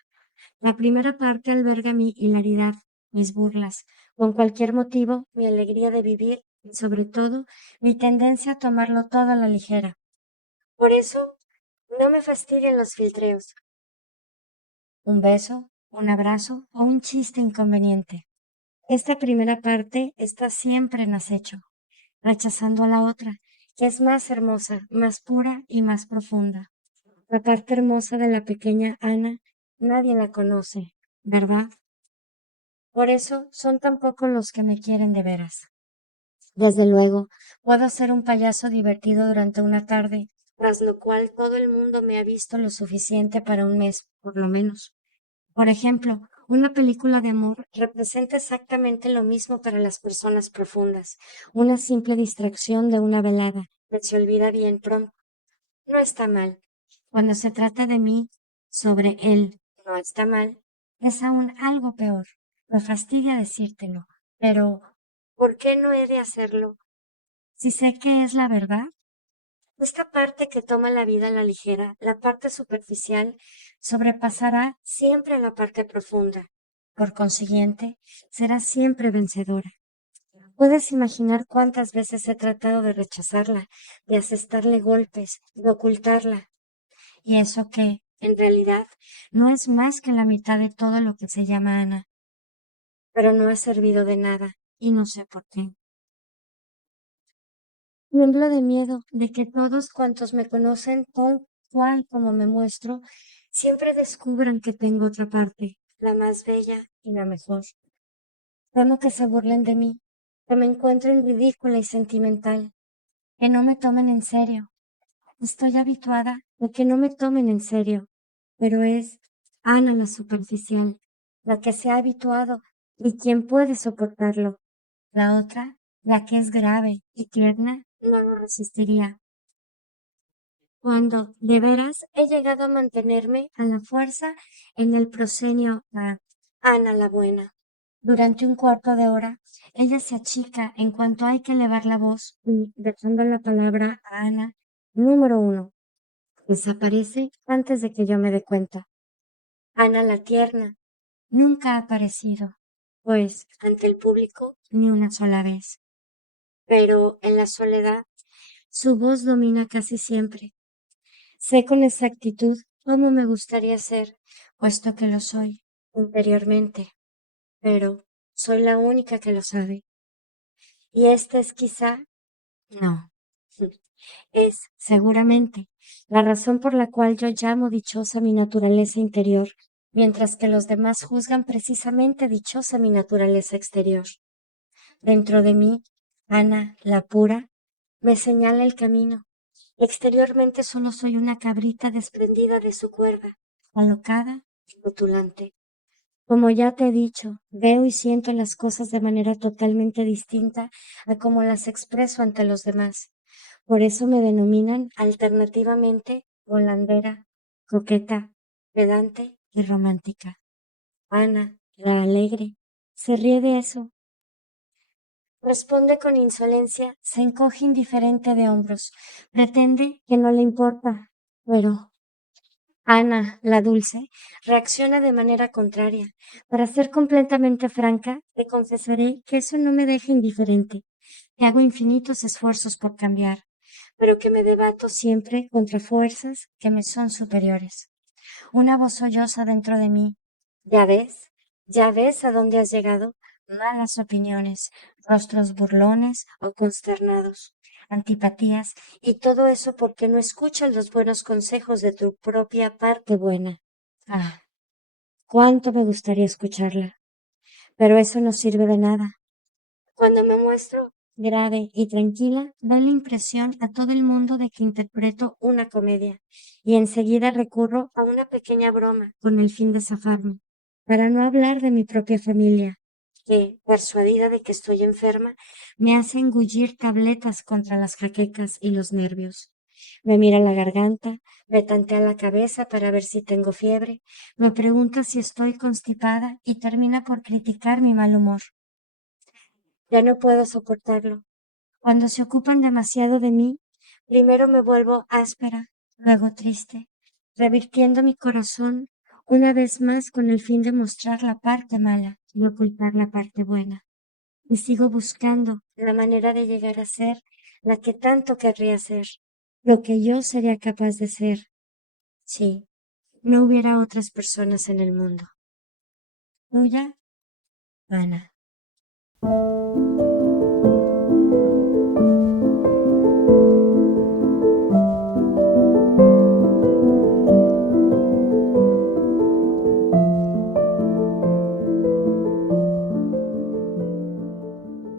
La primera parte alberga mi hilaridad, mis burlas, con cualquier motivo, mi alegría de vivir y, sobre todo, mi tendencia a tomarlo todo a la ligera. Por eso, no me fastidian los filtreos. Un beso, un abrazo o un chiste inconveniente. Esta primera parte está siempre en acecho, rechazando a la otra, que es más hermosa, más pura y más profunda. La parte hermosa de la pequeña Ana nadie la conoce, ¿verdad? Por eso son tan pocos los que me quieren de veras. Desde luego, puedo ser un payaso divertido durante una tarde, tras lo cual todo el mundo me ha visto lo suficiente para un mes, por lo menos. Por ejemplo, una película de amor representa exactamente lo mismo para las personas profundas, una simple distracción de una velada, que se olvida bien pronto. No está mal. Cuando se trata de mí, sobre él, no está mal. Es aún algo peor. Me fastidia decírtelo, pero ¿por qué no he de hacerlo? Si sé que es la verdad. Esta parte que toma la vida a la ligera, la parte superficial, sobrepasará siempre a la parte profunda. Por consiguiente, será siempre vencedora. Puedes imaginar cuántas veces he tratado de rechazarla, de asestarle golpes, de ocultarla. ¿Y eso qué? En realidad, no es más que la mitad de todo lo que se llama Ana, pero no ha servido de nada y no sé por qué. Tiemblo de miedo de que todos cuantos me conocen tal cual como me muestro, siempre descubran que tengo otra parte, la más bella y la mejor. Temo que se burlen de mí, que me encuentren ridícula y sentimental, que no me tomen en serio. Estoy habituada a que no me tomen en serio, pero es Ana la superficial, la que se ha habituado y quien puede soportarlo. La otra, la que es grave y tierna, no lo resistiría. Cuando, de veras, he llegado a mantenerme a la fuerza en el proscenio a Ana la buena. Durante un cuarto de hora, ella se achica en cuanto hay que elevar la voz y, dejando la palabra a Ana, número uno, desaparece antes de que yo me dé cuenta. Ana la tierna nunca ha aparecido, pues, ante el público ni una sola vez. Pero en la soledad, su voz domina casi siempre. Sé con exactitud cómo me gustaría ser, puesto que lo soy interiormente, pero soy la única que lo sabe. Y esta es quizá, no, es seguramente la razón por la cual yo llamo dichosa mi naturaleza interior, mientras que los demás juzgan precisamente dichosa mi naturaleza exterior. Dentro de mí, Ana, la pura, me señala el camino. Exteriormente solo soy una cabrita desprendida de su cuerda, alocada y rotulante. Como ya te he dicho, veo y siento las cosas de manera totalmente distinta a como las expreso ante los demás. Por eso me denominan alternativamente volandera, coqueta, pedante y romántica. Ana, la alegre, se ríe de eso. Responde con insolencia, se encoge indiferente de hombros, pretende que no le importa, pero Ana, la dulce, reacciona de manera contraria. Para ser completamente franca, te confesaré que eso no me deja indiferente, que hago infinitos esfuerzos por cambiar, pero que me debato siempre contra fuerzas que me son superiores. Una voz solloza dentro de mí. Ya ves a dónde has llegado. Malas opiniones, rostros burlones o consternados, antipatías, y todo eso porque no escuchas los buenos consejos de tu propia parte buena. Ah, cuánto me gustaría escucharla, pero eso no sirve de nada. Cuando me muestro grave y tranquila, da la impresión a todo el mundo de que interpreto una comedia, y enseguida recurro a una pequeña broma con el fin de zafarme, para no hablar de mi propia familia, que, persuadida de que estoy enferma, me hace engullir tabletas contra las jaquecas y los nervios. Me mira la garganta, me tantea la cabeza para ver si tengo fiebre, me pregunta si estoy constipada y termina por criticar mi mal humor. Ya no puedo soportarlo. Cuando se ocupan demasiado de mí, primero me vuelvo áspera, luego triste, revirtiendo mi corazón una vez más con el fin de mostrar la parte mala y ocultar la parte buena. Y sigo buscando la manera de llegar a ser la que tanto querría ser, lo que yo sería capaz de ser, si no hubiera otras personas en el mundo. Tuya, Ana.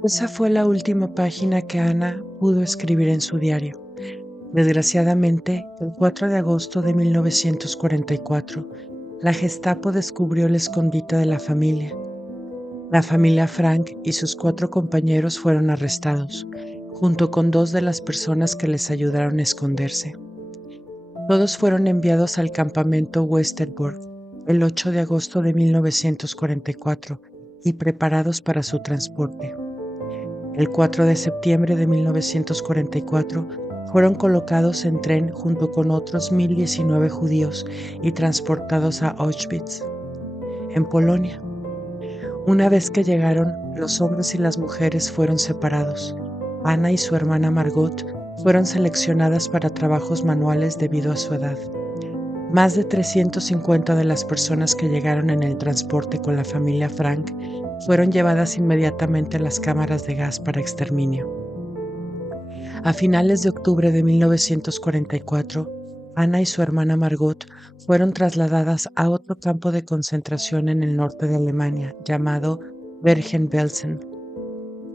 Esa fue la última página que Ana pudo escribir en su diario. Desgraciadamente, el 4 de agosto de 1944, la Gestapo descubrió el escondite de la familia. La familia Frank y sus 4 compañeros fueron arrestados, junto con 2 de las personas que les ayudaron a esconderse. Todos fueron enviados al campamento Westerbork el 8 de agosto de 1944 y preparados para su transporte. El 4 de septiembre de 1944 fueron colocados en tren junto con otros 1019 judíos y transportados a Auschwitz, en Polonia. Una vez que llegaron, los hombres y las mujeres fueron separados. Ana y su hermana Margot fueron seleccionadas para trabajos manuales debido a su edad. Más de 350 de las personas que llegaron en el transporte con la familia Frank fueron llevadas inmediatamente a las cámaras de gas para exterminio. A finales de octubre de 1944, Ana y su hermana Margot fueron trasladadas a otro campo de concentración en el norte de Alemania llamado Bergen-Belsen.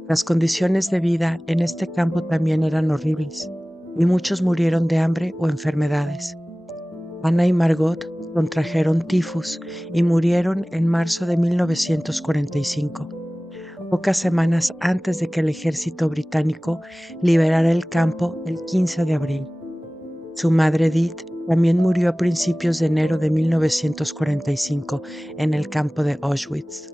Las condiciones de vida en este campo también eran horribles y muchos murieron de hambre o enfermedades. Ana y Margot contrajeron tifus y murieron en marzo de 1945, pocas semanas antes de que el ejército británico liberara el campo el 15 de abril. Su madre Edith también murió a principios de enero de 1945 en el campo de Auschwitz.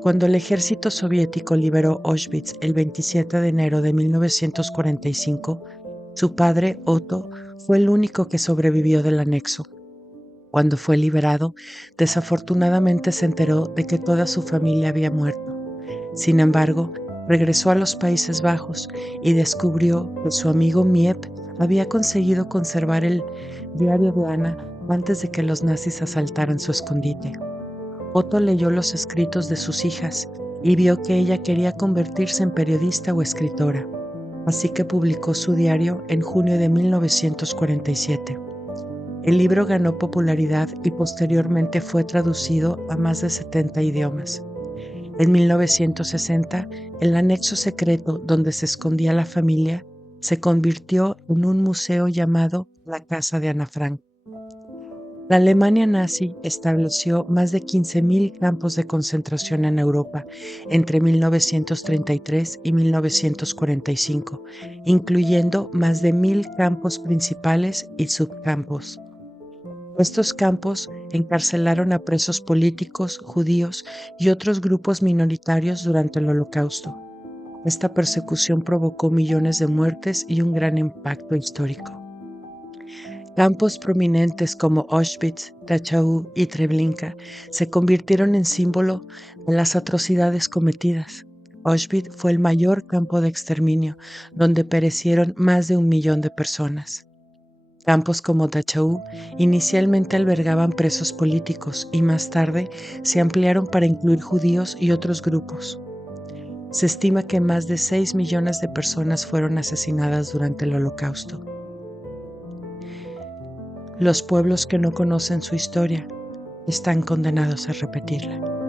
Cuando el ejército soviético liberó Auschwitz el 27 de enero de 1945, su padre, Otto, fue el único que sobrevivió del anexo. Cuando fue liberado, desafortunadamente se enteró de que toda su familia había muerto. Sin embargo, regresó a los Países Bajos y descubrió que su amigo Miep había conseguido conservar el diario de Ana antes de que los nazis asaltaran su escondite. Otto leyó los escritos de sus hijas y vio que ella quería convertirse en periodista o escritora, así que publicó su diario en junio de 1947. El libro ganó popularidad y posteriormente fue traducido a más de 70 idiomas. En 1960, el anexo secreto donde se escondía la familia se convirtió en un museo llamado la Casa de Ana Frank. La Alemania nazi estableció más de 15,000 campos de concentración en Europa entre 1933 y 1945, incluyendo más de 1,000 campos principales y subcampos. Estos campos encarcelaron a presos políticos, judíos y otros grupos minoritarios durante el Holocausto. Esta persecución provocó millones de muertes y un gran impacto histórico. Campos prominentes como Auschwitz, Dachau y Treblinka se convirtieron en símbolo de las atrocidades cometidas. Auschwitz fue el mayor campo de exterminio, donde perecieron más de 1,000,000 de personas. Campos como Dachau inicialmente albergaban presos políticos y más tarde se ampliaron para incluir judíos y otros grupos. Se estima que más de 6 millones de personas fueron asesinadas durante el Holocausto. Los pueblos que no conocen su historia están condenados a repetirla.